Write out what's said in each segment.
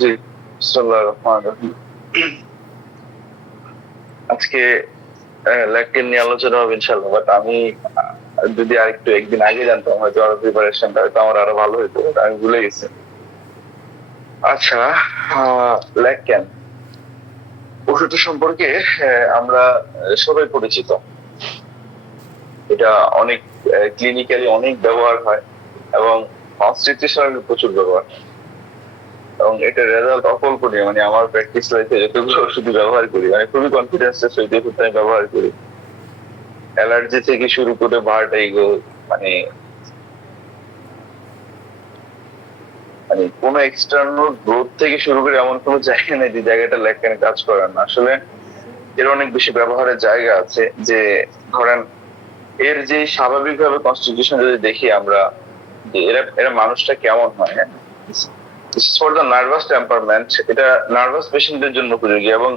জি, বিসমিল্লাহির রহমানির রহিম। আজকে ল্যাকটিন নিয়ে আলোচনা হবে ইনশাআল্লাহ। বাট আমি যদি আরেকটু একদিন আগে জানতাম হয়তো আরো প্রিপারেশনটা হয়তো আমার আরো ভালো হতো। আমি ভুলে গেছি। আচ্ছা, ল্যাকটেন ওষুধটা সম্পর্কে আমরা সবাই পরিচিত। এটা অনেক ক্লিনিক্যালি অনেক ব্যবহার হয় এবং কনস্টিটিউশনাল প্রচুর ব্যবহার হয়। এবং এটার রেজাল্ট অকল্পনীয়। মানে আমার প্র্যাকটিস লাইফে যতগুলো ওষুধ ব্যবহার করি মানে খুবই কনফিডেন্সের সহিত ওষুধটা আমি ব্যবহার করি। অ্যালার্জি থেকে শুরু করে ভার্টিগো, মানে মানে কোনো এক্সটার্নাল গ্রোথ থেকে শুরু করে এমন কোনো জায়গা নেই যে জায়গাটা ল্যাকটেনে কাজ করে না। আসলে এর অনেক বেশি ব্যবহারের জায়গা আছে। যে ধরেন এর যে স্বাভাবিকভাবে কনস্টিটিউশন যদি দেখি আমরা যে এরা এরা মানুষটা কেমন হয়, হ্যাঁ, ফর দ্য নার্ভাস টেম্পারমেন্ট, এটা নার্ভাস পেশেন্টদের জন্য উপযোগী এবং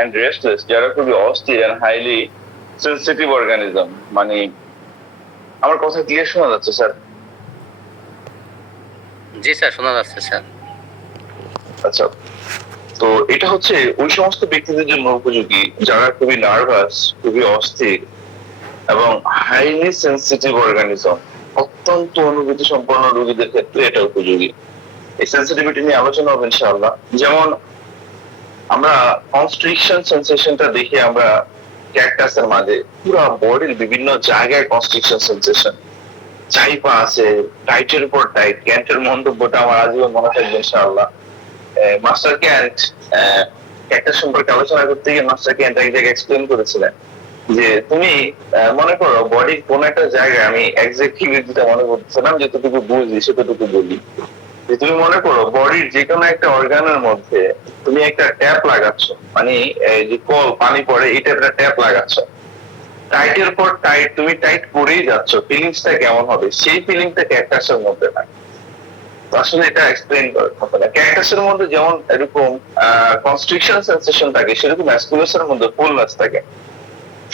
এন্ড রেস্টলেস, যারা খুবই অস্থির এন্ড হাইলি সেন্সিটিভ অর্গানিজম। মানে আমার কথা ক্লিয়ার শোনা যাচ্ছে স্যার? জি স্যার, শোনা যাচ্ছে স্যার। আচ্ছা, তো এটা হচ্ছে ওই সমস্ত ব্যক্তিদের জন্য উপযোগী যারা খুবই নার্ভাস, খুবই অস্থির এবং হাইলি সেন্সিটিভ অর্গানিজম। অত্যন্ত অনুভূতি সম্পন্ন রোগীদের ক্ষেত্রে এটা উপযোগী। এই সেন্সিটিভিটি নিয়ে আলোচনা হবে ইনশাআল্লাহ। যেমন আমরা কনস্ট্রিকশন সেন্সেশনটা দেখি আমরা ক্যাকটাসের মাঝে পুরো বডির বিভিন্ন জায়গায় কনস্ট্রিকশন সেন্সেশন। চাইপা আছে, টাইটের উপর টাইট। ক্যান্টের মন্তব্যটা আমার আজীবন মনে থাকবে ইনশাআল্লাহ। মাস্টার ক্যান্ট ক্যাকটাস সম্পর্কে আলোচনা করতে গিয়ে মাস্টার ক্যান্ট এক জায়গায় এক্সপ্লেন করেছিলেন যে তুমি মনে করো বডির কোন একটা জায়গায়, আমি এক্স্যাক্টলি যেটা মনে করতেছিলাম, যতটুকু বুঝি সেতটুকু বলি, যে তুমি মনে করো বডির যে কোনো একটা অর্গানের মধ্যে তুমি একটা ট্যাপ লাগাচ্ছ, মানে যে কল পানি পড়ে এটা একটা ট্যাপ লাগাচ্ছ, টাইটের পর টাইট, তুমি টাইট করেই যাচ্ছ, ফিলিংসটা কেমন হবে? সেই ফিলিংটা ক্যাকটাসের মধ্যে থাকে। আসলে এটা এক্সপ্লেইন করার মতো না। ক্যাকটাসের মধ্যে যেমন এরকম কনস্ট্রিকশন সেন্সেশন থাকে, সেরকম অ্যাসকুলাসের মধ্যে ফুলনেস থাকে,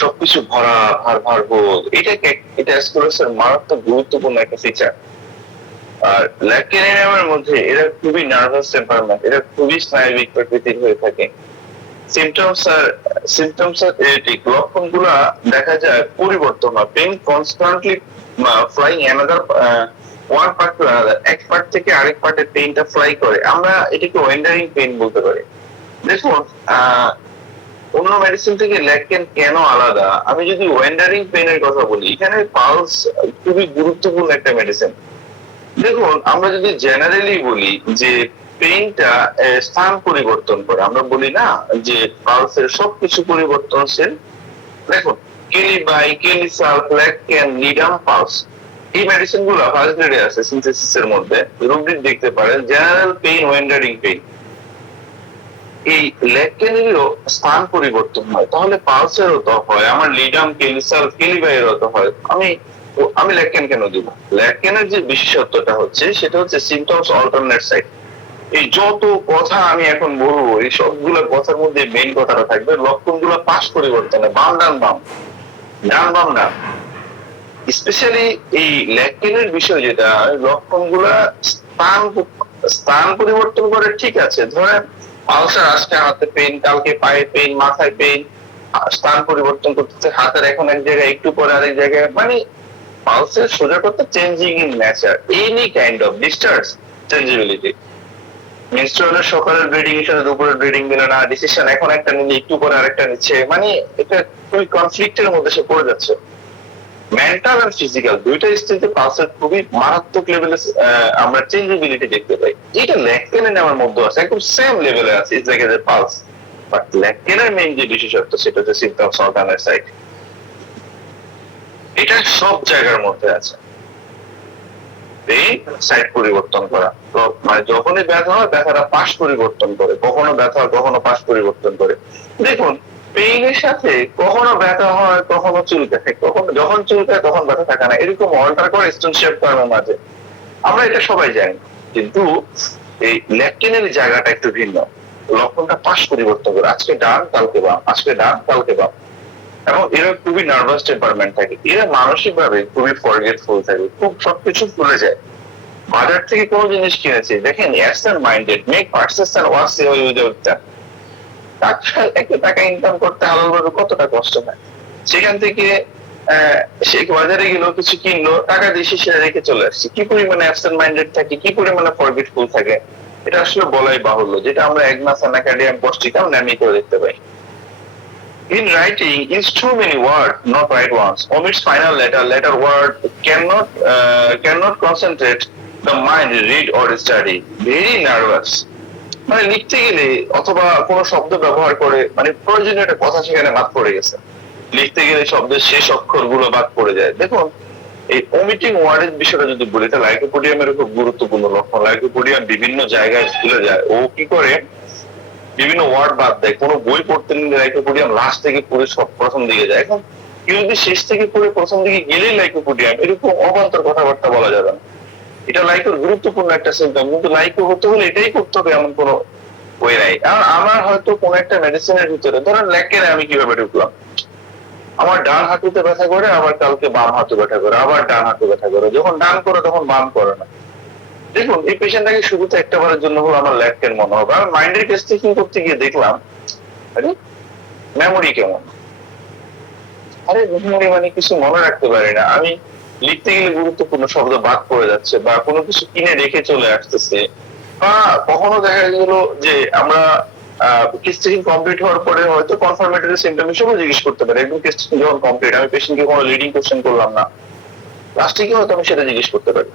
সবকিছু ভরা, ভার ভার বোধ। এটা অ্যাসকুলাসের মারাত্মক গুরুত্বপূর্ণ একটা ফিচার। আর ল্যাক্টেনিয়ামের মধ্যে এরা খুবই নার্ভাস টেম্পারমেন্ট, এরা খুবই স্নায়বিক প্রকৃতির হয়ে থাকে। সিমটমস আর এরিটিক, লক্ষণগুলা দেখা যায় পরিবর্তন হয়। Pain constantly flying another one part to another, এক পার্ট থেকে আরেক পার্টে পেইনটা ফ্লাই করে। আমরা এটাকে ওয়েন্ডারিং পেইন বলতে পারি। দেখুন, অন্য মেডিসিন থেকে ল্যাকটেন কেন আলাদা? আমি যদি ওয়েন্ডারিং পেইনের কথা বলি, এখানে পালস খুবই গুরুত্বপূর্ণ একটা মেডিসিন। দেখুন, আমরা যদি জেনারেলি বলি যে পেইনটা স্থান পরিবর্তন করে, আমরা বলি না যে পালসের সবকিছু পরিবর্তনশীল। দেখুন, কেলিবাই, কেলিসাল্ফ, ল্যাকটেন, নিডাম, পালস, এই মেডিসিন গুলো ফার্স্ট গ্রেডে আছে সিনথেসিসের মধ্যে। রোগীর দেখতে পারেন জেনারেল পেইন, ওয়েন্ডারিং পেইন। এই ল্যাকটেনেরও স্থান পরিবর্তন হয়, তাহলে পালসেরও তো হয়, আমার লিডাম, কেলিসাল্ফ, কেলিবাইয়েরও তো হয়। আমি ল্যাকটেন কেন দিব? ল্যাকটেনের যে বিশেষত্বটা হচ্ছে সেটা হচ্ছে সিমটমস অল্টারনেট সাইড। এই যত কথা আমি এখন বলবো, এই সবগুলো কথার মধ্যে মেইন কথাটা থাকবে লক্ষণগুলো পাশ পরিবর্তনে, বাম ডান বাম, ডান বাম ডান। স্পেশালি এই ল্যাকটেনের বিষয় যেটা, লক্ষণগুলা স্থান স্থান পরিবর্তন করে, ঠিক আছে? ধরেন আলসার, আজকে হাতে পেইন, কালকে পায়ে পেইন, মাথায় পেইন, স্থান পরিবর্তন করতেছে, হাতের এখন এক জায়গায় একটু পরে আরেক জায়গায়, মানে পালসের সোজা করতে changing in nature, any kind of disturbs changeability. মেনস্ট্রুয়ালের সকালের ব্লিডিং এর সাথে দুপুরের ব্লিডিং মিলে না, ডিসিশন এখন একটা নিলে একটু পরে আরেকটা নিচ্ছে, মানে এটা খুবই কনফ্লিক্টের মধ্যে সে পড়ে যাচ্ছে। মেন্টাল আর ফিজিক্যাল দুইটা স্টেজে পালসের খুবই মারাত্মক লেভেলে আমরা চেঞ্জেবিলিটি দেখতে পাই। এটা ল্যাকটেনের নেওয়ার মধ্যে আছে, একদম সেম লেভেলে আছে, it's like a pulse. But ল্যাকটেনের মেইন যে বিশেষত্ব সেটা হচ্ছে সিমটমস অল্টারনেট সাইড। এটা সব জায়গার মধ্যে আছে। এই সাইড পরিবর্তন করা, তো মানে যখনই ব্যথা হয় ব্যথাটা পাশ পরিবর্তন করে, কখনো ব্যথা হয় কখনো পাশ পরিবর্তন করে। দেখুন, পেইনের সাথে কখনো ব্যথা হয় কখনো চুলকায়, কখনো যখন চুলকায় তখন ব্যথা থাকে না, এরকম অল্টার করে স্টোন শেপ করার মাঝে। আমরা এটা সবাই জানি, কিন্তু এই ল্যাকটেনের জায়গাটা একটু ভিন্ন। লক্ষণটা পাশ পরিবর্তন করে, আজকে ডান কালকে বাম, আজকে ডান কালকে বাম। এবং এরা খুবই নার্ভাস টেম্পারমেন্ট থাকে, এরা মানসিক ভাবে খুবই ফরগেটফুল থাকে, খুব সবকিছু ভুলে যায়। বাজার থেকে কোনো জিনিস কিনেছি, দেখেন absent minded, make purses and watch your without that. একটা টাকা ইনকাম করতে হালালভাবে কতটা কষ্ট হয়। সেখান থেকে সে বাজারে গেল, কিছু কিনলো, টাকা দিয়ে সেটা রেখে চলে আসছে। কি পরিমাণে অ্যাবসেন্ট মাইন্ডেড থাকে, কি পরিমাণে ফরগেটফুল থাকে, এটা আসলে বলাই বাহুল্য, যেটা আমরা এগনাস অ্যানাকাডিয়াম পস্টিকাম ন্যামি করে দেখতে পাই। In writing is too many words, not right ones. Omits final letter word cannot concentrate the mind, read or study. Very nervous. মানে লিখতে গেলে অথবা কোনো শব্দ ব্যবহার করে, মানে প্রয়োজনীয় একটা কথা সেখানে বাদ পড়ে গেছে, লিখতে গেলে শব্দের শেষ অক্ষর গুলো বাদ পড়ে যায়। দেখুন, এই ওমিটিং ওয়ার্ডের বিষয়টা যদি বলি, তাহলে লাইকোপোডিয়ামের খুব গুরুত্বপূর্ণ লক্ষণ। লাইকোপোডিয়াম বিভিন্ন জায়গায় ভুলে যায়। ও কি করে, বিভিন্ন ওয়ার্ড বাদ দেয়। কোনো বই পড়তে নিলে লাইকোপোডিয়াম লাস্ট থেকে পড়ে সব প্রথম দিকে যায়। এখন কেউ যদি শেষ থেকে পড়ে প্রথম দিকে গেলেই লাইকোপোডিয়াম, এরকম অবান্তর কথাবার্তা বলা যাবে না। এটা লাইকের গুরুত্বপূর্ণ একটা সিম্পটম, কিন্তু লাইকো হতে হলে এটাই করতে হবে এমন কোনো ওয়ে নাই। আর আমার হয়তো কোন একটা মেডিসিনের ভিতরে, ধরেন ল্যাকেনে আমি কিভাবে ঢুকলাম, আমার ডান হাঁটুতে ব্যথা করে, আবার কালকে বাম হাঁটু ব্যথা করে, আবার ডান হাঁটু ব্যথা করে, যখন ডান করে তখন বাম করে না। দেখুন, এই পেশেন্টটাকে শুরুতে একটা বারের জন্য হলো আমার ল্যাকেন মনে হবে, আর মাইন্ডের টেস্টিং করতে গিয়ে দেখলাম আরে মেমোরি কেমন, আরে মেমোরি মানে কিছু মনে রাখতে পারি না, আমি লিখতে গেলে গুরুত্বপূর্ণ শব্দ বাদ পড়ে যাচ্ছে, বা কোনো কিছু কিনে রেখে চলে আসতেছে। বা কখনো দেখা গেল যে আমরা টেস্টিং কমপ্লিট হওয়ার পরে হয়তো কনফার্মেটরি সিম্পটম হিসেবে জিজ্ঞেস করতে পারি। একদম টেস্টিং যখন কমপ্লিট, আমি পেশেন্টকে কোনো লিডিং কোশ্চেন করলাম না, লাস্টে কি হয়তো আমি সেটা জিজ্ঞেস করতে পারি।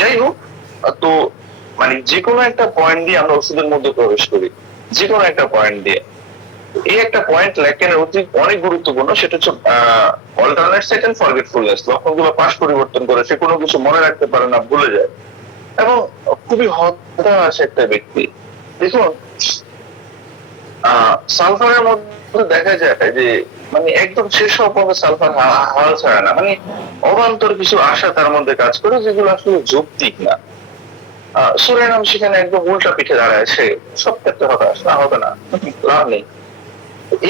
যাই হোক, তো মানে যে কোনো একটা পয়েন্ট দিয়ে আমরা ওষুধের মধ্যে প্রবেশ করি, যে কোনো একটা পয়েন্ট দিয়ে। এই একটা পয়েন্ট ল্যাকেনের অনেক গুরুত্বপূর্ণ, সেটা হচ্ছে অল্টারনেট সাইট এন্ড ফরগেটফুলনেস। লক্ষণগুলো পাশ পরিবর্তন করে, সে কোনো কিছু মনে রাখতে পারে না, ভুলে যায়, এবং খুবই হতাশ একটা ব্যক্তি। দেখুন, সালফারের মধ্যে দেখা যায় যে মানে একদম শেষ হওয়ার পর্যন্ত সালফার হাল ছাড়ে না, মানে অবান্তর কিছু আশা তার মধ্যে কাজ করে, যেগুলো আসলে যৌক্তিক না। সুরেনাম সেখানে একদম উল্টা পিঠে দাঁড়ায়, সে সব ক্ষেত্রে হতাশ, না হবে না, লাভ নেই।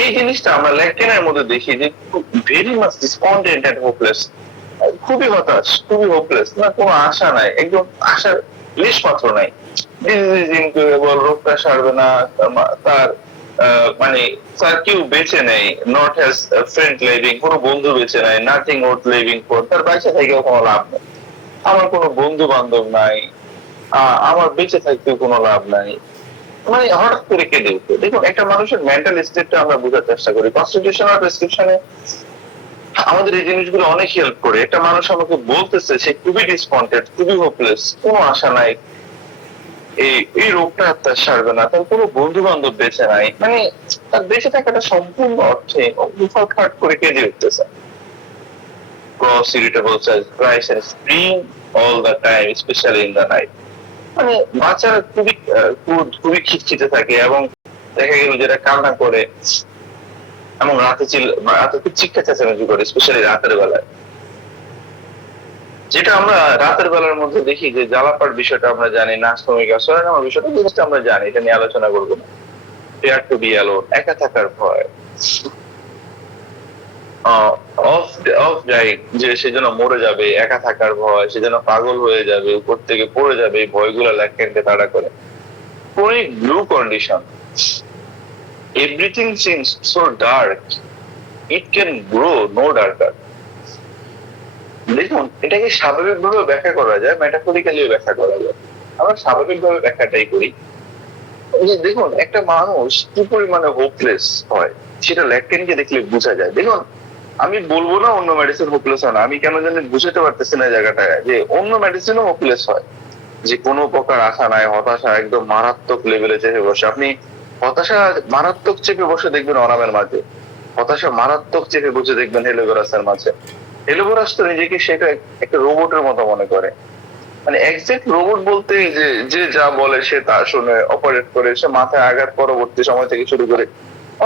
এই জিনিসটা আমরা ল্যাকেনের মধ্যে দেখি যে ভেরি মাচ ডিসপন্ডেন্ট এন্ড হোপলেস, খুবই হতাশ, খুবই হোপলেস, না কোনো আশা নাই, একদম আশার লেশ মাত্র নাই। রোগটা সারবে না, তার মানে তার কেউ বেঁচে নেই, নট হ্যাজ ফ্রেন্ড লিভিং, কোনো বন্ধু বেঁচে নাই, নাথিং ওয়ার্থ লিভিং ফর, তার বেঁচে থেকেও কোনো লাভ নেই, আমার কোনো বন্ধু বান্ধব নাই, আমার বেঁচে থাকতেও কোনো লাভ নাই, মানে হঠাৎ করে কেঁদে উঠে। দেখুন, একটা মানুষের মেন্টাল স্টেটটা আমরা বোঝার চেষ্টা করি। কনস্টিটিউশন আর প্রেসক্রিপশনে আমাদের এই জিনিসগুলো অনেক হেল্প করে। একটা মানুষ আমাকে বলতেছে সে খুবই ডিসপন্টেড, খুবই হোপলেস, কোনো আশা নাই, এই রোগটা তার সারবে না, তার কোনো বন্ধু বান্ধব বেঁচে নাই, মানে তার বেঁচে থাকাটা সম্পূর্ণ অর্থে হঠাৎ করে কেঁদে উঠতেছে। Gross irritable cells cries and scream all the time, especially in the night. মানে বাচ্চারা খুবই খিটখিটে থাকে, এবং দেখা গেল যেটা কান্না করে, এবং রাতে খুব চিৎকার চেঁচামেচি করে, স্পেশালি রাতের বেলায়। যেটা আমরা রাতের বেলার মধ্যে দেখি যে জ্বালাপার বিষয়টা আমরা জানি, নাস্তমিকা সোরানামার বিষয়টা জিনিসটা আমরা জানি, এটা নিয়ে আলোচনা করবো না। ফিয়ার টু বি অ্যালোন, একা থাকার ভয়, অফ ডাইং, যে সেজন্য মরে যাবে, একা থাকার ভয়, সেজন্য পাগল হয়ে যাবে, উপর থেকে পড়ে যাবে, এই ভয়গুলো ল্যাকেনকে তাড়া করে। Chronic blue condition, everything seems so dark, it can grow no darker. দেখুন, এটাকে স্বাভাবিকভাবে ব্যাখ্যা করা যায়, মেটাফরিক্যালিও ব্যাখ্যা করা যায়। আমরা স্বাভাবিকভাবে ব্যাখ্যাটাই করি। দেখুন, একটা মানুষ কি পরিমাণে হোপলেস হয় সেটা ল্যাকটেনকে দেখলে বোঝা যায়। দেখুন, আমি বলবো না অন্য মেডিসিন হোপলেস হয় না, আমি কেন জানি বুঝতে পারতেছি না জায়গাটায়, যে অন্য মেডিসিনও হোপলেস হয়, যে কোনো প্রকার আশা নাই, হতাশা একদম মারাত্মক লেভেলে চেপে বসে। আপনি হতাশা মারাত্মক চেপে বসে দেখবেন অনামের মাঝে, হতাশা মারাত্মক চেপে বসে দেখবেন হেলোভেরাসের মাঝে। হেলোভেরাস তো নিজেকে সেটা একটা রোবটের মতো মনে করে, মানে এক্সাক্ট রোবট বলতে যে যা বলে সে তা শুনে অপারেট করে, সে মাথায় আঘাত পরবর্তী সময় থেকে শুরু করে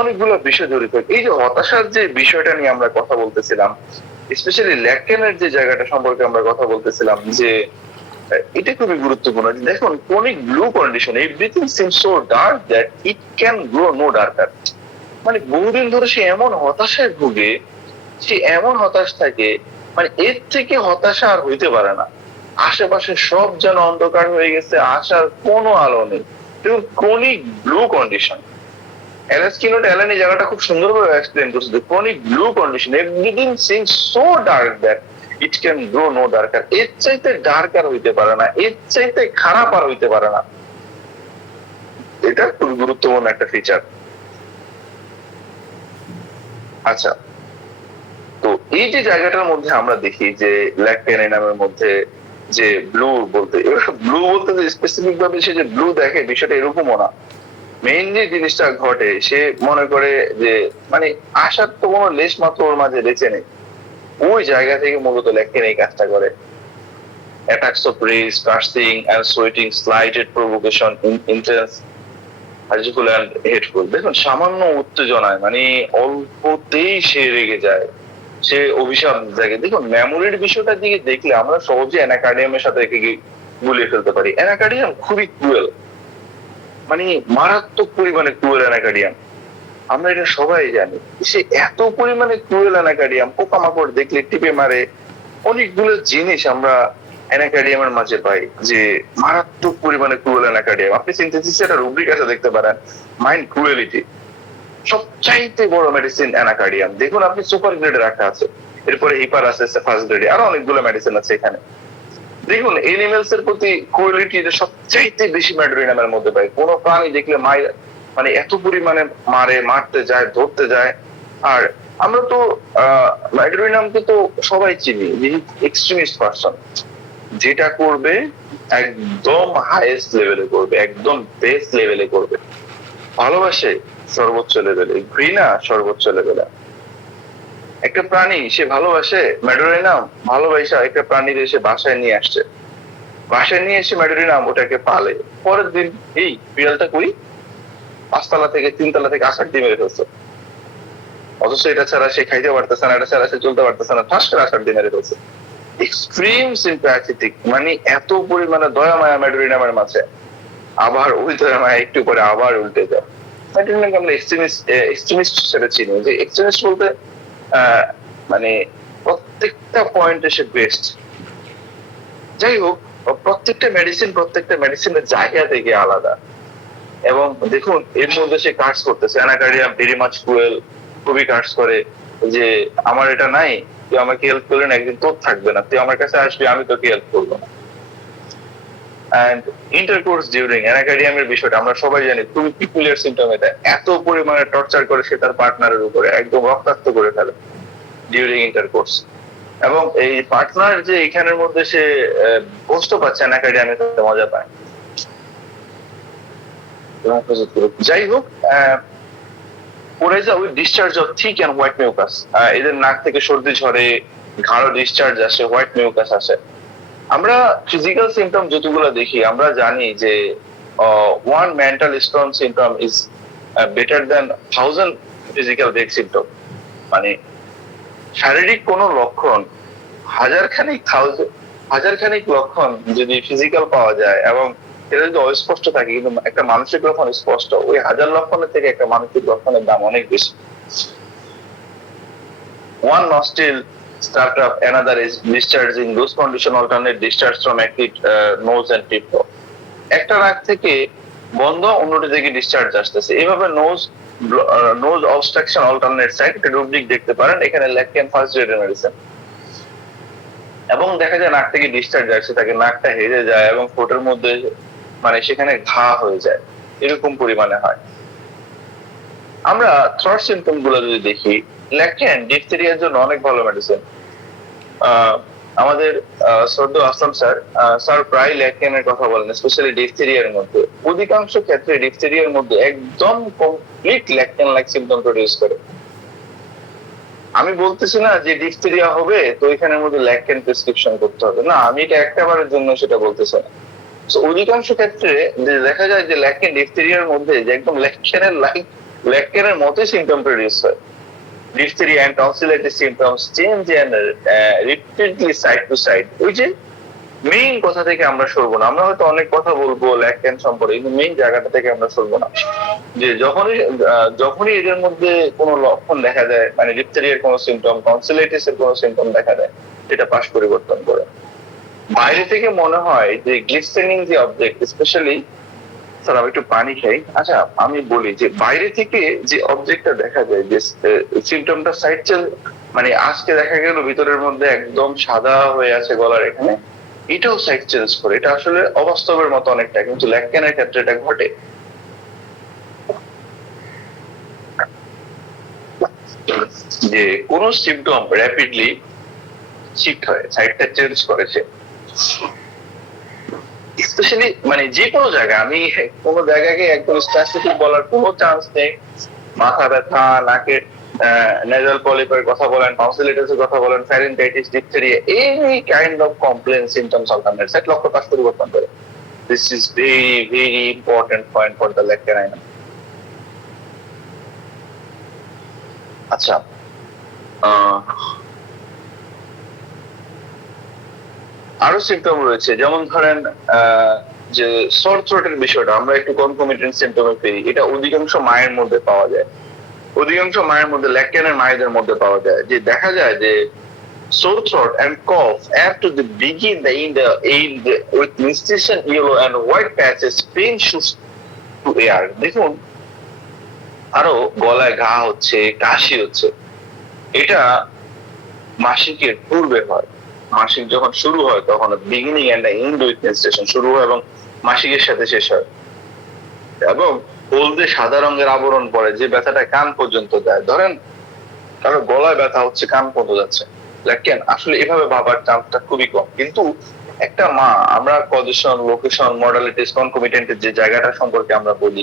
অনেকগুলো বিষয় জড়িত। এই যে হতাশার যে বিষয়টা নিয়ে আমরা কথা বলতেছিলাম, স্পেশালি ল্যাকেনের যে জায়গাটা সম্পর্কে আমরা কথা বলতেছিলাম, যে এটা খুবই গুরুত্বপূর্ণ। দেখুন, chronic blue condition, everything seems so dark that it can grow no darker, মানে বহুদিন ধরে সে এমন হতাশায় ভুগে, সে এমন হতাশ থাকে, মানে এর থেকে হতাশা আর হইতে পারে না। আশেপাশে সব যেন অন্ধকার হয়ে গেছে, আসার কোনো আলো নেই। দেখুন ক্রনিক ব্লু কন্ডিশন, অ্যালান এই জায়গাটা খুব সুন্দরভাবে এক্সপ্লেন করছে। Chronic blue condition, everything seems so dark that it can grow no darker. এর চাইতে ডার্কার হইতে পারে না, এর চাইতে খারাপ আর হইতে পারে না। এটা খুব গুরুত্বপূর্ণ একটা ফিচার। আচ্ছা, তো এই যে জায়গাটার মধ্যে আমরা দেখি যে ল্যাকটেনামের মধ্যে যে ব্লু বলতে, ব্লু বলতে যে স্পেসিফিক ভাবে সে যে ব্লু দেখে বিষয়টা এরকমও না। মেইন যে জিনিসটা ঘটে, সে মনে করে যে মানে আশার তো কোনো লেশ মাত্র ওর মাঝে বেঁচে নেই, ওই জায়গা থেকে মূলত ল্যাকটেন এই কাজটা করে। Attacks of rage, cursing and sweating, slighted provocation, intense hurtful and hateful. দেখুন সামান্য উত্তেজনায় মানে অল্পতেই সে রেগে যায়, সে অভিশাপ জাগে। দেখুন মেমোরির বিষয়টার দিকে দেখলে আমরা সহজে অ্যানাকার্ডিয়ামের সাথে একে গুলিয়ে ফেলতে পারি। অ্যানাকার্ডিয়াম খুবই ক্রুয়েল, মানে মারাত্মক পরিমাণে ক্রুয়েল অ্যানাকার্ডিয়াম। আমরা এটা সবাই জানি। সে এত পরিমাণে ক্রুয়েল অ্যানাকার্ডিয়াম, পোকামাকড় দেখলে টিপে মারে, অনেকগুলো জিনিস আমরা অ্যানাকার্ডিয়ামের মাঝে পাই যে মারাত্মক পরিমাণে ক্রুয়েল অ্যানাকার্ডিয়াম। আপনি সিনথেসিসে একটা রুব্রিক আছে দেখতে পারেন, মাইন্ড ক্রুয়েলিটি। সবচাইতে বড় মেডিসিন অ্যানাকার্ডিয়াম। দেখুন আপনি সুপার গ্রেডে রাখা আছে, এরপরে হিপার আছে ফার্স্ট গ্রেডে, আরো অনেকগুলো মেডিসিন আছে এখানে। দেখুন এনিমেলস এর প্রতি ক্রুয়েলিটি সবচাইতে বেশি ম্যাডোরিনামের মধ্যে পাই। কোনো প্রাণী দেখলে মানে এত পরিমাণে মারে, মারতে যায়, ধরতে যায়। আর আমরা তো ম্যাডোরিনামকে তো সবাই চিনি যে এক্সট্রিমিস্ট পারসন, যেটা করবে একদম হাইয়েস্ট লেভেলে করবে, একদম বেস্ট লেভেলে করবে। ভালোবাসে সর্বোচ্চ লেভেলে, ঘৃণা সর্বোচ্চ লেভেলে। একটা প্রাণী সে ভালোবাসে, ম্যাডোরিনাম ভালোবাসা একটা প্রাণীর এসে বাসায় নিয়ে আসছে, বাসায় নিয়ে এসে ম্যাডোরিনাম ওটাকে পালে। পরের দিন এই বিড়ালটা কই 5 তলা থেকে 3 তলা থেকে আসার দিয়ে মেরে ফেলছে, অথচ এটা ছাড়া সে খাইতে পারতেছে না, এটা ছাড়া সে চলতে পারতেছে না, ঠাস করে আসার দিয়ে মেরে ফেলছে। এক্সট্রিম সিম্প্যাথেটিক, মানে এত পরিমাণে দয়া মায়া ম্যাডোরিনামের মাঝে। আবার ওই দয়া মায়া একটু পরে আবার উল্টে যায়। ম্যাডোরিনামকে আমরা এক্সট্রিমিস্ট হিসেবে চিনি। যে এক্সট্রিমিস্ট বলতে মানে প্রত্যেকটা পয়েন্টে সে বেস্ট। যাই হোক, প্রত্যেকটা মেডিসিনের জায়গা থেকে আলাদা। এবং দেখুন এর মধ্যে সে কাজ করতেছে। অ্যানাকার্ডিয়াম ভেরি মাচ ক্রুয়েল, খুবই কাজ করে যে আমার এটা নাই, তুই আমাকে হেল্প করলেন, একদিন তোর থাকবে না, তুই আমার কাছে আসবি, আমি তোকে হেল্প করবো না। এন্ড ইন্টারকোর্স ডিউরিং, অ্যানাকার্ডিয়ামের বিষয়টা আমরা সবাই জানি খুবই পিকুলিয়ার সিম্পটম। এটা এত পরিমাণে টর্চার করে সে তার পার্টনারের উপরে, একদম রক্তাক্ত করে ফেলে ডিউরিং ইন্টারকোর্স। এবং এই পার্টনার যে এখানের মধ্যে সে কষ্ট পাচ্ছে, অ্যানাকার্ডিয়ামে মজা পায়। যাই হোক, পরে যা ওই discharge of thick and white mucus, এদের নাক থেকে সর্দি ঝরে, ঘাড় ডিসচার্জ আসে, হোয়াইট মিউকাস আসে। আমরা ফিজিক্যাল সিমটম যতগুলো দেখি আমরা জানি যে one mental strong symptom is better than 1000 physical weak symptom. মানে শারীরিক কোন লক্ষণ হাজারখানিক লক্ষণ যদি ফিজিক্যাল পাওয়া যায় এবং এটা যদি অস্পষ্ট থাকে, কিন্তু একটা মানসিক লক্ষণ স্পষ্ট, ওই 1000 লক্ষণের থেকে একটা মানসিক লক্ষণের দাম অনেক বেশি। One nostril start up, another is discharge. In those condition alternate discharge from active nose and tip. একটা নাক থেকে বন্ধ, অন্যটি থেকে ডিসচার্জ আসতেছে। এইভাবে নোজ অবস্ট্রাকশন অল্টারনেট সাইড, একটা রুব্রিক দেখতে পারেন এখানে, ল্যাকটেন ফার্স্ট গ্রেডের মেডিসিন। এবং দেখা যায় নাক থেকে ডিসচার্জ আসছে, তাকে নাকটা হেরে যায় এবং ঠোঁটের মধ্যে মানে সেখানে ঘা হয়ে যায়, এরকম পরিমাণে হয়। আমরা থ্রট সিমটম গুলো যদি দেখি, ল্যাকটেন ডিফথেরিয়ার জন্য অনেক ভালো মেডিসিন। আমাদের শ্রদ্ধেয় আসলাম স্যার প্রায় ল্যাকটেনের কথা বলেন, স্পেশালি ডিফথেরিয়ার মধ্যে। অধিকাংশ ক্ষেত্রে ডিফথেরিয়ার মধ্যে একদম কমপ্লিট ল্যাকটেন লাইক সিমটম প্রডিউস করে। আমি বলতেছি না যে ডিফথেরিয়া হবে তো এখানের মধ্যে ল্যাকটেন প্রেসক্রিপশন করতে হবে, না, আমি এটা একটাবারের জন্য সেটা বলতেছি না। অধিকাংশ ক্ষেত্রে দেখা যায় যে ল্যাকটেন ডিফথেরিয়ার মধ্যে যে একদম ল্যাকটেনের মতোই সিমটম প্রডিউস হয়। Diphtheria and tonsillitis symptoms change and repeatedly side to side. ওই যে মেইন কথা থেকে আমরা সরবো না। আমরা হয়তো অনেক কথা বলবো ল্যাকটেন সম্পর্কে, কিন্তু মেইন জায়গাটা থেকে আমরা সরবো না। যে যখনই এদের মধ্যে কোনো লক্ষণ দেখা যায়, মানে ডিপথেরিয়ার কোনো সিমটম, টনসিলাইটিস এর কোনো সিমটম দেখা যায়, এটা পাশ পরিবর্তন করে। বাইরে থেকে মনে হয় যে গ্লিস্টেনিং যে অবজেক্ট, স্পেশালি স্যার আমি একটু পানি খাই। আচ্ছা আমি বলি যে বাইরে থেকে যে অবজেক্টটা দেখা যায়, যে সিমটমটা সাইড চেঞ্জ, মানে আজকে দেখা গেল ভিতরের মধ্যে একদম সাদা হয়ে আছে গলার এখানে, এটাও সাইড চেঞ্জ করে। এটা আসলে অবাস্তবের মতো অনেকটা, কিন্তু ল্যাকটেনের ক্ষেত্রে এটা ঘটে। যে কোন সিমটম র্যাপিডলি শিফট হয়, সাইডটা চেঞ্জ করেছে, স্পেশালি মানে যে কোনো জায়গায়। আমি কোনো জায়গাকে একদম স্পেসিফিক বলার কোনো চান্স নেই। মাথা ব্যথা, নাকে নেজাল পলিপের কথা বলেন, টনসিলাইটিসের কথা বলেন, pharyngitis, diphtheria, any kind of complain symptoms alternate side লক্ষ্য কাজ পরিবর্তন করে। This is very very important point for the lac caninum. আচ্ছা, আরো সিমটম রয়েছে, যেমন ধরেন যে সর থ্রোটের বিষয়টা আমরা একটু কনকমিটেন্ট সিমটমে পেয়ে, এটা অধিকাংশ মায়ের মধ্যে পাওয়া যায়। অধিকাংশ মায়ের মধ্যে, ল্যাকটেনের মায়েদের মধ্যে পাওয়া যায়, যে দেখা যায় যে sore throat and cough after the begin the with menstruation yellow and white patches, pain shoots to air. দেখুন, আরো গলায় ঘা হচ্ছে, কাশি হচ্ছে, এটা মাসিকের পূর্বে হয়। মাসিক যখন শুরু হয় তখন beginning and end with menstruation শুরু হয় এবং মাসিকের সাথে শেষ হয়। এবং হলদে সাদা রঙের আবরণ পড়ে, যে ব্যথাটা কান পর্যন্ত যায়। ধরেন কারো গলায় ব্যথা হচ্ছে, কান পর্যন্ত যাচ্ছে, লেকেন আসলে এভাবে ভাবার চান্সটা খুবই কম। কিন্তু একটা মা, আমরা পজিশন, লোকেশন, মডালিটিস, কনকমিটেন্টের যে জায়গাটা সম্পর্কে আমরা বলি,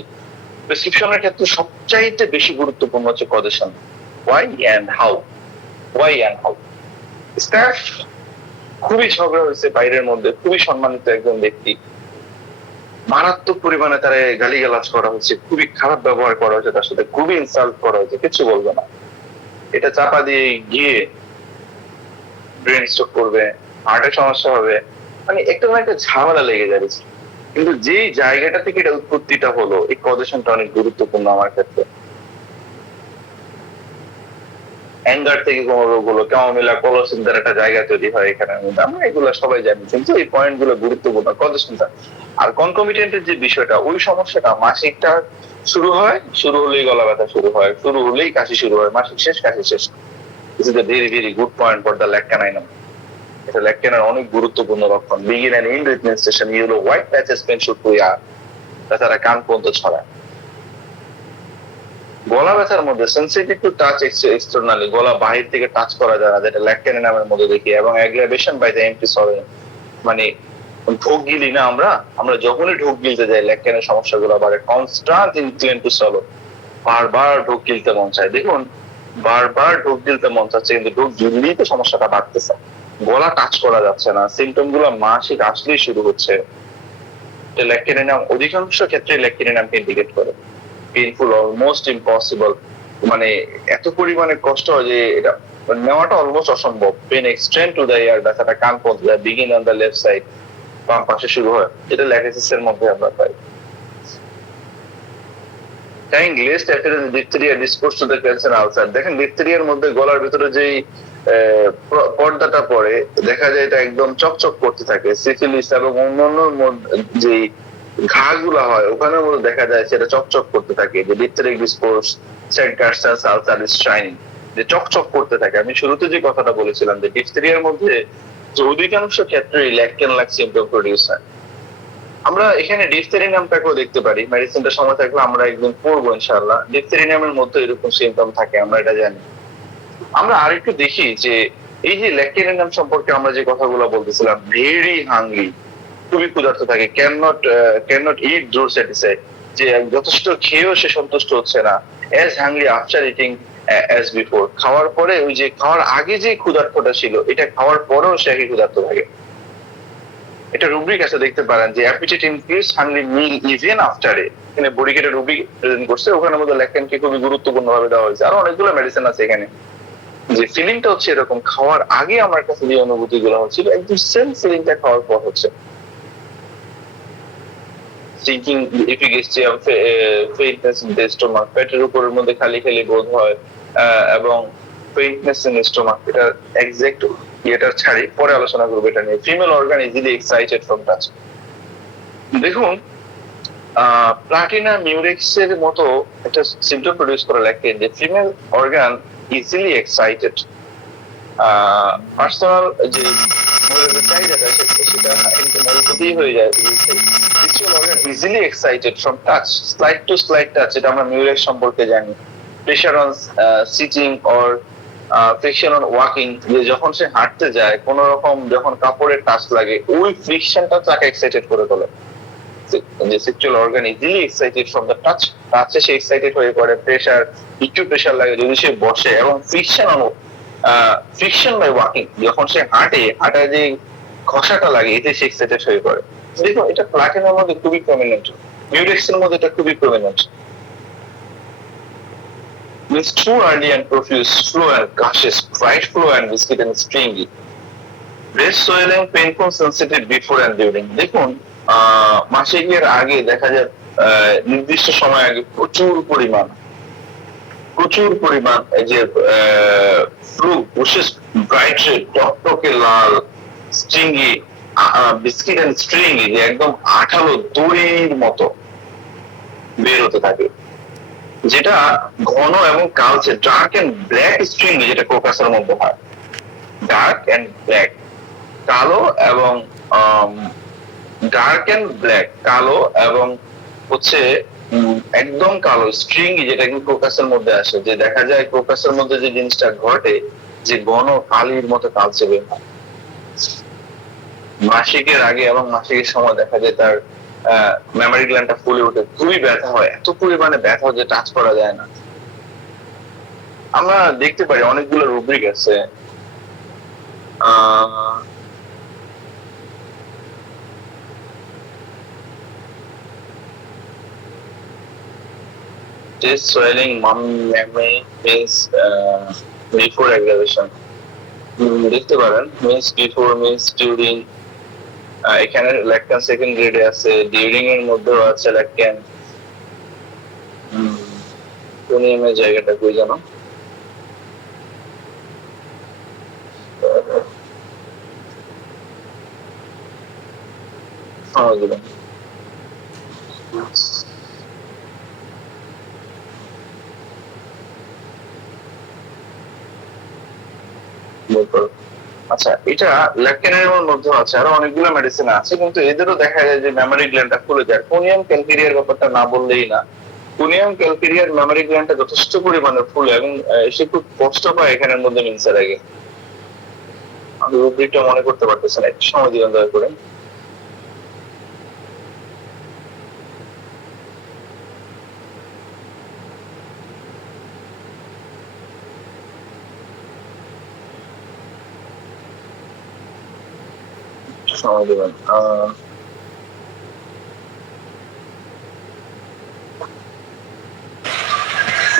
প্রেসক্রিপশনের ক্ষেত্রে সবচাইতে বেশি গুরুত্বপূর্ণ হচ্ছে position. Why and how, why and how. Stuff খুবই ঝগড়া হয়েছে বাইরের মধ্যে, খুবই সম্মানিত একজন ব্যক্তি, মারাত্মক পরিমাণে তারা গালিগালাজ করা হচ্ছে, খুবই খারাপ ব্যবহার করা হয়েছে, তার সাথে খুবই ইনসাল্ট করা হয়েছে, কিছু বলবে না। এটা চাপা দিয়ে গিয়ে ব্রেন স্ট্রোক করবে, হার্টের সমস্যা হবে, মানে একটু না একটা ঝামেলা লেগে যাবে। কিন্তু যে জায়গাটা থেকে এটা উৎপত্তিটা হলো, এই পজিশনটা অনেক গুরুত্বপূর্ণ আমার ক্ষেত্রে। অ্যাঙ্গার থেকে কোন রোগ হলো, ক্যামোমিলা কোলোসিসের একটা জায়গা তৈরি হয় এখানে, আমরা এগুলো সবাই জানি, কিন্তু এই পয়েন্ট গুলো গুরুত্বপূর্ণ পজিশনটা। আর কনকমিটেন্টের যে বিষয়টা, ওই সমস্যাটা মাসিকটা শুরু হয়, শুরু হলেই গলা ব্যথা শুরু হয়, শুরু হলেই কাশি শুরু হয়, মাসিক শেষ, কাশি শেষ। This is a very very good point for the lac caninum. এটা ল্যাকটেনের অনেক গুরুত্বপূর্ণ লক্ষণ। Begin and end with menstruation yellow white patches pain shoot to ear, তাছাড়া কান পর্যন্ত ছড়ায়। গলা ব্যথার মধ্যে সেনসিটিভ টু টাচ এক্সটারনালি, গলা বাহির থেকে টাচ করা যায় না, যেটা ল্যাকটেনাইনামের মধ্যে দেখি। এবং aggravation by the empty swallow, মানে ঢোক গিলি না আমরা, আমরা যখনই ঢোক গিলতে যাই ল্যাকটেনের সমস্যাগুলো বাড়ে। কনস্ট্যান্ট ইনক্লিন টু সলো, বারবার ঢোক গিলতে মন চায়। দেখুন, বারবার ঢোক গিলতে মন চাচ্ছে, কিন্তু ঢোক গিললেই তো সমস্যাটা বাড়তেছে, গলা টাচ করা যাচ্ছে না, সিমটম গুলো মাসিক আসলেই শুরু হচ্ছে। ল্যাকটেনাইনাম অধিকাংশ ক্ষেত্রে ল্যাকটেনাইনামকে ইন্ডিকেট করে। পেইনফুল, অলমোস্ট ইম্পসিবল, মানে এত পরিমাণে কষ্ট হয় যে এটা নেওয়াটা অলমোস্ট অসম্ভব। Pain extend to the ear, ব্যথাটা কান পর্যন্ত যায়, begin on the left side, বাম পাশে শুরু হয়, যেটা ল্যাকেসিসের মধ্যে আমরা পাই। List appearance diphtheria disposed to the cancer ulcer. দেখেন ডিপথেরিয়ার মধ্যে গলার ভিতরে যেই পর্দাটা পড়ে, দেখা যায় এটা একদম চকচক করতে থাকে। সিফিলিস এবং অন্যান্য যে ঘাগুলা হয় ওখানের মধ্যে দেখা যায় সেটা চকচক করতে থাকে। যে ডিপথেরিক ডিসপোজ সেড কার্সাস আলসার ইজ শাইনিং, যে চকচক করতে থাকে। আমি শুরুতে যে কথাটা বলেছিলাম যে ডিপথেরিয়ার মধ্যে যে অধিকাংশ ক্ষেত্রে ল্যাকটেন লাইক সিম্পটম প্রডিউস হয়। আমরা এখানে ডিপথেরিনামটাকেও দেখতে পারি, মেডিসিনটা সময় থাকলে আমরা একদিন পড়বো ইনশাআল্লাহ। ডিপথেরিনামের মধ্যে এরকম সিম্পটম থাকে, আমরা এটা জানি। আমরা আরেকটু দেখি যে এই যে ল্যাকটেরিনাম সম্পর্কে আমরা যে কথাগুলো বলতেছিলাম, ভেরি হাংরি, খুবই ক্ষুধার্ত থাকে, ক্যান নট ইট জোর স্যাটিসফাইড, যে যথেষ্ট খেয়েও সে সন্তুষ্ট হচ্ছে না। As hungry after eating as before, খাওয়ার পরে ওই যে খাওয়ার আগে যে ক্ষুধার্তটা ছিল, এটা খাওয়ার পরেও সে একই ক্ষুধার্ত থাকে। এটা রুব্রিক আছে, দেখতে পারেন যে appetite increase hungry meal even after a, এখানে বডিকেটে রুব্রিক প্রেজেন্ট করছে, ওখানের মধ্যে ল্যাকটেনকে খুবই গুরুত্বপূর্ণ ভাবে দেওয়া হয়েছে। আর অনেকগুলো মেডিসিন আছে এখানে। যে ফিলিংটা হচ্ছে এরকম, খাওয়ার আগে আমার কাছে যে অনুভূতি গুলো হচ্ছিল, একদম সেম ফিলিংটা খাওয়ার পর হচ্ছে। সিঙ্কিং এপিগেস্ট্রিয়া, ফেইন্টনেস ইন দ্য স্টোমাক, পেটের উপরের মধ্যে খালি খালি বোধ হয়, এবং ফেইন্টনেস ইন স্টোমাক, এটা এক্সাক্ট এটার ছাড়ি, পরে আলোচনা করবো এটা নিয়ে। Female organ easily excited from touch. দেখুন প্লাটিনা মিউরেক্স এর মতো একটা সিম্পটম প্রডিউস করা লেখে যে female organ easily excited, personal যে চাহিদাটা সেটা মূলপতি হয়ে যায়। Sexual organ easily excited from touch, slide to slide touch, এটা আমরা মিউরেক্স সম্পর্কে জানি। Pressure on sitting or friction on walking, যে যখন সে হাঁটতে যায় কোন রকম যখন কাপড়ের টাচ লাগে ওই ফ্রিকশনটা তাকে এক্সাইটেড করে তোলে। যে sexual organ easily excited from the touch, টাচে সে এক্সাইটেড হয়ে পড়ে। প্রেশার, একটু প্রেশার লাগে যদি সে বসে, এবং friction on friction by walking, যখন সে হাঁটায় যে ঘষাটা লাগে এতে সে এক্সাইটেড হয়ে পড়ে। দেখো এটা প্লাটিনার মধ্যে খুবই প্রমিনেন্ট, মিউরেক্সের মধ্যে এটা খুবই prominent. Means too early and profuse, slow and gaseous, bright flow and viscid and stringy. Breast swelling, painful, sensitive before and during. দেখুন মাসিকের আগে দেখা যায় নির্দিষ্ট সময় আগে প্রচুর পরিমাণ এই যে ফ্লু, বিশেষ ব্রাইট রেড, টকটকে লাল, স্ট্রিঙ্গি, বিস্কিট এন্ড স্ট্রিঙ্গি, যে একদম আঠালো দড়ির মতো বের হতে থাকে, যেটা ঘন এবং কালচে, ডার্ক এন্ড ব্ল্যাক স্ট্রিং, যেটা ক্রোকাসের মধ্যে হয়। ডার্ক এন্ড ব্ল্যাক, কালো এবং ডার্ক এন্ড ব্ল্যাক, কালো এবং হচ্ছে একদম কালো স্ট্রিং, যেটা কিন্তু ক্রোকাসের মধ্যে আসে। যে দেখা যায় ক্রোকাসের মধ্যে যে জিনিসটা ঘটে, যে ঘন কালির মতো কালচে বের হয়। মাসিকের আগে এবং মাসিকের সময় দেখা যায় তার মেমারি গ্ল্যান্ডটা ফুলে ওঠে, খুবই ব্যথা হয়, এত পরিমাণে ব্যথা যে টাচ করা যায় না। আমরা দেখতে পারি অনেকগুলো রুব্রিক আছে, chest swelling, memory means before aggravation, দেখতে পারেন means before, means during, এখানে ল্যাকটান সেকেন্ড গ্রেডে আছে, ডিউরিং এর মধ্যেও আছে ল্যাকটান। কোনিয়ামের জায়গাটা কই জানো? আচ্ছা, এটা ল্যাকটেনের মধ্যে আছে, আরো অনেকগুলো মেডিসিন আছে, কিন্তু এদেরও দেখা যায় যে মেমোরি গ্ল্যান্ডটা খুলে যায়। কোনিয়াম ক্যালকেরিয়ার ব্যাপারটা না বললেই না। কোনিয়াম ক্যালকেরিয়ার মেমোরি গ্ল্যান্ডটা যথেষ্ট পরিমাণে ফুলে এবং সে খুব কষ্ট পায় এখানের মধ্যে মিনসার আগে। আমি রুব্রিকটা মনে করতে পারতেছি না, একটু সময় দিবেন দয়া করে। সময় দেবেন।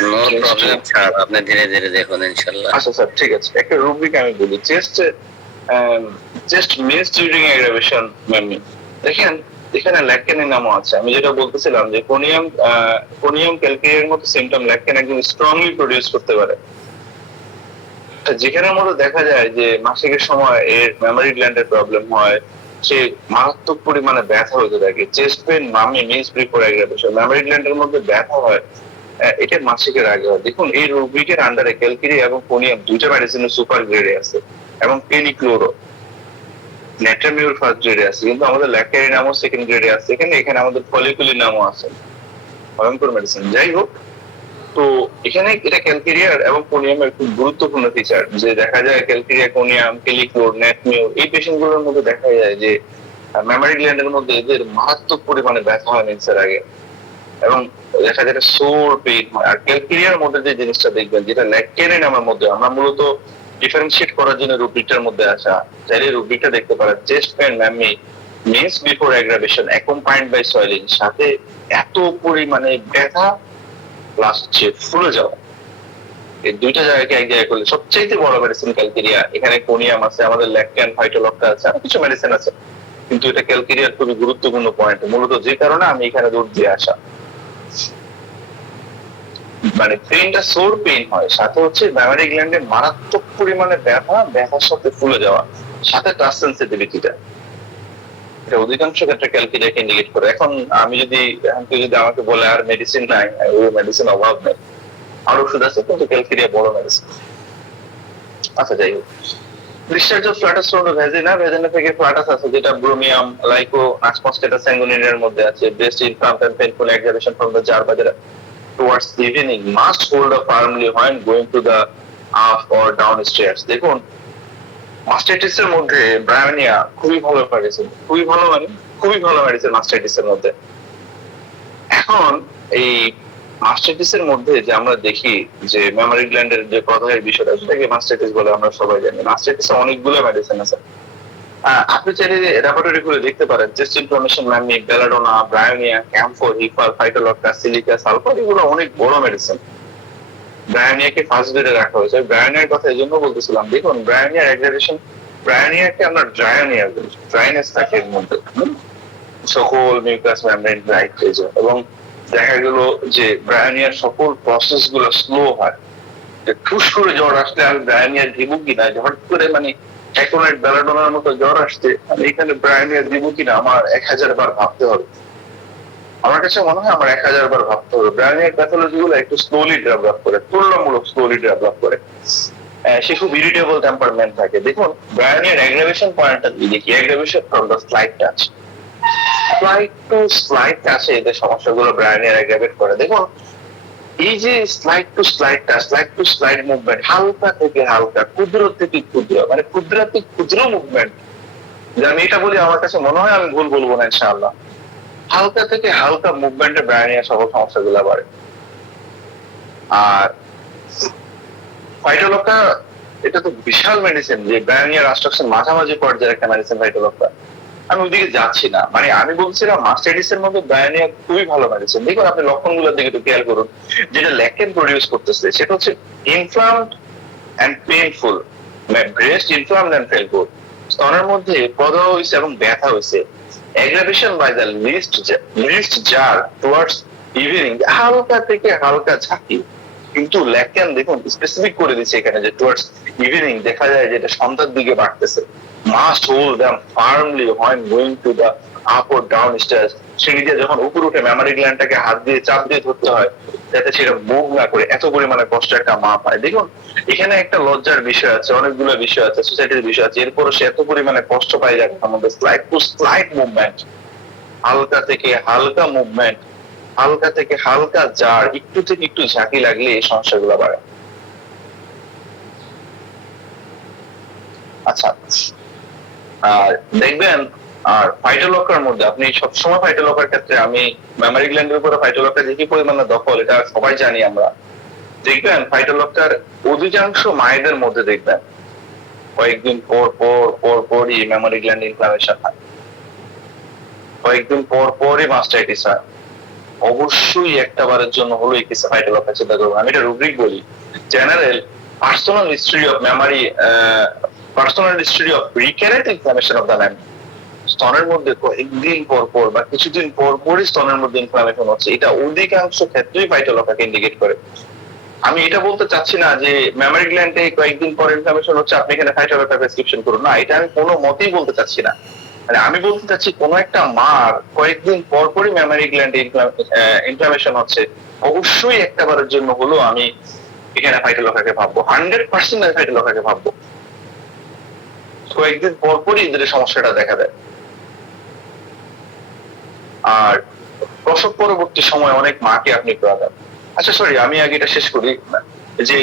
নো প্রবলেম স্যার, আপনি ধীরে ধীরে দেখুন ইনশাআল্লাহ। আচ্ছা স্যার, ঠিক আছে। একটা রুব্রিক আমি বলি, chest means during aggravation memory. দেখেন এখানে ল্যাকটেনের নামও আছে। আমি যেটা বলতেছিলাম যে কোনিয়াম ক্যালকেরিয়ার মতো সিম্পটম ল্যাকটেন একদম স্ট্রংলি প্রডিউস করতে পারে। যেখানের মধ্যে দেখা যায় যে মাসিকের সময় এর মেমোরি গ্ল্যান্ডের প্রবলেম হয়, সে মারাত্মক পরিমাণে ব্যথা হতে থাকে। চেস্ট পেন মামি মিন্স বিফোর অ্যাগ্রাভেশন, মেমোরি গ্ল্যান্ডের মধ্যে ব্যথা হয়, এটা মাসিকের আগে হয়। দেখুন এই রুব্রিকের আন্ডারে ক্যালকেরিয়া এবং কোনিয়াম দুইটা মেডিসিনের সুপার গ্রেডে আছে, এবং পেনিক্লোরো, নেট্রামিউর ফার্স্ট গ্রেডে আছে, কিন্তু আমাদের ল্যাকটেরি নামও সেকেন্ড গ্রেডে আছে। এখানে আমাদের ফলিকুলি নামও আছে, ভয়ঙ্কর মেডিসিন। যাই হোক, তো এখানে এটা ক্যালকেরিয়ার এবং কোনিয়ামের খুব গুরুত্বপূর্ণ ফিচার, যে দেখা যায় ক্যালকেরিয়া, কোনিয়াম, পেলিক্লোর, নেটমিউর, এই পেশেন্ট গুলোর মধ্যে দেখা যায় যে মেমোরি গ্ল্যান্ডের মধ্যে এদের মারাত্মক পরিমাণে ব্যথা হয় মেন্সের আগে, এবং দেখা যায় সোর পেইন হয়। আর ক্যালকেরিয়ার মধ্যে যে জিনিসটা দেখবেন, যেটা ল্যাকটেরি নামের মধ্যে, আমরা মূলত ডিফারেন্সিয়েট করার জন্য রুব্রিকটার মধ্যে আসা, চাইলে রুব্রিকটা দেখতে পারেন। Chest pain mammae menses before aggravation accompanied by swelling, সাথে এত পরিমাণে ব্যথা প্লাস হচ্ছে ফুলে যাওয়া, এই দুইটা জায়গাকে এক জায়গায় করলে সবচেয়ে বড় মেডিসিন ক্যালকেরিয়া। এখানে কোনিয়াম আছে, আমাদের ল্যাকটেন, ফাইটোলক্টা আছে, আর কিছু মেডিসিন আছে, কিন্তু এটা ক্যালকেরিয়ার খুবই গুরুত্বপূর্ণ পয়েন্ট, মূলত যে কারণে আমি এখানে দূর দিয়ে আসা। মানে পেইনটা সোর পেইন হয়, সাথে হচ্ছে ম্যামারি গ্ল্যান্ডে মারাত্মক পরিমাণে ব্যথার সাথে ফুলে যাওয়া, সাথে টাচ সেনসিটিভিটিটা, এটা অধিকাংশ ক্ষেত্রে ক্যালকিরিয়াকে ইন্ডিকেট করে। এখন আমি যদি আমাকে বলে আর মেডিসিন নাই, ওই মেডিসিন অভাব নেই, আর ওষুধ আছে, কিন্তু ক্যালকিরিয়া বড় মেডিসিন। আচ্ছা, যাই হোক, ডিসচার্জ অফ ফ্লাটাস ফ্রম দ্য ভ্যাজিনা, ভ্যাজিনা থেকে ফ্লাটাস আছে, যেটা ব্রোমিয়াম লাইকো নাসমাস্টেটা স্যাঙ্গুইনিনের মধ্যে আছে। Breast inflamed and painful exacerbation from the jar by the towards the evening must hold up firmly when going to the up or down stairs। দেখুন, মাস্টাইটিস এর মধ্যে Bryonia খুবই ভালো মেডিসিন, খুবই ভালো মেডিসিন মাস্টাইটিস এর মধ্যে। এখন এই মাস্টাইটিস এর মধ্যে যে আমরা দেখি যে মেমোরি গ্ল্যান্ডের যে প্রদাহের বিষয়টা, সেটাকে মাস্টাইটিস বলে, আমরা সবাই জানি। মাস্টাইটিস অনেকগুলো মেডিসিন আছে, আপনি চাইলে ল্যাবরেটরি করে দেখতে পারেন। Chest inflammation, mammae, belladonna, bryonia, camphor, hepar, phytolacca, silica, sulphur, এগুলো অনেক বড় মেডিসিন। ব্রায়োনিয়াকে ফার্স্ট গ্রেডে রাখা হয়েছে। ব্রায়োনিয়ার কথা এই জন্য বলতেছিলাম, দেখুন ব্রায়োনিয়ার এগ্রাভেশন, ব্রায়োনিয়াকে আমরা ড্রায়োনিয়া বলি, ড্রাইনেস থাকে এর মধ্যে, সকল মিউকাস মেমব্রেন ড্রাই হয়ে যায়, এবং দেখা গেল যে ব্রায়োনিয়ার সকল প্রসেস গুলো স্লো হয়। যে ঠুস করে জ্বর আসলে আমি ব্রায়োনিয়া দিব কিনা, ঝট করে মানে অ্যাকোনাইট বেলাডোনার মতো জ্বর আসছে, আমি এখানে ব্রায়োনিয়া দিব কিনা আমার 1000 বার ভাবতে হবে। আমার কাছে মনে হয় আমার 1000 বার ভাবতে হবে। ব্রায়োনিয়ার প্যাথোলজি গুলো একটু স্লোলি ডেভেলপ করে, তুলনামূলক স্লোলি ডেভেলপ করে। সে খুব ইরিটেবল টেম্পারমেন্ট থাকে। দেখুন, ব্রায়োনিয়ার অ্যাগ্রাভেশন পয়েন্টটা কি দেখি, aggravation from the slide touch, slide to slide টাচে এদের সমস্যাগুলো ব্রায়োনিয়ার অ্যাগ্রাভেট করে। দেখুন, এই যে slide to slide touch, slide to slide movement, হালকা থেকে হালকা, ক্ষুদ্র থেকে ক্ষুদ্র, মানে ক্ষুদ্রাতি ক্ষুদ্র মুভমেন্ট, যে আমি এটা বলি আমার কাছে মনে হয় আমি ভুল বলবো না ইনশাআল্লাহ, হালকা থেকে হালকা মুভমেন্টে ব্রায়োনিয়া সকল সমস্যাগুলো বাড়ে। আর ফাইটোলক্টা, এটা তো বিশাল মেডিসিন, যে ব্রায়োনিয়ার রাস্ট্রাকশন মাঝামাঝি পর্যায়ের একটা মেডিসিন ফাইটোলক্টা। আমি ওইদিকে যাচ্ছি না, মানে আমি বলছিলাম মাস্টাইটিস এর মধ্যে ব্রায়োনিয়া খুবই ভালো মেডিসিন। দেখুন, আপনি লক্ষণগুলোর দিকে একটু খেয়াল করুন। যেটা ল্যাকেন প্রডিউস করতেছে সেটা হচ্ছে inflamed and painful, breast inflamed and painful, স্তনের মধ্যে প্রদাহ হয়েছে এবং ব্যথা হয়েছে। Aggravation by the least jar towards evening, হালকা থেকে হালকা ঝাঁকি, কিন্তু ল্যাকেন দেখুন স্পেসিফিক করে দিচ্ছে এখানে যে টুয়ার্ডস ইভিনিং, দেখা যায় যে এটা সন্ধ্যার দিকে বাড়তেছে। Must hold them firmly when going to the up or down stairs, সিঁড়ি দিয়ে যখন উপর উঠে মেমোরি গ্ল্যান্ডটাকে হাত দিয়ে চাপ দিয়ে ধরতে হয় যাতে সেটা মুভ না করে, এত পরিমাণে কষ্ট একটা মা পায়। দেখুন, এখানে একটা লজ্জার বিষয় আছে, অনেকগুলো বিষয় আছে, সোসাইটির বিষয় আছে, এরপরও সে এত পরিমাণে কষ্ট পায় যাকে আমাদের স্লাইড টু স্লাইড মুভমেন্ট, হালকা থেকে হালকা মুভমেন্ট, হালকা থেকে হালকা জার, একটু থেকে একটু ঝাঁকি লাগলে এই সমস্যাগুলো বাড়ে। আচ্ছা, আর দেখবেন, আর ফাইটোলক্কার মধ্যে আপনি সবসময় ফাইটোলক্কার ক্ষেত্রে আমি মেমোরি গ্ল্যান্ডের উপরে ফাইটোলক্কার যে কি পরিমাণে দখল, এটা সবাই জানি আমরা। দেখবেন ফাইটোলক্কার অধিকাংশ মায়েদের মধ্যে দেখবেন কয়েকদিন পরই মেমোরি গ্ল্যান্ড ইনফ্লামেশন হয়, কয়েকদিন পরই মাস্টাইটিস হয়। অবশ্যই একটা বারের জন্য হলো এই কেসে ফাইটোলক্কার চিন্তা করবো। আমি এটা রুব্রিক বলি, general personal history of mammary, personal history of recurrent inflammation of the mammary. স্তনের মধ্যে কয়েকদিন পর বা কিছুদিন পরই স্তনের মধ্যে ইনফ্লামেশন হচ্ছে, এটা অধিকাংশ ক্ষেত্রেই ফাইটোলক্কাকে ইন্ডিকেট করে। আমি এটা বলতে চাচ্ছি না যে মেমোরি গ্ল্যান্ডে কয়েকদিন পর ইনফ্লামেশন হচ্ছে আপনি এখানে ফাইটোলক্কা প্রেসক্রিপশন করুন, না, এটা আমি কোনো মতেই বলতে চাচ্ছি না। মানে আমি বলতে চাচ্ছি কোন একটা মার কয়েকদিন পরই মেমোরি গ্ল্যান্ডে ইনফ্লামেশন হচ্ছে, অবশ্যই একটা বারের জন্য হলো আমি এখানে ফাইটোলক্কাকে ভাববো, 100% আমি ফাইটোলক্কাকে ভাববো। কয়েকদিন পরই এদের সমস্যাটা দেখা দেয়। আর প্রসব পরবর্তী সময় অনেক মাকে আপনি পাবেন। আচ্ছা, সরি, আমি আগে এটা শেষ করি, যে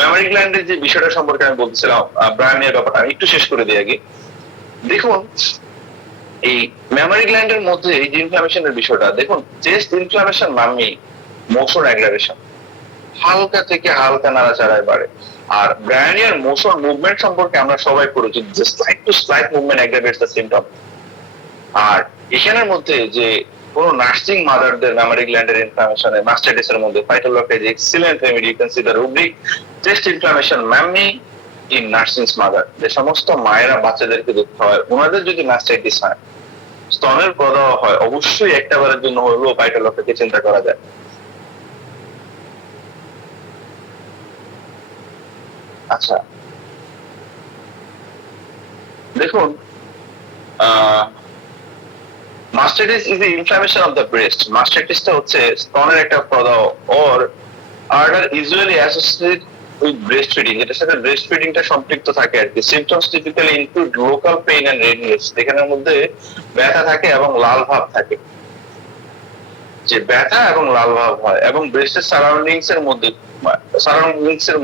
মেমোরি গ্ল্যান্ডের যে বিষয়টা সম্পর্কে আমি বলতেছিলাম, ব্রায়োনিয়ার ব্যাপারটা আমি একটু শেষ করে দিই আগে। দেখুন, এই মেমোরি গ্ল্যান্ডের মধ্যে এই যে ইনফ্লামেশনের বিষয়টা, দেখুন চেস্ট ইনফ্লামেশন মানে মোশন অ্যাগ্রাভেশন, হালকা থেকে হালকা নাড়াচাড়ায় বাড়ে। আর ব্রায়োনিয়ার মোশন মুভমেন্ট সম্পর্কে আমরা সবাই পরিচিত, যে slide to slide movement aggravates the symptom. আর এখানের মধ্যে যে কোন নার্সিং মাদারদের মেমোরি গ্ল্যান্ডের ইনফ্লামেশনে মাস্টাইটিসের মধ্যে Phytolacca is excellent remedy, you can see the rubric chest inflammation memory in nursing mother. যে সমস্ত মায়েরা বাচ্চাদেরকে দুঃখ হয়, ওনাদের যদি মাস্টাইটিস হয়, স্তনের প্রদাহ হয়, অবশ্যই একটা বারের জন্য হলেও ফাইটোলক্কাকে চিন্তা করা যায়। আচ্ছা, দেখুন, mastitis is the inflammation of the breast. মাস্টার্ডিসটা হচ্ছে স্তনের একটা প্রদাহ or order usually associated with breast feeding, এটার সাথে ব্রেস্ট ফিডিংটা সম্পৃক্ত থাকে আর কি। Symptoms typically include local pain and redness, যেখানের মধ্যে ব্যথা থাকে এবং লাল ভাব থাকে, যে ব্যথা এবং লাল ভাব হয়, এবং ব্রেস্টের সারাউন্ডিংস এর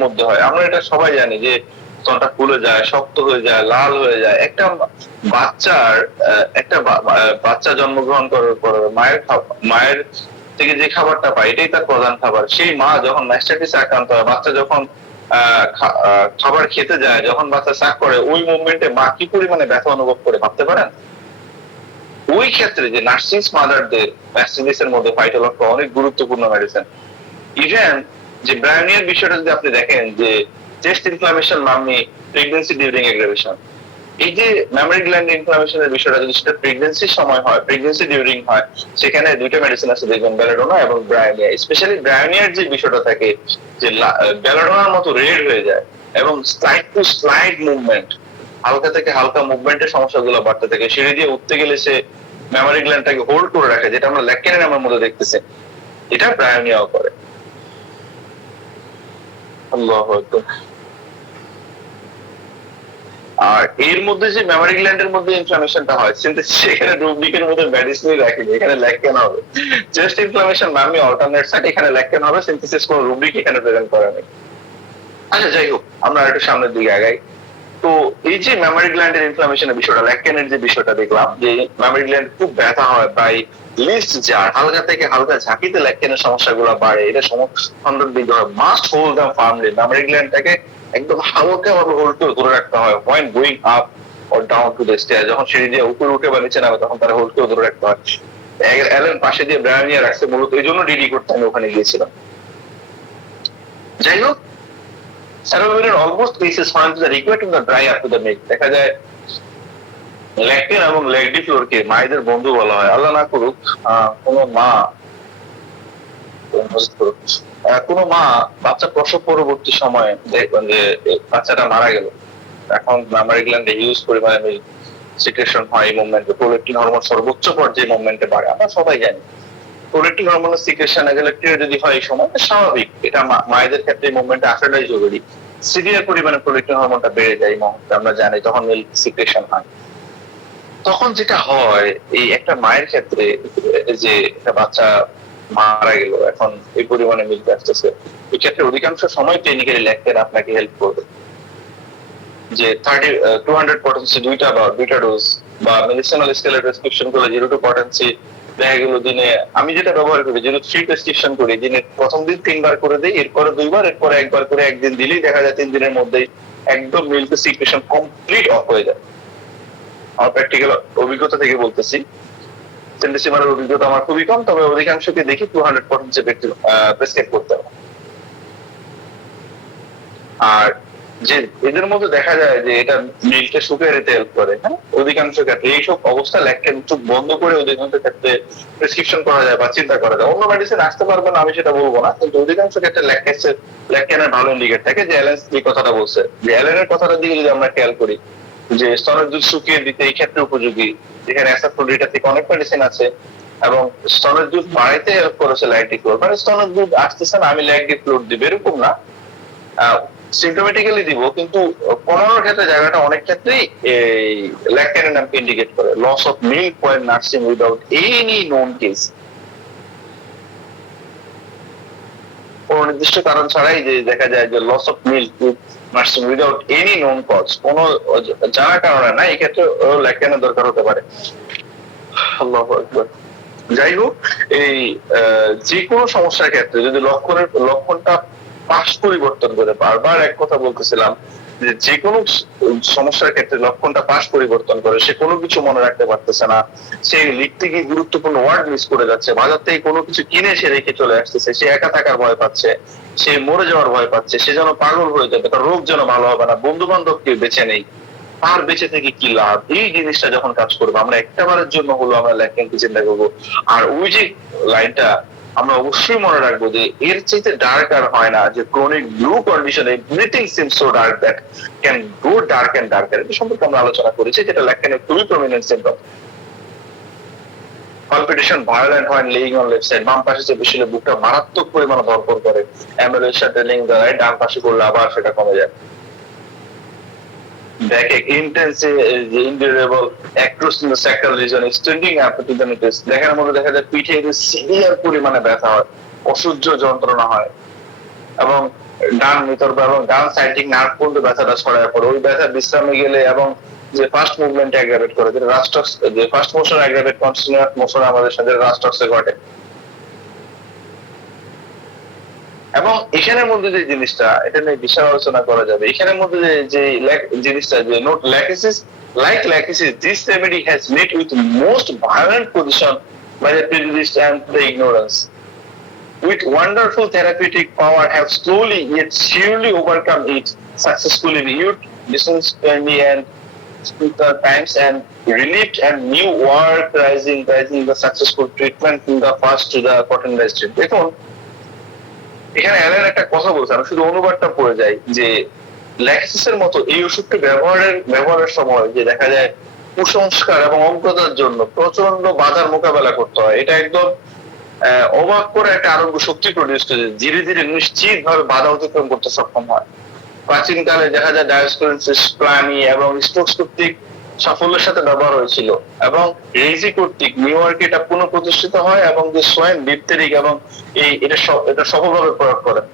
মধ্যে হয়। আমরা এটা সবাই জানি যে স্তনটা ফুলে যায়, শক্ত হয়ে যায়, লাল হয়ে যায়। বাচ্চার একটা বাচ্চা জন্মগ্রহণ করার পর মায়ের থেকে যে খাবারটা পায় এটাই তার প্রধান খাবার। সেই মা যখন ম্যাস্টাইটিসে আক্রান্ত হয়, বাচ্চা যখন খাবার খেতে যায়, যখন বাচ্চা চাক করে, ওই মুভমেন্টে মা কি পরিমাণে ব্যথা অনুভব করে ভাবতে পারেন? ওই ক্ষেত্রে যে নার্সিং মাদারদের ম্যাস্টাইটিসের মধ্যে ফাইটোলক্কা অনেক গুরুত্বপূর্ণ মেডিসিন। ইভেন যে ব্রায়োনিয়ার বিষয়টা যদি আপনি দেখেন, যে chest inflammation mammae pregnancy during aggravation, এই যে ম্যামারি গ্ল্যান্ড ইনফ্লামেশনের বিষয়টা যদি সেটা প্রেগন্যান্সির সময় হয়, প্রেগন্যান্সি ডিউরিং হয়, সেখানে দুইটা মেডিসিন আছে দেখবেন, বেলাডোনা এবং ব্রায়োনিয়া। স্পেশালি ব্রায়োনিয়ার যে বিষয়টা থাকে, যে বেলাডোনার মতো রেড হয়ে যায় এবং স্লাইড টু স্লাইড মুভমেন্ট, হালকা থেকে হালকা মুভমেন্টের সমস্যাগুলো বাড়তে থাকে। সিঁড়ি দিয়ে উঠতে গেলে সে মেমারি গ্ল্যান্ডটাকে হোল্ড করে রাখে, যেটা আমরা ল্যাকেনিয়ামের মধ্যে দেখতেছি, এটা ব্রায়োনিয়াও করে। আল্লাহু আকবার। আর এর মধ্যে যে মেমারি গ্ল্যান্ডের মধ্যে ইনফ্লামেশনটা হয়, সেখানে রুব্রিকের মধ্যে মেডিসিনই রাখেনি, এখানে ল্যাককেন হবে। চেস্ট ইনফ্লামেশন মামি অল্টারনেট সাইড, এখানে ল্যাককেন হবে, সিনথেসিস কোনো রুব্রিক এখানে প্রেজেন্ট করে নেই। আচ্ছা, যাই হোক, আমরা একটু সামনের দিকে আগাই। তো এই যে মেমারি গ্ল্যান্ডের ইনফ্লামেশনের বিষয়টা, ল্যাককেনের যে বিষয়টা দেখলাম, যে মেমারি গ্ল্যান্ড খুব ব্যথা হয়, প্রায় লিস্ট যার হালকা থেকে হালকা ঝাঁকিতে ল্যাককেনের সমস্যাগুলো বাড়ে, এটা সন্দেহ দিতে হয়। Must hold the firmly, mammary গ্ল্যান্ডটাকে একদম হালকা ভাবে হোল্ড করে ধরে রাখতে হয়। When going up or down to the stair, যখন সিঁড়ি দিয়ে উপরে উঠে বা নিচে নামে, তখন তারা হোল্ড করে ধরে রাখতে হয়। অ্যালেন পাশে দিয়ে ব্রায়োনিয়া রাখছে, মূলত এই জন্য ডিডি করতে আমি ওখানে গিয়েছিলাম। যাই হোক, Cerebral almost cases find the required to the dry up to the milk, দেখা যায় ল্যাকটেন এবং ল্যাকডিফ্লোরকে মায়েদের বন্ধু বলা হয়। আল্লাহ না করুক কোনো মা বাচ্চা প্রসব পরবর্তী সময়ে দেখবেন যে বাচ্চাটা মারা গেল, এখন মেমারি গ্ল্যান্ডে হিউজ পরিমাণে মিল্ক সিক্রেশন হয়। এই মুভমেন্টে প্রোলেকটিন হরমোন সর্বোচ্চ পর্যায়ে মুভমেন্টে বাড়ে, আমরা সবাই জানি। প্রোলেকটিন হরমোনের সিক্রেশন যদি হয় এই সময়, স্বাভাবিক, এটা মায়েদের ক্ষেত্রে মুভমেন্টে আসাটাই জরুরি। সিভিয়ার পরিমাণে প্রোলেকটিন হরমোনটা বেড়ে যায় এই মুহূর্তে, আমরা জানি, তখন মিল্ক সিক্রেশন হয়। তখন যেটা হয়, এই একটা মায়ের ক্ষেত্রে, যে একটা বাচ্চা মারা গেল, এখন এই পরিমাণে মিল্ক আসতেছে, এই ক্ষেত্রে অধিকাংশ সময় ক্লিনিক্যালি ল্যাকটেন আপনাকে হেল্প করবে। যে 200 পটেন্সি দুইটা ডোজ, বা মেডিসিনাল স্কেলের প্রেসক্রিপশন করলে 0 to পটেন্সি দেখা গেল দিনে, আমি যেটা ব্যবহার করি, 0.3 প্রেসক্রিপশন করি, দিনে প্রথম দিন 3 বার করে দেই, এরপরে 2 বার, এরপরে 1 বার করে একদিন দিলেই দেখা যায় 3 দিনের মধ্যেই একদম মিল্ক সিক্রেশন কমপ্লিট অফ হয়ে যায়। আমার প্র্যাকটিক্যাল অভিজ্ঞতা থেকে বলতেছি, সেন্টিসিমারের অভিজ্ঞতা আমার খুবই কম, তবে অধিকাংশকে দেখি 200 পটেন্সি প্রেসক্রাইব করতে হবে। আর যে এদের মধ্যে দেখা যায় যে এটা মিল্কটা শুকিয়ে দিতে হেল্প করে, হ্যাঁ, অধিকাংশ ক্ষেত্রে এইসব অবস্থা ল্যাকটেন চুপ বন্ধ করে অধিকাংশ ক্ষেত্রে প্রেসক্রিপশন করা যায় বা চিন্তা করা যায়। অন্য মেডিসিন আসতে পারবে না আমি সেটা বলবো না, কিন্তু অধিকাংশ ক্ষেত্রে ল্যাকটেনের ভালো ইন্ডিকেট থাকে। যে অ্যালেন যে কথাটা বলছে, যে অ্যালেনের কথাটার দিকে যদি আমরা খেয়াল করি, যে স্তনের দুধ শুকিয়ে দিতে এই ক্ষেত্রে উপযোগী, যেখানে অ্যাসাফ্রোডিটা থেকে অনেক মেডিসিন আছে, এবং স্তনের দুধ বাড়াইতে হেল্প করেছে ল্যাকডিফ্লোর। মানে স্তনের দুধ আসতেছে না আমি ল্যাকডিফ্লোর দিব এরকম না, সিমটোমেটিক্যালি দিব, কিন্তু কমানোর ক্ষেত্রে জায়গাটা অনেক ক্ষেত্রেই এই ল্যাকটেনের নামকে ইন্ডিকেট করে। Loss of milk when nursing without any known case, কোনো নির্দিষ্ট কারণ ছাড়াই যে দেখা যায় যে loss of milk nursing without any known cause, কোনো জানা কারণে না, এই ক্ষেত্রে ল্যাকটেনের দরকার হতে পারে। আল্লাহু আকবার। যাই হোক, এই যে কোনো সমস্যার ক্ষেত্রে যদি লক্ষণটা পাশ পরিবর্তন করে, বারবার এক কথা বলতেছিলাম, যে কোনো সমস্যার ক্ষেত্রে লক্ষণটা পাশ পরিবর্তন করে, সে কোনো কিছু মনে রাখতে পারতেছে না, সে লিখতে গিয়ে গুরুত্বপূর্ণ ওয়ার্ড মিস করে যাচ্ছে, বাজার থেকে কোনো কিছু কিনে সে রেখে চলে আসতেছে, সে একা থাকার ভয় পাচ্ছে, সে মরে যাওয়ার ভয় পাচ্ছে, সে যেন পাগল হয়ে যাবে, তার রোগ যেন ভালো হবে না, বন্ধু বান্ধব কেউ বেঁচে নেই, তার বেঁচে থেকে কি লাভ, এই জিনিসটা যখন কাজ করবো, আমরা একটাবারের জন্য হলো আমরা ল্যাকটেনকে চিন্তা করবো। আর ওই যে লাইনটা আমরা অবশ্যই মনে রাখবো যে এর চাইতে ডার্ক আর হয় না, যে chronic blue condition everything seems so dark that can go dark and darker, এটা সম্পর্কে আমরা আলোচনা করেছি, যেটা ল্যাকটেনের খুবই প্রমিনেন্ট সিম্পটম। পালপিটেশন ভায়োলেন্ট হয় লেইং অন লেফট সাইড, বাম পাশে চেপে শুলে বুকটা মারাত্মক পরিমাণে ধরপড় করে, অ্যাম্বুলেন্স সাথে লিঙ্ক দাঁড়ায়, ডান পাশে করলে আবার সেটা কমে যায়। Back intense unendurable across in the sacral region extending up to the nates, দেখার মধ্যে দেখা যায় পিঠে সিভিয়ার পরিমাণে ব্যথা হয়, অসহ্য যন্ত্রণা হয়, এবং ডান বিতর্ক এবং ডান সাইটিক নার্ভ পর্যন্ত ব্যথাটা ছড়ায় পড়ে, ওই ব্যথা বিশ্রামে গেলে এবং যে ফার্স্ট মুভমেন্ট অ্যাগ্রাভেট করে, যেটা রাস্টক্স, যে first motion aggravate continuous motion আমাদের সাথে রাস্টক্সে ঘটে। এবং এখানের মধ্যে যে জিনিসটা, এটা নিয়ে বিশাল আলোচনা করা যাবে, এখানের মধ্যে যে জিনিসটা, যে note Lachesis, like lachesis, this remedy has met with most violent position by the prejudiced and the ignorance. With wonderful therapeutic power, have slowly yet surely overcome it, successfully viewed distance and times and relieved, and new work rising the successful treatment from the first to the cotton district. দেখুন এখানে Allen একটা কথা বলছে, আমি শুধু অনুবাদটা পড়ে যাই, যে ল্যাক্সিসের মতো এই ওষুধটি ব্যবহারের সময় যে দেখা যায় কুসংস্কার এবং অজ্ঞতার জন্য প্রচন্ড বাধার মোকাবেলা করতে হয়, এটা একদম অবাক করে একটা আরোগ্য শক্তি প্রডিউস করে, ধীরে ধীরে নিশ্চিত ভাবে বাধা অতিক্রম করতে সক্ষম হয়। প্রাচীনকালে দেখা যায় ডায়োস্কোরেন্সিস, প্লানি এবং স্টোকস কর্তৃক সাফল্যের সাথে ব্যবহার হয়েছিল, এবং রেজি কর্তৃক নিউ ইয়র্কে এটা পুনঃপ্রতিষ্ঠিত হয়, এবং যে সোয়েন ডিপথেরিক এবং এটা সফলভাবে প্রয়োগ করেন,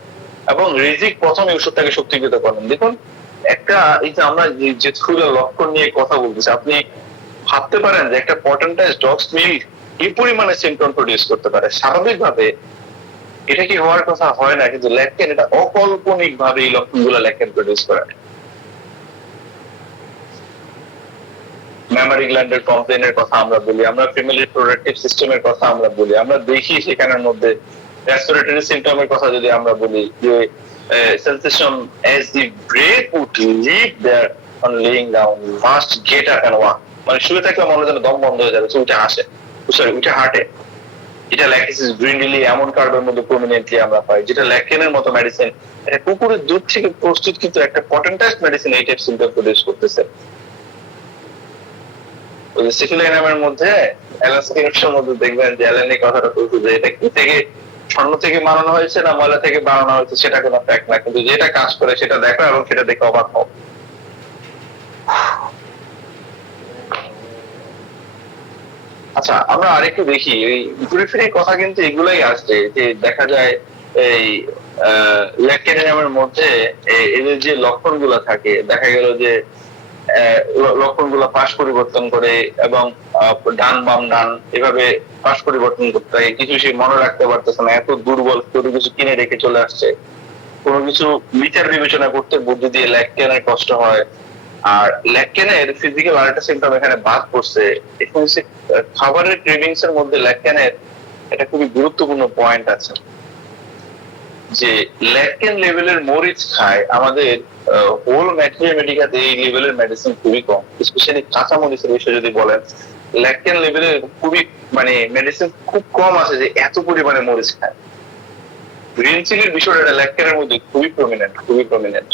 এবং রেজিক প্রথম এই ওষুধটাকে শক্তিকৃত করেন। দেখুন একটা, এই যে আমরা যে থ্রুলের লক্ষণ নিয়ে কথা বলতেছি, আপনি ভাবতে পারেন যে একটা পটেন্টাইজ ডগস মিল্ক এই পরিমাণে সিমটম প্রডিউস করতে পারে, স্বাভাবিকভাবে এটা কি হওয়ার কথা হয় না, কিন্তু ল্যাকটেন এটা অকল্পনিক ভাবে এই লক্ষণগুলো ল্যাকটেন প্রডিউস করে। মেমোরি গ্ল্যান্ডের কমপ্লেনের কথা আমরা বলি, আমরা ফ্যামিলি প্রোডাক্টিভ সিস্টেমের কথা আমরা বলি, আমরা দেখি সেখানের মধ্যে রেসপিরেটরি সিম্পটমের কথা যদি আমরা বলি, যে sensation as the breath would leave there on laying down, must get up and walk, মানে শুয়ে থাকলে মনে যেন দম বন্ধ হয়ে যাবে, উঠে আসে, সরি উঠে হাঁটে, এটা ল্যাকটিসিস গ্রিনডিলি এমন কার্বের মধ্যে প্রমিনেন্টলি আমরা পাই, যেটা ল্যাকটেনের মতো মেডিসিন, এটা কুকুরের দুধ থেকে প্রস্তুত কিন্তু একটা পটেন্টাইজ মেডিসিন এই টাইপ সিম্পটম প্রডিউস করতেছে। ওই যে সিফিলাইনামের মধ্যে অ্যালাস্টিনের মধ্যে দেখবেন যে অ্যালেনিক কথাটা বলতে, যে এটা কি থেকে স্বর্ণ থেকে বানানো হয়েছে না ময়লা থেকে বানানো হয়েছে সেটা কোনো ফ্যাক্ট না, কিন্তু যেটা কাজ করে সেটা দেখো এবং সেটা দেখে অবাক হও। আচ্ছা আমরা আরেকটু দেখি, এই ঘুরে ফিরে কথা কিন্তু এগুলাই আসছে, যে দেখা যায় এই ল্যাকটেনিয়ামের মধ্যে এদের যে লক্ষণগুলো থাকে, দেখা গেল যে লক্ষণগুলো পাশ পরিবর্তন করে, এবং ডান বাম ডান এভাবে পাশ পরিবর্তন করতে হয়, কিছু সে মনে রাখতে পারতেছে না, এত দুর্বল, কোনো কিছু কিনে রেখে চলে আসছে, কোনো কিছু বিচার বিবেচনা করতে বুদ্ধি দিয়ে ল্যাকটেনের কষ্ট হয়। আর ল্যাকটেনের ফিজিক্যাল আরেকটা সিম্পটম এখানে বাদ পড়ছে, এখানে হচ্ছে খাবারের ক্রেভিংস এর মধ্যে ল্যাকটেনের এটা খুবই গুরুত্বপূর্ণ পয়েন্ট আছে, যে ল্যাকটেন লেভেলের মরিচ খায় আমাদের হোল ম্যাথমেটিকাতে এই লেভেলের মেডিসিন খুবই কম, স্পেশালি কাঁচা মরিচের বিষয়ে যদি বলেন, ল্যাকটেন লেভেলের খুবই মানে মেডিসিন খুব কম আছে যে এত পরিমাণে মরিচ খায়। গ্রিন চিলির বিষয়টা ল্যাকটেনের মধ্যে খুবই প্রমিনেন্ট।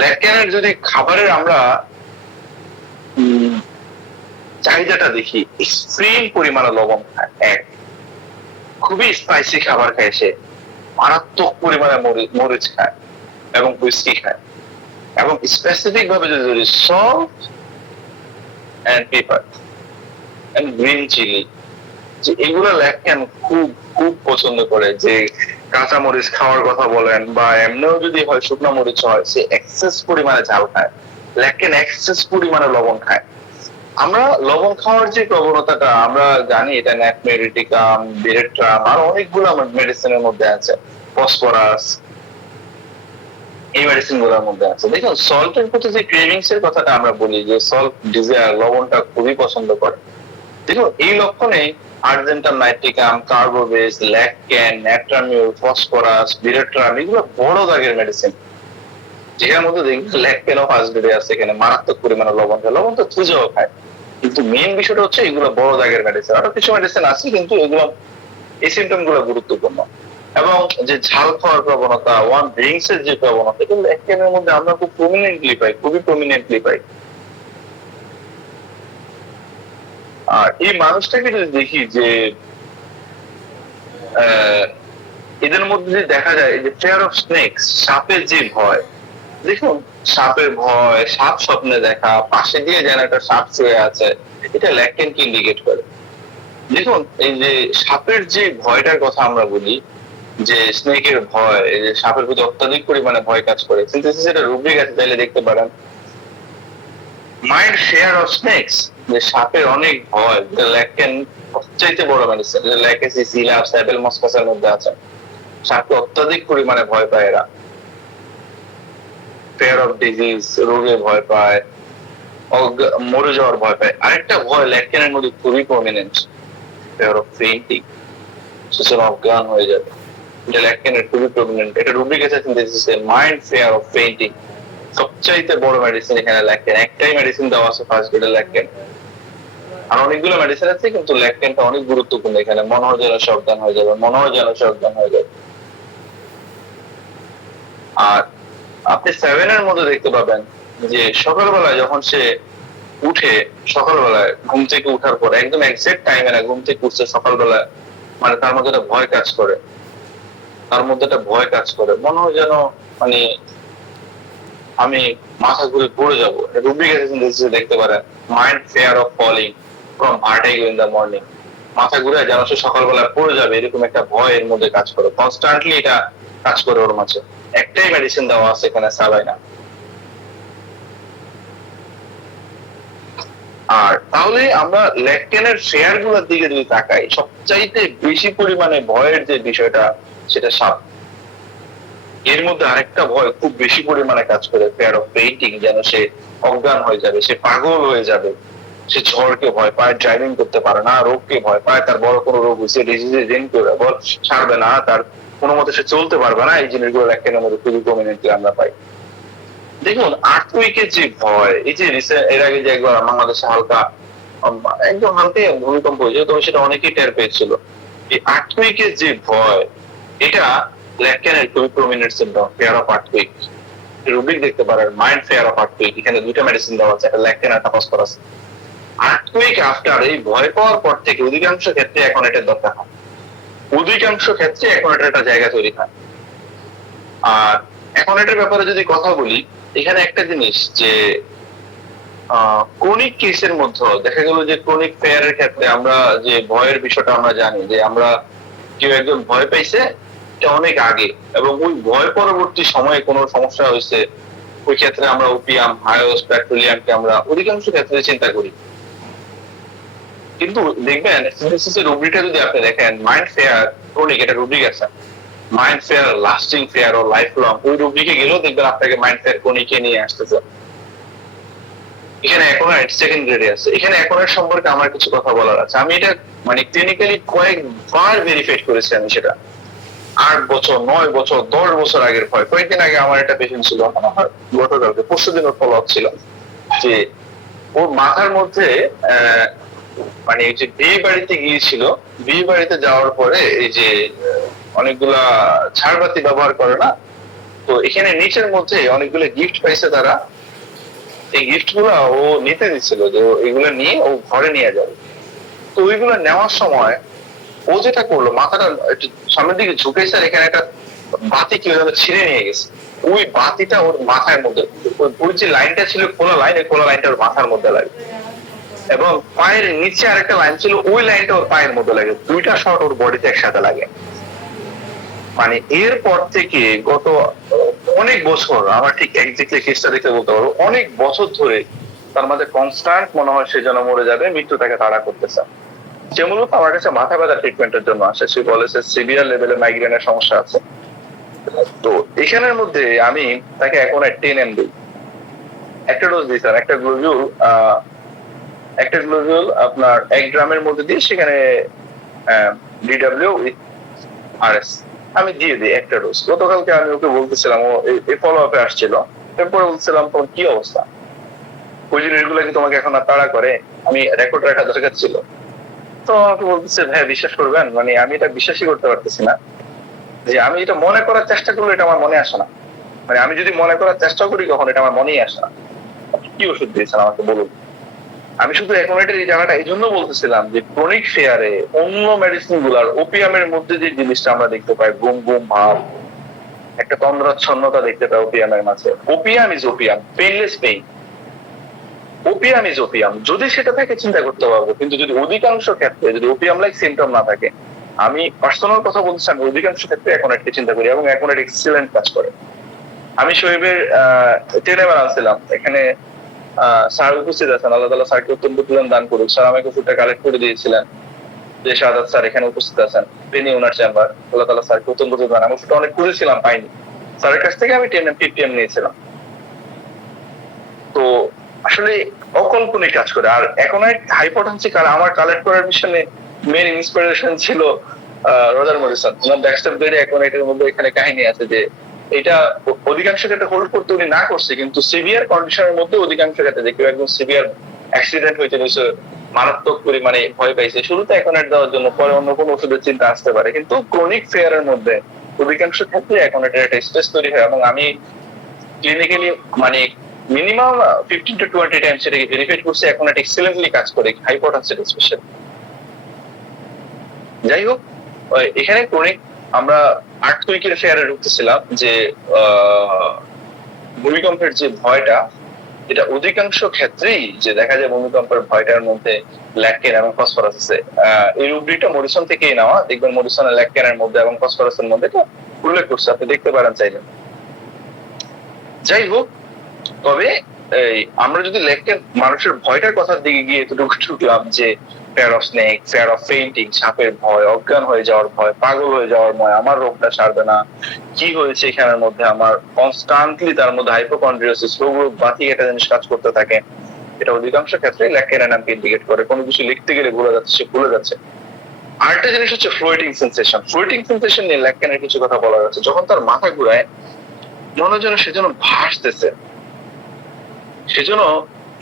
ল্যাকটেনের যদি খাবারের আমরা চাহিদাটা দেখি, এক্সট্রিম পরিমাণে লবণ খায়, এক খুবই স্পাইসি খাবার খায়, সে মারাত্মক পরিমাণে মরিচ খায় এবং হুইস্কি খায়, এবং স্পেসিফিক ভাবে যদি salt and pepper and green chilli, যে এগুলো ল্যাকটেন খুব খুব পছন্দ করে, যে কাঁচা মরিচ খাওয়ার কথা বলেন বা এমনিও যদি হয় শুকনো মরিচ হয়, সে এক্সেস পরিমাণে ঝাল খায়, ল্যাকটেন এক্সেস পরিমাণে লবণ খায়। আমরা লবণ খাওয়ার যে প্রবণতাটা আমরা জানি, এটা ন্যাপমেরিটিকাম, বিরেট্রাম, আর অনেকগুলো মেডিসিনের মধ্যে আছে, ফসফরাস, এই মেডিসিন গুলোর মধ্যে আছে। দেখুন সল্টের প্রতি যে ক্রেভিংস এর কথাটা আমরা বলি, যে সল্ট ডিজায়ার, লবণটা খুবই পছন্দ করে, দেখুন এই লক্ষণে আর্জেন্টাম নাইট্রিকাম, কার্বোবেস, ল্যাকটেন, ন্যাট্রামিউল, ফসফরাস, বিরেট্রাম এগুলো বড় দাগের মেডিসিন, যেটার মধ্যে দেখবেন ল্যাকটেনও ফার্স্ট গ্রেডে আছে, এখানে মারাত্মক পরিমাণে লবণ খায়, লবণ তো খুঁজেও খায়, কিন্তু মেইন বিষয়টা হচ্ছে এগুলো বড় দাগের মেডিসিন। আরো কিছু মেডিসিন আছে কিন্তু এগুলো এই সিমটম গুলো গুরুত্বপূর্ণ। এবং যে ঝাল খাওয়ার প্রবণতা, ওয়ান ড্রিঙ্কস এর যে প্রবণতা, এগুলো ল্যাকটেনের মধ্যে আমরা খুব প্রমিনেন্টলি পাই, খুবই প্রমিনেন্টলি পাই। আর এই মানুষটাকে যদি দেখি যে এদের মধ্যে যে দেখা যায় যে ফেয়ার অফ স্নেকস, সাপের যে ভয়, দেখুন সাপের ভয়, সাপ স্বপ্নে দেখা, পাশে দিয়ে যেন একটা সাপ শুয়ে আছে, এটা ল্যাকটেনকে ইন্ডিকেট করে। দেখুন এই যে সাপের যে ভয়টার কথা আমরা বলি, যে স্নেকের ভয়, এই যে সাপের প্রতি অত্যাধিক পরিমাণে ভয় কাজ করে, সিনথেসিস এটা রুব্রিক আছে, চাইলে দেখতে পারেন। মাইন্ড ফেয়ার অফ স্নেকস, যে সাপের অনেক ভয়, ল্যাকটেন সবচাইতে বড় মেডিসিন, ল্যাকেসি, সিলাপ, স্যাবেল মসকাসের মধ্যে আছে। সাপকে অত্যাধিক পরিমাণে ভয় পায় এরা। ফেয়ার অফ ডিজিজ, রোগে ভয় পায়, মরে যাওয়ার ভয় পায়। আরেকটা ভয় ল্যাকটেনের মধ্যে খুবই প্রমিনেন্ট, ফেয়ার অফ ফেইন্টিং, সূচনা অজ্ঞান হয়ে যাবে, এটা ল্যাকটেনের খুবই প্রমিনেন্ট। এটা রুব্রিক অ্যাসিড সিনথেসিসে মাইন্ড ফেয়ার অফ ফেইন্টিং সবচাইতে বড় মেডিসিন এখানে ল্যাকটেন। একটাই মেডিসিন দেওয়া আছে ফার্স্ট গ্রেডের ল্যাকটেন, আর অনেকগুলো মেডিসিন আছে, কিন্তু ল্যাকটেনটা অনেক গুরুত্বপূর্ণ এখানে। মনে হয় যেন সে অজ্ঞান হয়ে যাবে, মনে হয় যেন সে অজ্ঞান হয়ে যাবে। আর আপনি 7 এর মধ্যে দেখতে পাবেন যে সকালবেলায় যখন সে উঠে, সকালবেলায় ঘুম থেকে উঠার পর একদম এক্সাক্ট টাইমে না, ঘুম থেকে উঠছে সকালবেলায়, মানে তার মধ্যে একটা ভয় কাজ করে, তার মধ্যে একটা ভয় কাজ করে, মনে হয় যেন মানে আমি মাথা ঘুরে পড়ে যাবো। রুব্রিক অ্যাসিড দেখতে পারেন, mind fear of falling from vertigo in the morning, মাথা ঘুরে যেন সে সকালবেলায় পড়ে যাবে, এরকম একটা ভয় এর মধ্যে কাজ করে, কনস্ট্যান্টলি এটা কাজ করে ওর মাঝে। একটাই মেডিসিন দেওয়া আছে এখানে, সাবাইনা। আর তাহলে আমরা ল্যাকটেনের শেয়ার গুলোর দিকে যদি তাকাই, সবচাইতে বেশি পরিমাণে ভয়ের যে বিষয়টা, সেটা সাপ। এর মধ্যে আরেকটা ভয় খুব বেশি পরিমাণে কাজ করে, ফেয়ার অফ ফেইন্টিং, যেন সে অজ্ঞান হয়ে যাবে, সে পাগল হয়ে যাবে, সে ঝড়কে ভয় পায়, ড্রাইভিং করতে পারে না, রোগকে ভয় পায়, তার বড় কোনো রোগ হয়েছে, ডিজিজে জেন করে ছাড়বে না, তার কোনো মতে সে চলতে পারবে না। এই জিনিসগুলো ল্যাকটেনের মধ্যে খুবই প্রমিনেন্টলি আমরা পাই। দেখুন আর্থকুইকের যে ভয়, এই যে এর আগে যে একবার বাংলাদেশে হালকা একদম হালকা ভূমিকম্প হয়েছে, তবে সেটা অনেকেই টের পেয়েছিল। এই আর্থকুইকের যে ভয়, এটা ল্যাকটেনের খুবই prominent symptom, fair of earthquake. Rubric দেখতে পারেন, মাইন্ড ফেয়ার অফ আর্থকুইক, এখানে দুইটা মেডিসিন দেওয়া আছে, ল্যাকটেন আর ফসফরাস। আর্থকুইক আফটার, এই ভয় পাওয়ার পর থেকে অধিকাংশ ক্ষেত্রে এখন এটার দরকার হয়, অধিকাংশ ক্ষেত্রে এখন এটার একটা জায়গা তৈরি হয়। আর এখন এটার ব্যাপারে যদি কথা বলি, এখানে একটা জিনিস যে ক্রনিক কেসের মধ্যে দেখা গেল যে ক্রনিক ফেয়ারের ক্ষেত্রে আমরা যে ভয়ের বিষয়টা আমরা জানি, যে আমরা কেউ একজন ভয় পাইছে এটা অনেক আগে, এবং ওই ভয় পরবর্তী সময়ে কোনো সমস্যা হয়েছে, ওই ক্ষেত্রে আমরা ওপিয়াম, হায়োস, পেট্রোলিয়ামকে আমরা অধিকাংশ ক্ষেত্রে চিন্তা করি। কিন্তু দেখবেন রুব্রিকটা যদি আপনি দেখেন, মাইন্ড ফেয়ার ক্রনিক, এটা রুব্রিক আছে, মাইন্ড ফেয়ার লাস্টিং ফেয়ার ও লাইফ লং, ওই রুব্রিকে গেলেও দেখবেন আপনাকে মাইন্ড ফেয়ার ক্রনিকে নিয়ে আসতেছে। এখানে অ্যাকোনাইট সেকেন্ড গ্রেডে আছে। এখানে অ্যাকোনাইট সম্পর্কে আমার কিছু কথা বলার আছে। আমি এটা মানে ক্লিনিক্যালি কয়েকবার ভেরিফাই করেছি আমি সেটা। 8 বছর, 9 বছর, 10 বছর আগের ভয়। কয়েকদিন আগে আমার একটা পেশেন্ট ছিল, আমার গতকালকে পরশুদিন ওর ফলো আপ ছিল, যে ওর মাথার মধ্যে মানে এই যে বিয়ে বাড়িতে গিয়েছিল, বিয়ে বাড়িতে যাওয়ার পরে এই যে অনেকগুলা ঝাড়বাতি ব্যবহার করে না, তো এখানে নিচের মধ্যে অনেকগুলো গিফট পাইছে তারা। এই গিফট গুলা ও নিতে দিচ্ছিল, যে এগুলো নিয়ে ও ঘরে নিয়ে যাবে। তো ওইগুলো নেওয়ার সময় ও যেটা করলো, মাথাটা একটু সামনের দিকে ঝুঁকেছে, আর এখানে একটা বাতি কি ছিঁড়ে নিয়ে গেছে। ওই বাতিটা ওর মাথার মধ্যে, ওই যে লাইনটা ছিল খোলা লাইন, এই খোলা লাইনটা ওর মাথার মধ্যে লাগে, এবং পায়ের নিচে আরেকটা লাইন ছিল, ওই লাইনটা ওর পায়ের মধ্যে লাগে। দুইটা শট ওর বডিতে একসাথে লাগে। মানে এরপর থেকে গত অনেক বছর, আমার ঠিক এক্স্যাক্টলি কেসটা দেখতে বলতে পারবো, অনেক বছর ধরে তার মাঝে কনস্ট্যান্ট মনে হয় সে যেন মরে যাবে, মৃত্যু তাকে তাড়া করতেছে। সে মূলত আমার কাছে মাথা ব্যথা ট্রিটমেন্টের জন্য আসে। সে বলেছে সিভিয়ার লেভেলে মাইগ্রেনের সমস্যা আছে। তো এখানের মধ্যে আমি তাকে এখন 10 দিই, একটা ডোজ দিই স্যার, একটা গ্লোভিউল আপনার 1 গ্রামের মধ্যে দিয়ে, সেখানে ডিডব্লিউ আরএস আমি দিয়ে দিই একটা ডোজ। গতকালকে আমি ওকে বলতেছিলাম, ও এই ফলো আপে আসছিল, এরপরে বলছিলাম তোমার কি অবস্থা, ওই জিনিসগুলো কি তোমাকে এখন আর তাড়া করে? আমি রেকর্ড রাখা দরকার ছিল। তো আমাকে বলতেছে ভাই বিশ্বাস করবেন, মানে আমি এটা বিশ্বাসই করতে পারতেছি না যে আমি এটা মনে করার চেষ্টা করলে এটা আমার মনে আসে না। মানে আমি যদি মনে করার চেষ্টা করি কখন এটা আমার মনেই আসে না। কি ওষুধ দিয়েছেন আমাকে বলুন। আমি শুধু অ্যাকোমোডেটের এই জায়গাটা এই জন্য বলতেছিলাম যে ক্রনিক ফেয়ারে অন্য মেডিসিন গুলার ওপিয়ামের মধ্যে যে জিনিসটা আমরা দেখতে পাই, গুম গুম ভাব, একটা তন্দ্রাচ্ছন্নতা দেখতে পাই ওপিয়ামের মাঝে। Opium is opium, painless pain. Opium is opium, যদি সেটা থাকে চিন্তা করতে পারবো, কিন্তু যদি অধিকাংশ ক্ষেত্রে যদি ওপিয়াম লাইক সিমটম না থাকে, আমি পার্সোনাল কথা বলছি, আমি অধিকাংশ ক্ষেত্রে অ্যাকোমোডেটকে চিন্তা করি এবং অ্যাকোমোডেট এক্সিলেন্ট কাজ করে। আমি শহীবের টেলেবার আনছিলাম এখানে, স্যার উপস্থিত আছেন, আল্লাহ তাআলা স্যারকে অত্যন্ত তুলেন দান করুক। স্যার আমাকে ওষুধটা কালেক্ট করে দিয়েছিলেন, যে শাহাদাত স্যার এখানে উপস্থিত আছেন, তিনি ওনার চেম্বার, আল্লাহ তাআলা স্যারকে অত্যন্ত তুলেন দান। আমি ওষুধটা অনেক খুঁজেছিলাম, পাইনি। স্যারের কাছ থেকে আমি 10 mg 50 mg নিয়েছিলাম। তো আসলে অকল্পনীয় কাজ করে। আর এখন হাইপোটেনসি আমার কালেক্ট করার পিছনে মেন ইন্সপিরেশন ছিল রজার মরিসন। ওনার ব্যাকস্টেপ গাইডে অ্যাকোনাইটের মধ্যে এখানে কাহিনী আছে যে এটা অধিকাংশ ক্ষেত্রে হোল্ড করতে উনি না করছে, কিন্তু সিভিয়ার কন্ডিশনের মধ্যে অধিকাংশ ক্ষেত্রে যে কেউ একদম সিভিয়ার অ্যাক্সিডেন্ট হয়েছে, মারাত্মক পরিমাণে ভয় পাইছে, শুরুতে অ্যাকোনাইট দেওয়ার জন্য, পরে অন্য কোনো ওষুধের চিন্তা আসতে পারে, কিন্তু ক্রনিক ফেয়ারের মধ্যে অধিকাংশ ক্ষেত্রে অ্যাকোনাইটের একটা স্পেস তৈরি হয়। এবং আমি ক্লিনিক্যালি মানে মিনিমাম 15 to 20 টাইমস এটাকে ভেরিফাই করছি, এখন এটা এক্সিলেন্টলি কাজ করে হাইপোটেনসিভ স্পেশাল। যাই হোক, এখানে ক্রনিক আমরা 8 উইকের ফেয়ারে ঢুকতেছিলাম যে ভূমিকম্পের যে ভয়টা, এটা অধিকাংশ ক্ষেত্রেই যে দেখা যায় ভূমিকম্পের ভয়টার মধ্যে ল্যাকটেন এবং ফসফরাস আছে। এই রুব্রিকটা মরিসন থেকেই নেওয়া, দেখবেন মরিসনের ল্যাকটেনের মধ্যে এবং ফসফরাসের মধ্যে এটা উল্লেখ করছে, আপনি দেখতে পারেন চাইলে। যাই হোক, তবে আমরা যদি ল্যাকটেন মানুষের ভয়টার কথার দিকে গিয়ে এতটুকু ঢুকলাম যে fear of snake, fear of fainting, সাপের ভয়, অজ্ঞান হয়ে যাওয়ার ভয়, পাগল হয়ে যাওয়ার ভয়, আমার রোগটা সারবে না, কি হয়েছে এখানের মধ্যে আমার, কনস্ট্যান্টলি তার মধ্যে হাইপোকন্ড্রিওসিস, রোগ বাতি একটা জিনিস কাজ করতে থাকে, এটা অধিকাংশ ক্ষেত্রে ল্যাকটেনের নামকে ইন্ডিকেট করে। কোনো কিছু লিখতে গেলে ভুলে যাচ্ছে, সে ভুলে যাচ্ছে। আরেকটা জিনিস হচ্ছে ফ্লোটিং সেন্সেশন। ফ্লোটিং সেন্সেশন নিয়ে ল্যাকটেনের কিছু কথা বলা যাচ্ছে। যখন তার মাথা ঘুরায়, মনে যেন সে যেন ভাসতেছে, সেজন্য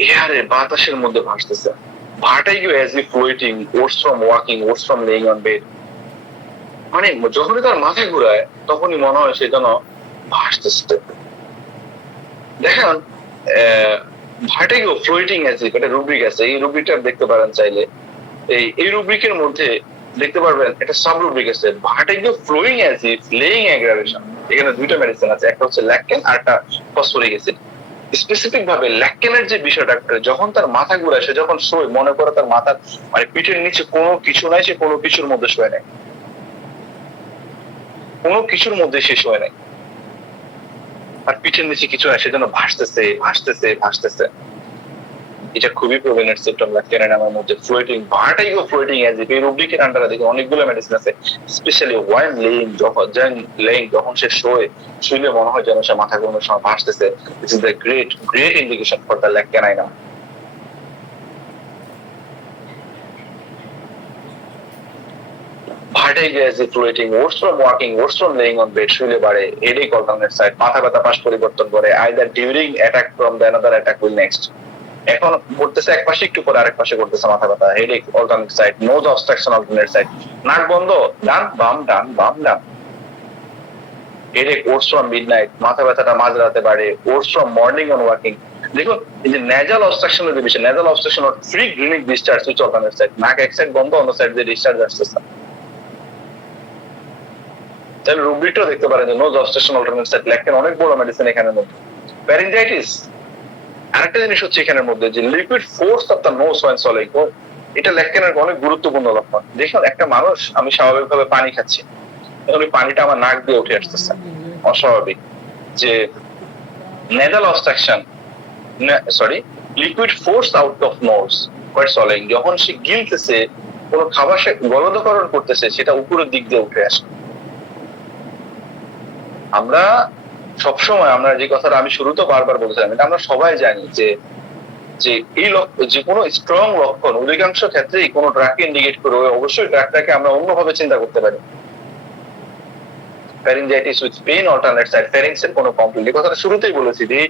এয়ারে বাতাসের মধ্যে ভাসতেছে। Vertigo as if floating, worse from walking, worse from lying on bed. মানে যখনই তার মাথা ঘুরায় তখনই মনে হয় সে যেন ভাসতেছে। দেখেন, ভার্টিগো ফ্লোটিং অ্যাজ ইফ, এটা রুব্রিক আছে, এই রুব্রিকটা দেখতে পারেন চাইলে। এই রুব্রিকের মধ্যে দেখতে পারবেন একটা সাব রুব্রিক আছে, vertigo flowing as if lying aggravation. এখানে দুইটা মেডিসিন আছে, একটা হচ্ছে ল্যাকটেন আর একটা ফসফরিক অ্যাসিড। স্পেসিফিক ভাবে ল্যাকটেনের যে বিষয়টা, যখন তার মাথা ঘুরায়, সে যখন শোয়, মনে করে তার মাথার মানে পিঠের নিচে কোনো কিছু নাই, সে কোনো কিছুর মধ্যে শোয় নাই, কোনো কিছুর মধ্যে সে শোয় নাই, আর পিঠের নিচে কিছু নাই, সে যেন ভাসতেছে ভাসতেছে ভাসতেছে। এটা খুবই প্রবলেমেটিক সিম্পটম ল্যাকটেনের নামের মধ্যে। Floating, vertigo floating as if, এই রুব্রিকের আন্ডারে দেখে অনেকগুলো মেডিসিন আছে, স্পেশালি ওয়াইন লেইং, যখন সে শোয়, শুইলে মনে হয় যেন সে মাথা ঘুরানোর সময় ভাসতেছে। This is the great great indication for the lac caninum. Vertigo as if floating, worse from walking, worse from lying on bed, শুইলে বাড়ে, হেডেক অল্টারনেট সাইড, মাথা ব্যথা পাশ পরিবর্তন করে, either during attack from the another attack will next. এখন করতেছে এক পাশে, একটু পরে আরেক পাশে করতেছে মাথা ব্যথা, headache alternate side, nose obstruction alternate side, নাক বন্ধ, ডান বাম ডান বাম ডান। হেডেক ওয়ার্স ফ্রম মিডনাইট, মাথা ব্যথাটা মাঝরাতে বাড়ে, worse from morning on waking. দেখুন, এই যে নেজাল অবস্ট্রাকশনের যে বিষয়, nasal obstruction or free greenish discharge which alternate side, নাক এক সাইড বন্ধ, অন্য সাইড দিয়ে ডিসচার্জ আসতেছে। তাহলে রুব্রিকটাও দেখতে পারেন যে নোজ অবস্ট্রাকশন অল্টারনেট সাইড, ল্যাকটেন অনেক বড় মেডিসিন এখানের মধ্যে। ফ্যারিঞ্জাইটিস, আরেকটা জিনিস হচ্ছে এখানের মধ্যে যে liquid force of the nose when swallowing, এটা ল্যাকটেনের অনেক গুরুত্বপূর্ণ লক্ষণ। দেখুন, একটা মানুষ, আমি স্বাভাবিকভাবে পানি খাচ্ছি, এখন ওই পানিটা আমার নাক দিয়ে উঠে আসতেছে, অস্বাভাবিক। যে nasal obstruction, liquid force out of nose when swallowing, যখন সে গিলতেছে, কোনো খাবার সে গলদকরণ করতেছে, সেটা উপরের দিক দিয়ে উঠে আসে। আমরা সবসময়, আমরা যে কথাটা আমি শুরুতে বারবার বলছিলাম, এটা আমরা সবাই জানি যে যে এই যে কোনো স্ট্রং লক্ষণ অধিকাংশ ক্ষেত্রেই কোনো ড্রাগকে ইন্ডিকেট করে, অবশ্যই ড্রাগটাকে আমরা অন্যভাবে চিন্তা করতে পারি। Pharyngitis with pain alternate side, ফ্যারিংস এর কোনো কমপ্লেইন, এই কথাটা শুরুতেই বলেছি যে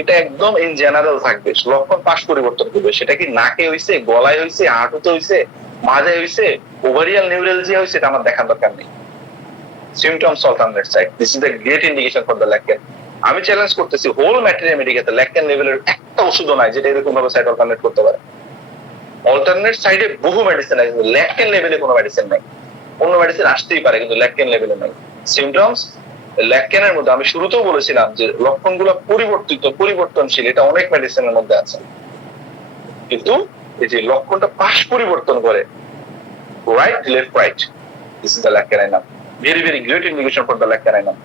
এটা একদম ইন জেনারেল থাকবে, লক্ষণ পাশ পরিবর্তন করবে। সেটা কি নাকে হইছে, গলায় হইছে, হাঁটুতে হইছে, মাঝে হয়েছে ওভারিয়াল নিউরালজিয়া হয়েছে, এটা আমার দেখার দরকার নেই। Symptoms alternate side, this is the great indication for the ল্যাকটেন। আমি চ্যালেঞ্জ করতেছি হোল ম্যাটেরিয়া মেডিকেতে ল্যাকটেন লেভেলের একটা ওষুধও নাই যেটা এরকম ভাবে সাইড অল্টারনেট করতে পারে। অল্টারনেট সাইডে বহু মেডিসিন আছে, ল্যাকটেন লেভেলে কোনো মেডিসিন নাই। অন্য মেডিসিন আসতেই পারে কিন্তু ল্যাকটেন লেভেলে নাই। সিমটমস ল্যাকটেনের মধ্যে আমি শুরুতেও বলেছিলাম যে লক্ষণগুলো পরিবর্তনশীল, এটা অনেক মেডিসিনের মধ্যে আছে, কিন্তু এই যে লক্ষণটা পাশ পরিবর্তন করে, right left right, this is the lac caninum, very very great indication for the lac caninum.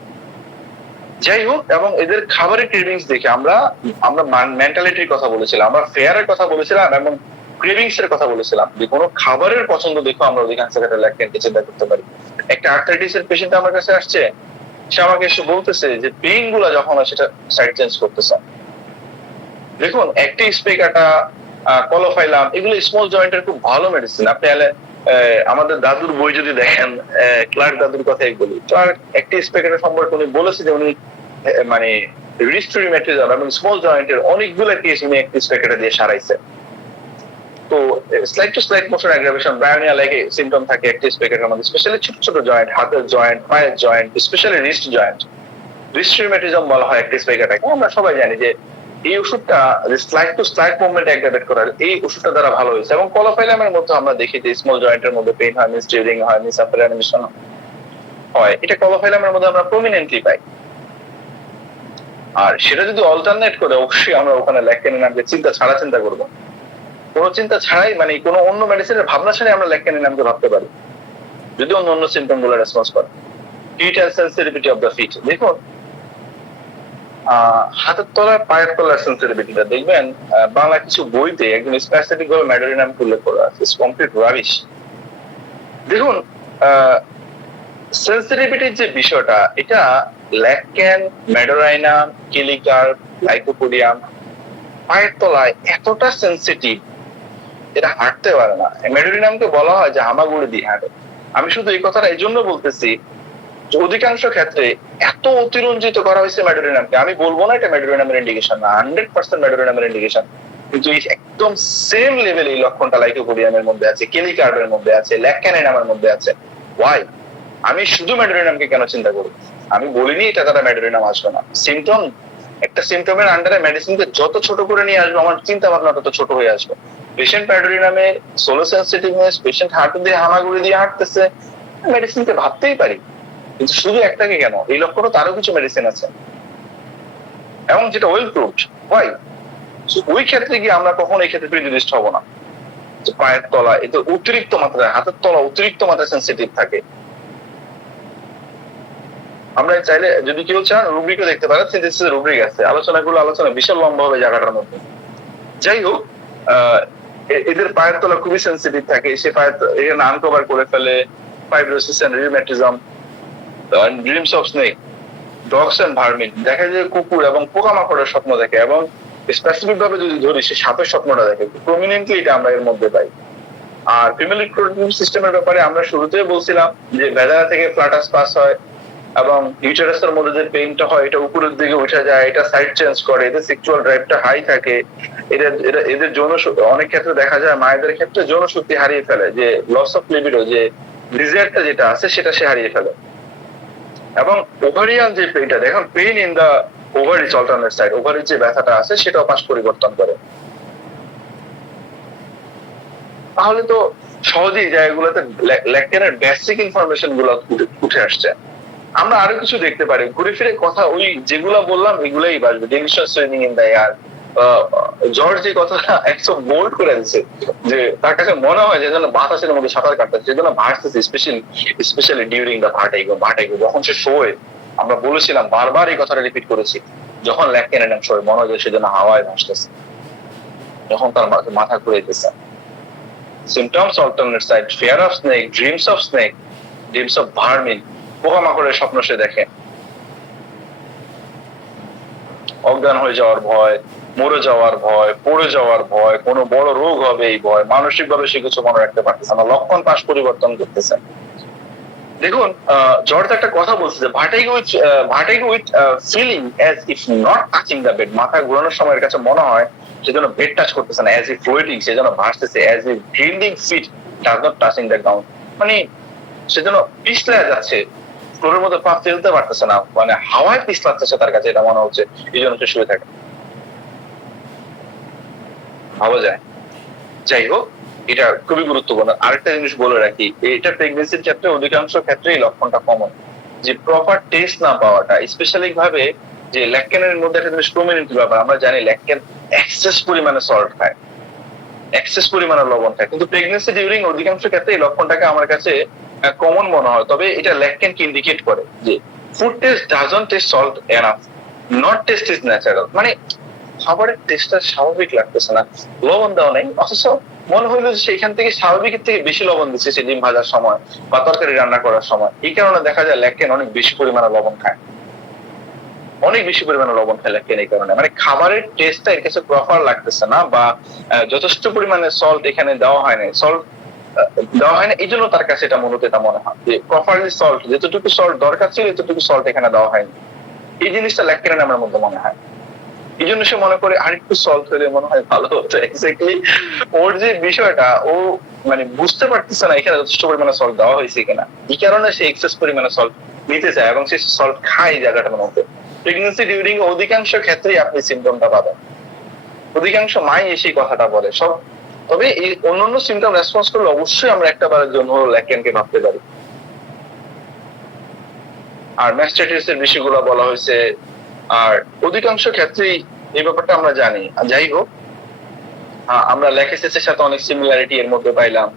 যাই হোক, এবং এদের খাবারের ক্রেভিংস দেখে আমরা মেন্টালিটির কথা বলেছিলাম, আমরা ফেয়ারের কথা বলেছিলাম এবং ক্রেভিংস এর কথা বলেছিলাম যে কোনো খাবারের পছন্দ দেখো আমরা অধিকাংশ ক্ষেত্রে ল্যাকটেনকে চিন্তা করতে পারি। একটা আর্থ্রাইটিস এর পেশেন্ট আমার কাছে আসছে, সে আমাকে এসে বলতেছে যে পেইন গুলা যখন হয় সেটা সাইড চেঞ্জ করতেছে। দেখুন অ্যাক্টিভ স্পেকাটা, কলোফাইলাম, এগুলো স্মল জয়েন্টের খুব ভালো মেডিসিন। আপনি আমাদের দাদুর বই যদি দেখেন, ক্লার্ক দাদুর কথাই বলি, ক্লার্ক অ্যাক্টিভ স্পেকাটা সম্পর্কে উনি বলেছে যে উনি মানে রিস্টোরিমেটিজম এবং স্মল জয়েন্টের অনেকগুলো কেস উনি অ্যাক্টিভ স্পেকাটা দিয়ে সারাইছে। তো slide to slide motion aggravation, Bryonia লেগে সিমটম থাকে অ্যাক্টিভ স্পেকারের মধ্যে, স্পেশালি ছোট ছোট জয়েন্ট, হাতের জয়েন্ট, পায়ের জয়েন্ট, স্পেশালি রিস্ট জয়েন্ট, রিস্টোরিমেটিজম বলা হয় অ্যাক্টিভ স্পেকারটাকে। আমরা সবাই জানি যে এই ওষুধটা slide to slide movement aggravate করার এই ওষুধটা দ্বারা ভালো হয়েছে। এবং কলোফাইলামের মধ্যে আমরা দেখি যে স্মল জয়েন্টের মধ্যে পেইন হয়, মিস ব্রিদিং হয়, মিস আপার অ্যানিমেশন হয়, এটা কলোফাইলামের মধ্যে আমরা প্রমিনেন্টলি পাই। আর সেটা যদি অল্টারনেট করে, অবশ্যই আমরা ওখানে ল্যাকটেনাইনামকে চিন্তা করবো, কোনো চিন্তা ছাড়াই, মানে কোনো অন্য মেডিসিনের ভাবনা ছাড়াই আমরা ল্যাকটেনাইনামকে ভাবতে পারি যদি অন্য সিমটম গুলো রেসপন্স করে। Heat and sensitivity of the feet, দেখুন হাতের তলার পায়ের তলার সেন্সিটিভিটিটা দেখবেন বাংলা কিছু বইতে একদম স্পেসিফিক ভাবে ম্যাডোরিনাম উল্লেখ করা আছে, কমপ্লিট রাবিশ। দেখুন সেন্সিটিভিটির যে বিষয়টা, এটা ল্যাকটেন, ম্যাডোরাইনাম, কেলিকার, লাইকোপোডিয়াম পায়ের তলায় এতটা সেন্সিটিভ, এটা হাঁটতে পারে না। ম্যাডোরিনামকে বলা হয় যে হামাগুড়ি দিয়ে হাঁটে। আমি শুধু এই কথাটা এই জন্য বলতেছি যে অধিকাংশ ক্ষেত্রে এত অতিরঞ্জিত করা হয়েছে ম্যাডোরিনামকে, আমি বলবো না এটা ম্যাডোরিনামের ইন্ডিকেশন না, 100% ম্যাডোরিনামের ইন্ডিকেশন, কিন্তু এই একদম সেম লেভেলে এই লক্ষণটা লাইকোপোডিয়ামের মধ্যে আছে, কেলিকার্বের মধ্যে আছে, ল্যাকটেনাইনামের মধ্যে আছে। ওয়াই? আমি শুধু ম্যাডোরিনামকে কেন চিন্তা করি? আমি বলিনি এটা দ্বারা ম্যাডোরিনাম আসবে না। সিমটম, একটা সিমটমের আন্ডারে মেডিসিনকে যত ছোট করে নিয়ে আসবে, আমার চিন্তা ভাবনা তত ছোট হয়ে আসবে। পেশেন্ট ম্যাডোরিনামে সোলো সেন্সিটিভনেস, পেশেন্ট হাঁটু দিয়ে হামাগুড়ি দিয়ে হাঁটতেছে, মেডিসিনকে ভাবতেই পারি, কিন্তু শুধু একটাকে কেন? এই লক্ষণও তারও কিছু মেডিসিন আছে এবং যেটা ওয়েল প্রুভড। ওয়াই? ওই ক্ষেত্রে গিয়ে আমরা কখনো এই ক্ষেত্রে প্রিজুডিসড হবো না যে পায়ের তলা এতে অতিরিক্ত মাত্রায়, হাতের তলা অতিরিক্ত মাত্রায় সেন্সিটিভ থাকে। আমরা চাইলে যদি কেউ চান রুব্রিকও দেখতে পারেন, সিনথেসিসের রুব্রিক আছে, আলোচনা বিশাল লম্বা হবে জায়গাটার মধ্যে। যাই হোক, এদের পায়ের তলা খুবই সেন্সিটিভ থাকে, সে পায়ের এখানে আনকভার করে ফেলে, fibrosis and rheumatism, dreams of snake, dogs and vermin, দেখা যায় কুকুর এবং পোকামাকড়ের স্বপ্ন দেখে, এবং স্পেসিফিক ভাবে যদি ধরি সে সাপের স্বপ্নটা দেখে, প্রমিনেন্টলি এটা আমরা এর মধ্যে পাই। আর ফিমেল রিপ্রোডাক্টিভ সিস্টেমের ব্যাপারে আমরা শুরুতেই বলছিলাম যে ভেজানা থেকে ফ্লাটাস পাস হয় এবং ইউটেরাসের মধ্যে যে পেইনটা হয় এটা উপরের দিকে উঠে যায়, এটা সাইড চেঞ্জ করে, এদের সেক্সুয়াল ড্রাইভটা হাই থাকে, এদের যৌন, অনেক ক্ষেত্রে দেখা যায় মায়েদের ক্ষেত্রে যৌন শক্তি হারিয়ে ফেলে, যে লস অফ লিবিডো, যে ডিজায়ারটা যেটা আছে সেটা সে হারিয়ে ফেলে। এবং ওভারিয়ান যে পেইনটা, দেখুন pain in the ovaries alternate side, ওভারির যে ব্যথাটা আছে সেটাও পাশ পরিবর্তন করে। তাহলে তো সহজেই জায়গাগুলোতে ল্যাকটেনের বেসিক ইনফরমেশন গুলো উঠে আসছে। আমরা আরো কিছু দেখতে পারি, ঘুরে ফিরে কথা ওই যেগুলা বললাম এগুলাই বাসবে। Delusions swimming in the air, জর্জ যে কথাটা একদম বোল্ড করে দিচ্ছে যে তার কাছে মনে হয় যে যেন বাতাসের মধ্যে সাঁতার কাটতেছে, যেজন্য ভাসতেছে, স্পেশালি ডিউরিং দ্য ভার্টাইগো, যখন সে শোয়। আমরা বলেছিলাম, বারবার এই কথাটা রিপিট করেছি, যখন ল্যাকটেনাইনাম শোয় মনে হয় সেজন্য হাওয়ায় ভাসতেছে, যখন তার মাথা ঘুরাইতেছে। Symptoms alternate side, fear of snake, dreams of snake, dreams of vermin, পোকামাকড়ের স্বপ্ন সে দেখে, অজ্ঞান হয়ে যাওয়ার ভয়, মরে যাওয়ার ভয়, পড়ে যাওয়ার ভয়, কোনো বড় রোগ হবে এই ভয়, মানসিক ভাবে সে কিছু মনে রাখতে পারতেছে না, লক্ষণ পাশ পরিবর্তন করতেছে। দেখুন জর্জ একটা কথা বলছে যে vertigo with feeling as if not touching the bed, মাথা ঘোরানোর সময় এর কাছে মনে হয় সেজন্য বেড টাচ করতেছে না, অ্যাজ ইফ ফ্লোটিং, সেজন্য ভাসতেছে, as if gliding feet does not touching the ground, মানে সেজন্য পিছলে যাচ্ছে, ফ্লোরের মধ্যে পা ফেলতে পারতেছে না, মানে হাওয়ায় পিছলাচ্ছে তার কাছে, এটা মনে হচ্ছে, এই জন্য সে শুয়ে থাকে। ভাবা যায়। যাই হোক, এটা খুবই গুরুত্বপূর্ণ। আরেকটা জিনিস বলে রাখি, এটা প্রেগনেন্সির ক্ষেত্রে অধিকাংশ ক্ষেত্রে এই লক্ষণটা কমন, যে প্রপার টেস্ট না পাওয়াটা, স্পেশালি ভাবে যে ল্যাকটেনের মধ্যে একটা জিনিস প্রমিনেন্ট ব্যাপার, আমরা জানি ল্যাকটেন এক্সেস পরিমাণে সল্ট খায়, এক্সেস পরিমাণে লবণ খায়, কিন্তু প্রেগনেন্সি ডিউরিং অধিকাংশ ক্ষেত্রে এই লক্ষণটাকে আমার কাছে কমন মনে হয়। তবে এটা ল্যাকটেনকে ইন্ডিকেট করে যে food taste doesn't test salt enough, not test is natural, মানে খাবারের টেস্টটা স্বাভাবিক লাগতেছে না, লবণ দেওয়া নাই, অথচ মনে হইলো যে সেখান থেকে স্বাভাবিকের থেকে বেশি লবণ দিচ্ছে সে ডিম ভাজার সময় বা তরকারি রান্না করার সময়। এই কারণে দেখা যায় ল্যাকটেন অনেক বেশি পরিমাণে লবণ খায়, অনেক বেশি পরিমাণে লবণ খায় ল্যাকটেন। এই কারণে মানে খাবারের টেস্টটা এর কাছে প্রপার লাগতেছে না, বা যথেষ্ট পরিমাণে সল্ট এখানে দেওয়া হয় না, সল্ট দেওয়া হয় না, এই জন্য তার কাছে এটা মূলত এটা মনে হয় যে প্রপারলি সল্ট, যতটুকু সল্ট দরকার ছিল এতটুকু সল্ট এখানে দেওয়া হয়নি, এই জিনিসটা ল্যাকটেনের আমার মধ্যে মনে হয়। এই জন্য সে মনে করে আরেকটু সল্ট হলে মনে হয় ভালো হতো। এক্স্যাক্টলি ওর যে বিষয়টা, ও মানে বুঝতে পারতেছে না এখানে যথেষ্ট পরিমাণে সল্ট দেওয়া হয়েছে কিনা, এই কারণে সে এক্সেস পরিমাণে সল্ট নিতে চায় এবং সে সল্ট খায় জায়গাটার মধ্যে। প্রেগনেন্সি ডিউরিং অধিকাংশ ক্ষেত্রেই আপনি সিমটমটা পাবেন, অধিকাংশ মাই এসে কথাটা বলে সব। তবে এই অন্যান্য সিমটম রেসপন্স করলে অবশ্যই আমরা একটা বারের জন্য ল্যাকটেনকে ভাবতে পারি। আর ম্যাস্টাইটিস এর বিষয়গুলো বলা হয়েছে, আর অধিকাংশ ক্ষেত্রেই এই ব্যাপারটা আমরা জানি। যাই হোক, আমরা ল্যাকেসিস এর সাথে অনেক সিমিলারিটি এর মধ্যে পাইলাম।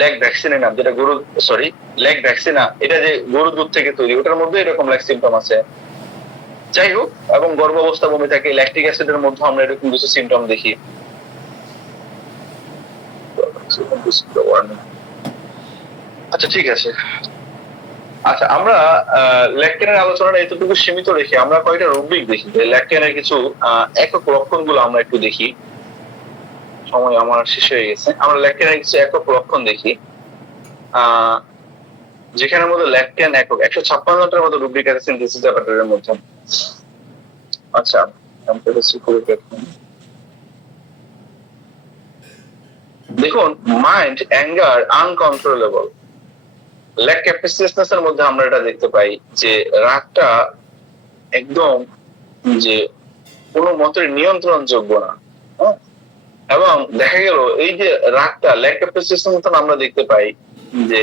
ল্যাক ভ্যাকসিনের নাম, যেটা গরু, সরি ল্যাক ভ্যাকসিনা, এটা যে গরুর দুধ থেকে তৈরি, ওটার মধ্যে এরকম ল্যাক সিমটম আছে। যাই হোক, এবং গর্ভাবস্থা বমি থাকে, ল্যাকটিক অ্যাসিডের মধ্যে আমরা এরকম কিছু সিমটম দেখি। আচ্ছা ঠিক আছে, আচ্ছা আমরা ল্যাকটেনের আলোচনাটা এতটুকু সীমিত রেখে আমরা কয়েকটা রুব্রিক দেখি, যে ল্যাকটেনের কিছু একক লক্ষণগুলো আমরা একটু দেখি। সময় আমার শেষ হয়ে গেছে, আমরা ল্যাকটেনের কিছু একক লক্ষণ দেখি, যেখানের মধ্যে ল্যাকটেন একক 156টার মতো রুব্রিক আছে সিনথেসিস চ্যাপ্টারের মধ্যে। আচ্ছা, দেখুন, মাইন্ড, অ্যাঙ্গার, আনকন্ট্রোলেবল। ল্যাক ক্যাপাসিটিসনেস এর মধ্যে আমরা এটা দেখতে পাই যে রাগটা একদম যে কোনো মতের নিয়ন্ত্রণযোগ্য না, এবং দেখা গেল এই যে রাগটা ল্যাক ক্যাপাসিটিসনেস মতন আমরা দেখতে পাই যে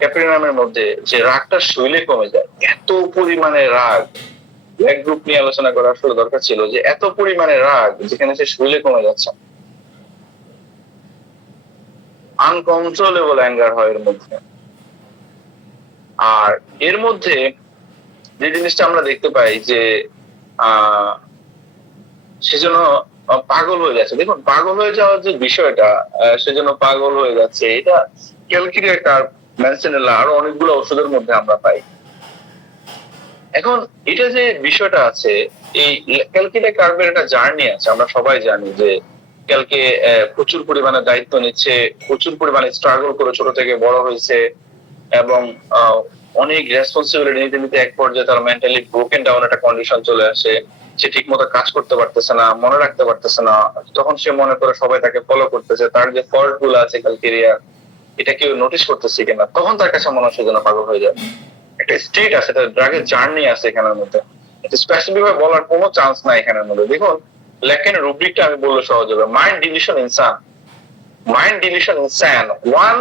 ক্যাপ্রিনামের মধ্যে যে রাগটা শৈলে কমে যায়, এত পরিমাণে রাগ। ব্ল্যাক গ্রুপ নিয়ে আলোচনা করা আসলে দরকার ছিল, যে এত পরিমাণে রাগ যেখানে সে শৈলে কমে যাচ্ছে, আনকন্ট্রোলেবল অ্যাঙ্গার হয় এর মধ্যে। আর এর মধ্যে যে জিনিসটা আমরা দেখতে পাই যে সেজন্য পাগল হয়ে যাচ্ছে। দেখুন, পাগল হয়ে যাওয়ার যে বিষয়টা, সেজন্য পাগল হয়ে যাচ্ছে, এটা ক্যালকিরিয়া কার্ভ, ম্যানসেনেলা, আরো অনেকগুলো ওষুধের মধ্যে আমরা পাই। এখন এটা যে বিষয়টা আছে, এই ক্যালকিরিয়া কার্ভের একটা জার্নি আছে, আমরা সবাই জানি যে ক্যালকে প্রচুর পরিমাণে দায়িত্ব নিচ্ছে, প্রচুর পরিমাণে স্ট্রাগল করে ছোট থেকে বড় হয়েছে, এবং অনেক রেসপন্সিবিলিটি নিতে নিতে এক পর্যায়ে তার মেন্টালি ব্রোকেন ডাউন একটা কন্ডিশন চলে আসে, সে ঠিক মতো কাজ করতে পারতেছে না, মনে রাখতে পারতেছে না। তখন সে মনে করে সবাই তাকে ফলো করতেছে, তার যে ফল্ট গুলো আছে ক্যালকেরিয়া, এটা কেউ নোটিস করতেছে কিনা, তখন তার কাছে মনে হচ্ছে যেন পাগল হয়ে যায়। একটা স্টেট আছে, একটা ড্রাগের জার্নি আছে এখানের মধ্যে, এটা স্পেসিফিক ভাবে বলার কোনো চান্স নাই এখানের মধ্যে। দেখুন, ল্যাকেনের রুব্রিকটা আমি বললে সহজ হবে, মাইন্ড ডিলিশন ইনসান, মাইন্ড ডিলিশন ইনসান, one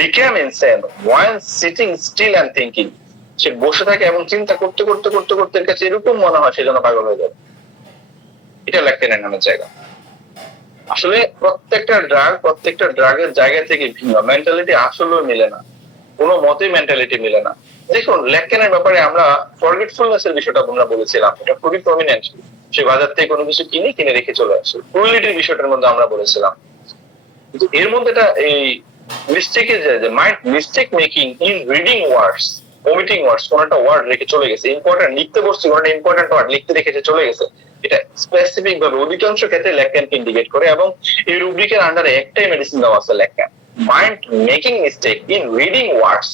became insane when sitting still and thinking। সে বসে থাকে এবং চিন্তা করতে করতে করতে করতে এর কাছে এরকম মনে হয় সেজন্য পাগল হয়ে যাবে। এটা ল্যাকটেনের নামের জায়গা। আসলে প্রত্যেকটা ড্রাগের জায়গা থেকে ভিন্ন, মেন্টালিটি আসলেও মিলে না, কোনো মতেই মেন্টালিটি মিলে না। দেখুন, ল্যাকটেনের ব্যাপারে আমরা ফরগেটফুলনেস এর বিষয়টা আমরা বলেছিলাম, এটা খুবই প্রমিনেন্ট। সে বাজার থেকে কোনো কিছু কিনে রেখে চলে আসে, ক্রুয়েলিটির বিষয়টার মধ্যে আমরা বলেছিলাম। কিন্তু এর মধ্যে এটা এই মিস্টেক এর যে mind mistake making in reading words, omitting words, কোন একটা ওয়ার্ড রেখে চলে গেছে, ইম্পর্টেন্ট লিখতে বসছে, কোন একটা ইম্পর্টেন্ট ওয়ার্ড লিখতে রেখেছে চলে গেছে, এটা স্পেসিফিক ভাবে অধিকাংশ ক্ষেত্রে ল্যাকটেনকে ইন্ডিকেট করে। এবং এই রুব্রিকের আন্ডারে একটাই মেডিসিন দেওয়া আছে, ল্যাকটেন। Mind making mistake in reading words,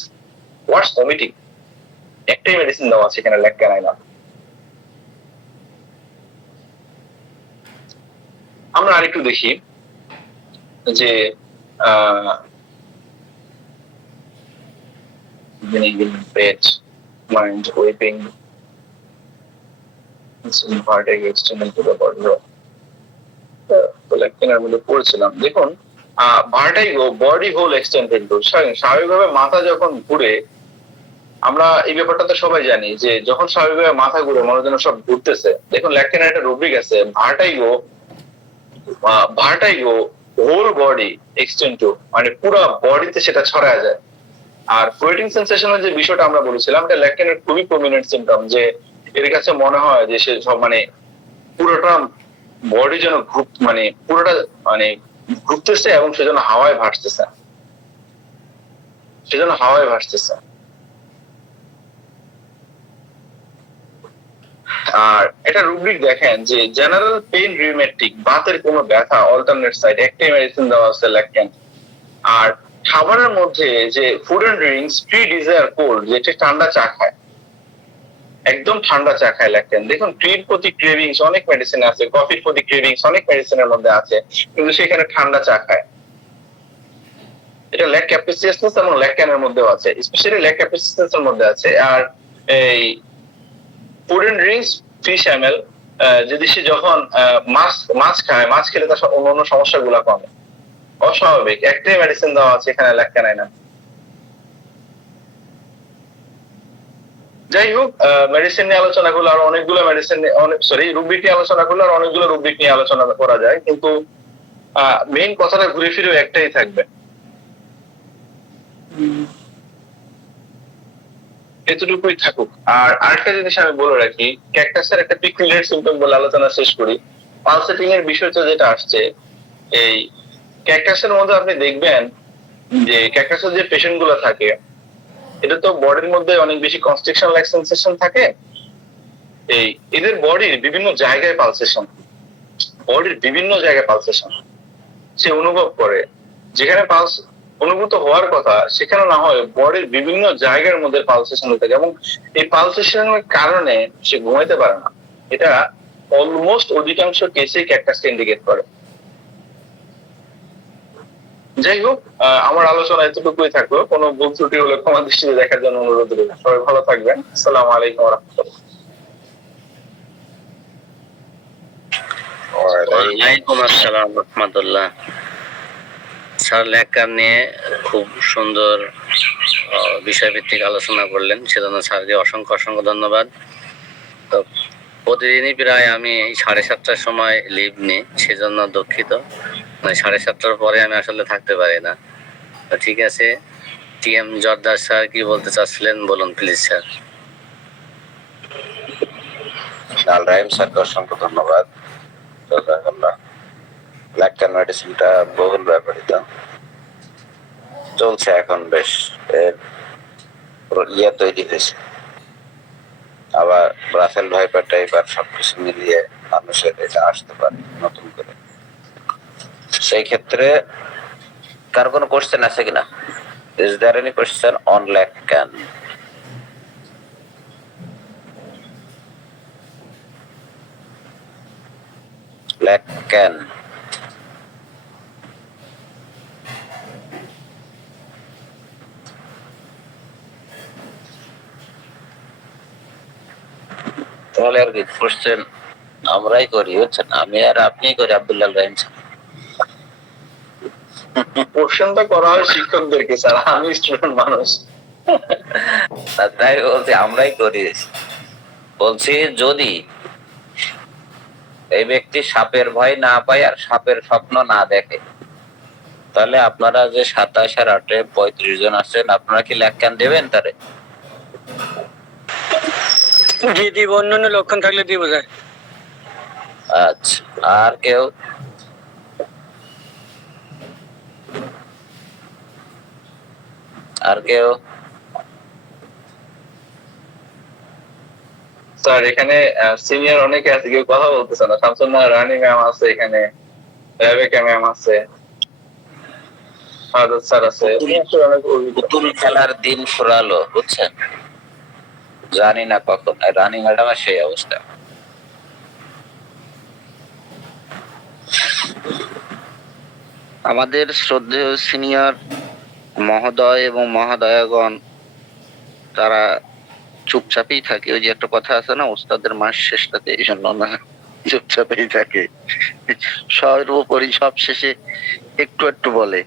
words omitting, একটাই মেডিসিন দেওয়া আছে এখানে, ল্যাকটেন আইনা। আমরা আরেকটু দেখি যে পেট mind weeping vertigo extended to the body. লেকটিনের মধ্যে পড়ছিলাম, দেখুন vertigo body whole extended to, স্বাভাবিকভাবে মাথা যখন ঘুরে, আমরা এই ব্যাপারটা তো সবাই জানি যে যখন স্বাভাবিকভাবে মাথা ঘুরে মনে যেন সব ঘুরতেছে। দেখুন লেকটিনের একটা রুব্রিক আছে, vertigo whole body extend to, মানে পুরো বডিতে সেটা ছড়ায় যায়। আর ফ্লোটিং সেন্সেশনের যে বিষয়টা আমরা বলেছিলাম, এটা ল্যাকটিনের খুবই প্রমিনেন্ট সিম্পটম, যে এর কাছে মনে হয় যে সে সব মানে পুরোটা বডি যেন মানে পুরোটা মানে ঘুরতেছে এবং সেজন্য হাওয়ায় ভাসতেছে, আর এটা রুব্রিক দেখেন যে জেনারেল পেইন রিউমেটিক, বাতের কোনো ব্যথা, অল্টারনেট সাইড, একটাই মেডিসিন দেওয়া আছে ল্যাকটেন। আর খাবারের মধ্যে যে food and drinks pre desire cold, যেটা ঠান্ডা চা খায়, একদম ঠান্ডা চা খায় ল্যাকটেন। দেখুন ট্রির প্রতি ক্রেভিংস অনেক মেডিসিন আছে, কফির প্রতি ক্রেভিংস অনেক মেডিসিনের মধ্যে আছে, কিন্তু সেখানে ঠান্ডা চা খায়। এটা ল্যাক ক্যাপাসিয়াসনেস এবং ল্যাকটেনের মধ্যেও আছে, স্পেশালি ল্যাক ক্যাপাসিয়াসনেস এর মধ্যে আছে। আর এই food and drinks fish ML, যদি সে যখন মাছ খায়, মাছ খেলে তার অন্যান্য সমস্যাগুলো কমে, অস্বাভাবিক একটাই মেডিসিন দেওয়া আছে এখানে ল্যাকটেনাইন। যাই হোক, মেডিসিন নিয়ে আলোচনা করলে আর অনেকগুলো মেডিসিন, রুব্রিক নিয়ে আলোচনা করলে আর অনেকগুলো রুব্রিক নিয়ে আলোচনা করা যায়, কিন্তু মেইন কথাটা ঘুরে ফিরে একটাই থাকবে, এতটুকুই থাকুক। আর আরেকটা জিনিস আমি বলে রাখি, ক্যাকটাসের একটা পিকুলিয়ার সিম্পটম বলে আলোচনা শেষ করি। পালসেটিং এর বিষয়টা যেটা আসছে, এই ক্যাকটাসের মধ্যে আপনি দেখবেন যে ক্যাকটাসের যে পেশেন্ট গুলো থাকে, এটা তো বডির মধ্যে অনেক বেশি কনস্ট্রিকশন লাইক সেন্সেশন থাকে। এই এদের বডির বিভিন্ন জায়গায় পালসেশন, সে অনুভব করে, যেখানে পালস অনুভূত হওয়ার কথা সেখানে না হয় বডির বিভিন্ন জায়গার মধ্যে পালসেশন হতে থাকে, এবং এই পালসেশনের কারণে সে ঘুমাইতে পারে না। এটা অলমোস্ট অধিকাংশ কেসে ক্যাকটাসকে ইন্ডিকেট করে। যাই হোক, আমার আলোচনা এতটুকুই থাকলো, কোনো ভুল ত্রুটি হলে ক্ষমা দৃষ্টিতে দেখার জন্য অনুরোধ রইল। সবাই ভালো থাকবেন। আসসালামু আলাইকুম ওয়া রাহমাতুল্লাহ। ওয়ালাইকুম আসসালাম রহমতুল্লাহ। স্যার লেকচার নিয়ে খুব সুন্দর বিষয়ভিত্তিক আলোচনা করলেন, সেজন্য স্যারকে অসংখ্য অসংখ্য ধন্যবাদ। তো প্রতিদিনই প্রায় আমি 7:30টার সময় লিভ নিই, সেজন্য দুঃখিত। মানে 7:30টার পরে আমি আসলে থাকতে পারি না। তো ঠিক আছে, টিএম জর্দার স্যার কি বলতে চাচ্ছিলেন বলুন প্লিজ স্যার। আল রাহিম স্যারকে অসংখ্য ধন্যবাদ। ল্যাকটেন মেডিসিনটা বহুল ব্যবহৃত চলছে, এখন বেশ তৈরি হয়েছে। আবার রাসেল ভাইপার টাইপার সবকিছু মিলিয়ে মানুষের এটা আসতে পারে নতুন করে। সেই ক্ষেত্রে কার কোনো কোশ্চেন আছে কিনা? Is there any question on ল্যাকটেন? ল্যাকটেন তাহলে আর কি কোশ্চেন আমরাই করি, বুঝছেন, আমি আর আপনি করি, আব্দুল্লাহ রাহিম স্যার। কোশ্চেনটা করা হয় শিক্ষকদেরকে স্যার, আমি স্টুডেন্ট মানুষ। তাই বলছি, আমরাই করি। বলছি যদি এই ব্যক্তি সাপের ভয় না পায় আর সাপের স্বপ্ন না দেখে, তাহলে আপনারা যে 27 আর 8 35 জন আছেন, আপনারা কি ল্যাকটেন দেবেন তারে? জি দিব, অন্যান্য লক্ষণ থাকলে দিব যায়। আচ্ছা, আর কেউ? আর কেউ? স্যার এখানে সিনিয়র অনেকে আছে, কেউ কথা বলতেছে না। শামসুন্নাহ রানী ম্যাম আছে, এখানে রেবেকা ম্যাম আছে, সাদত স্যার আছে, পুতুল খেলার দিন ফুরালো, বুঝছেন, জানি না কখন। রানী ম্যাডামের সেই অবস্থা। আমাদের শ্রদ্ধেয় সিনিয়র মহোদয় এবং মহোদয়গণ তারা চুপচাপই থাকে। ওই যে একটা কথা আছে না, ওস্তাদের মাস শেষটাতে, এই জন্য না চুপচাপই থাকে, সর্বোপরি সব শেষে একটু একটু বলে।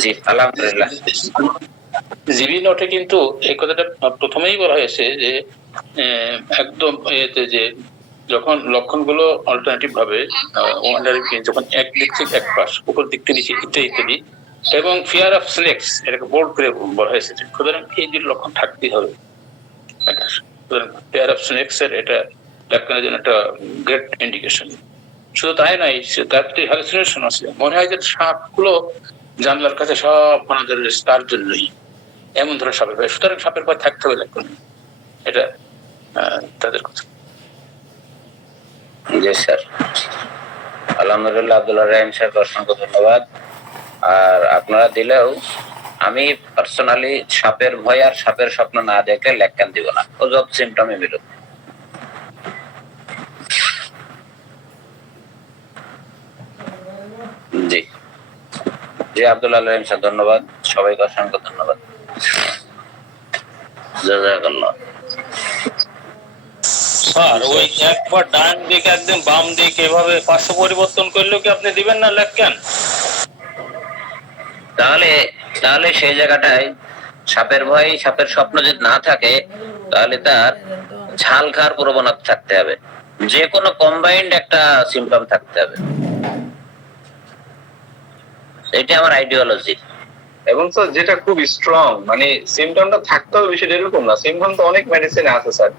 জি আলহামদুলিল্লাহ। জিবি নোটে কিন্তু এই কথাটা প্রথমেই বলা হয়েছে যে একদম এতে যে যখন লক্ষণগুলো অল্টারনেটিভ ভাবে যখন এক দিক থেকে এক পাশ, উপর দিক থেকে নিচে ইত্যাদি এবং ফিয়ার অফ স্নেকস এটাকে বোল্ড করে বলা হয়েছে, সুতরাং এই দুটি লক্ষণ থাকতেই হবে। ফিয়ার অফ স্নেকস এর এটা লক্ষণের জন্য একটা গ্রেট ইন্ডিকেশন। শুধু তাই নয়, তার হ্যালুসিনেশন আছে, মনে হয় যে সাপগুলো জানলার কাছে সব আমাদের তার জন্যই এমন ধরনের সাপের ভয়, সুতরাং সাপের ভয় থাকতে হবে লক্ষণ, এটা তাদের কথা। জি স্যার, আলহামদুলিল্লাহ। আব্দুল্লাহ রহিম স্যারকে অসংখ্য ধন্যবাদ। আর আপনারা দিলেও আমি পার্সোনালি সাপের ভয় আর সাপের স্বপ্ন না দেখলে লেখকান দিব না, ও যত সিমটমে মিলুক। জি জি আব্দুল্লাহ রহিম স্যার ধন্যবাদ, সবাইকে অসংখ্য ধন্যবাদ। জাযাকাল্লাহ। স্যার ওই একবার ডান দিক একদম বাম দিক এভাবে পার্শ্ব পরিবর্তন করলেও কি আপনি দিবেন না লেখকেন? তাহলে তাহলে সেই জায়গাটায় সাপের ভয় সাপের স্বপ্ন যদি না থাকে, তাহলে তার ঝাল খাওয়ার প্রবণতা থাকতে হবে, যে কোনো কম্বাইন্ড একটা সিম্পটম থাকতে হবে। এটা আমার আইডিওলজি। এবং স্যার যেটা খুব স্ট্রং, মানে সিমটমটা থাকতে হবে বিষয়টা এরকম না, সিমটম তো অনেক মেডিসিনে আছে স্যার,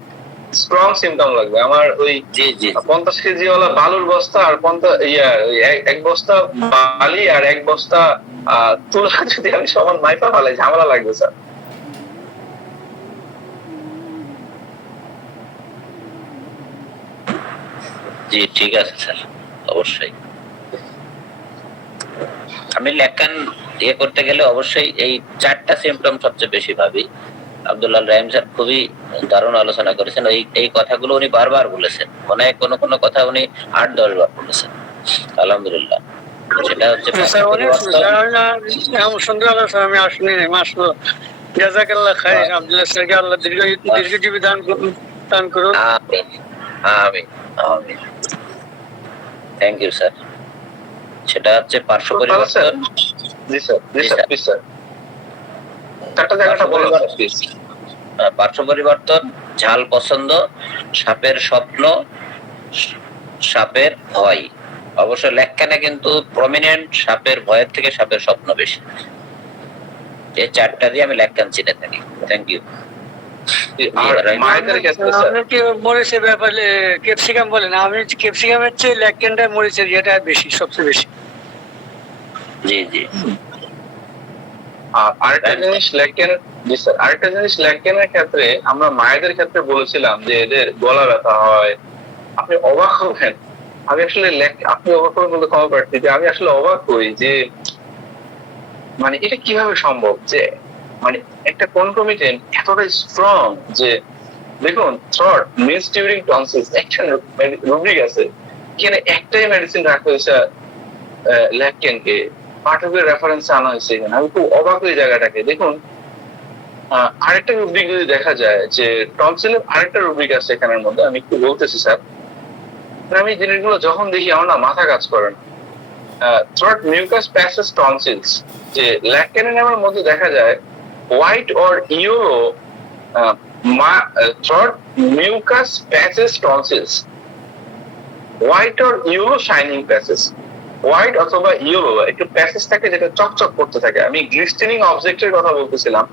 স্ট্রং সিমটম লাগবে। আমার ওই জি জি 50 কেজি ওয়ালা বালুর বস্তা আর এক বস্তা বালি আর এক বস্তা তুলা যদি আমি সমান মাইপা ফেলাই, ঝামেলা লাগবে স্যার। জি ঠিক আছে স্যার, অবশ্যই। আমি লেখান করতে গেলে অবশ্যই এই 4টা সিমটম সবচেয়ে বেশি ভাবি। আব্দুল্লাহ রহিম স্যার খুবই দারুণ আলোচনা করেছেন, এই কথাগুলো উনি বারবার বলেছেন, মনে হয় কোনো কোনো কথা উনি 8-10 বার বলেছেন। আলহামদুলিল্লাহ। সেটা হচ্ছে এমন সুন্দর আলোচনা আমি আসলে মাসলো। জাযাকাল্লাহ খাইর। আব্দুল্লাহ স্যারকে আল্লাহ দীর্ঘজীবী দান করুন। আমিন আমিন আমিন। Thank you sir. সেটা হচ্ছে পার্শ্ব পরিবর্তন। জি স্যার, জি স্যার, প্লিজ স্যার চারটা জায়গাটা বলুন স্যার প্লিজ। পার্শ্ব পরিবর্তন, ঝাল পছন্দ, সাপের স্বপ্ন, সাপের ভয়। অবশ্য লেখকানে কিন্তু প্রমিনেন্ট সাপের ভয়ের থেকে সাপের স্বপ্ন বেশি। এই 4টা দিয়ে আমি লেখকান চিনে থাকি। Thank you. মায়েদের ক্ষেত্রে স্যার আপনাকে মরিচের ব্যাপারে ক্যাপসিকাম বলেন, আমি ক্যাপসিকামের চেয়ে লেখকেনটা মরিচের ইয়েটা বেশি, সবচেয়ে বেশি। জি জি। আরেকটা জিনিস লেকেন, জি স্যার, আরেকটা জিনিস লেকেনের ক্ষেত্রে আমরা মায়েদের ক্ষেত্রে বলেছিলাম যে এদের গলা ব্যথা হয়। আপনি অবাক হবেন, আমি আসলে আপনি অবাক হবেন বলতে ক্ষমা প্রার্থী, যে আমি আসলে অবাক হই যে মানে এটা কিভাবে সম্ভব যে মানে একটা কনকমিটেন্ট এতটা স্ট্রং যে দেখুন থ্রট মিস ডিউরিং টনসিলস একটা রুব্রিক আছে, এখানে একটাই মেডিসিন রাখা হয়েছে ল্যাককেনকে, পাঠকের রেফারেন্সে আনা হয়েছে এখানে। আমি খুব অবাক ওই জায়গাটাকে। দেখুন আরেকটা রুব্রিক যদি দেখা যায় যে টনসিলের আরেকটা রুব্রিক আছে এখানের মধ্যে, আমি একটু বলতেছি স্যার। আমি জিনিসগুলো যখন দেখি আমার না মাথা কাজ করে না। থ্রট মিউকাস প্যাসেস টনসিলস, যে ল্যাককেনের নামের মধ্যে দেখা যায় white or yellow throat mucus passes tonsils, white or yellow shining passes. White অথবা ইয়েলো একটু প্যাসেজ থাকে যেটা চকচক করতে থাকে। আমি গ্লিস্টেনিং অবজেক্টের কথা বলতেছিলাম।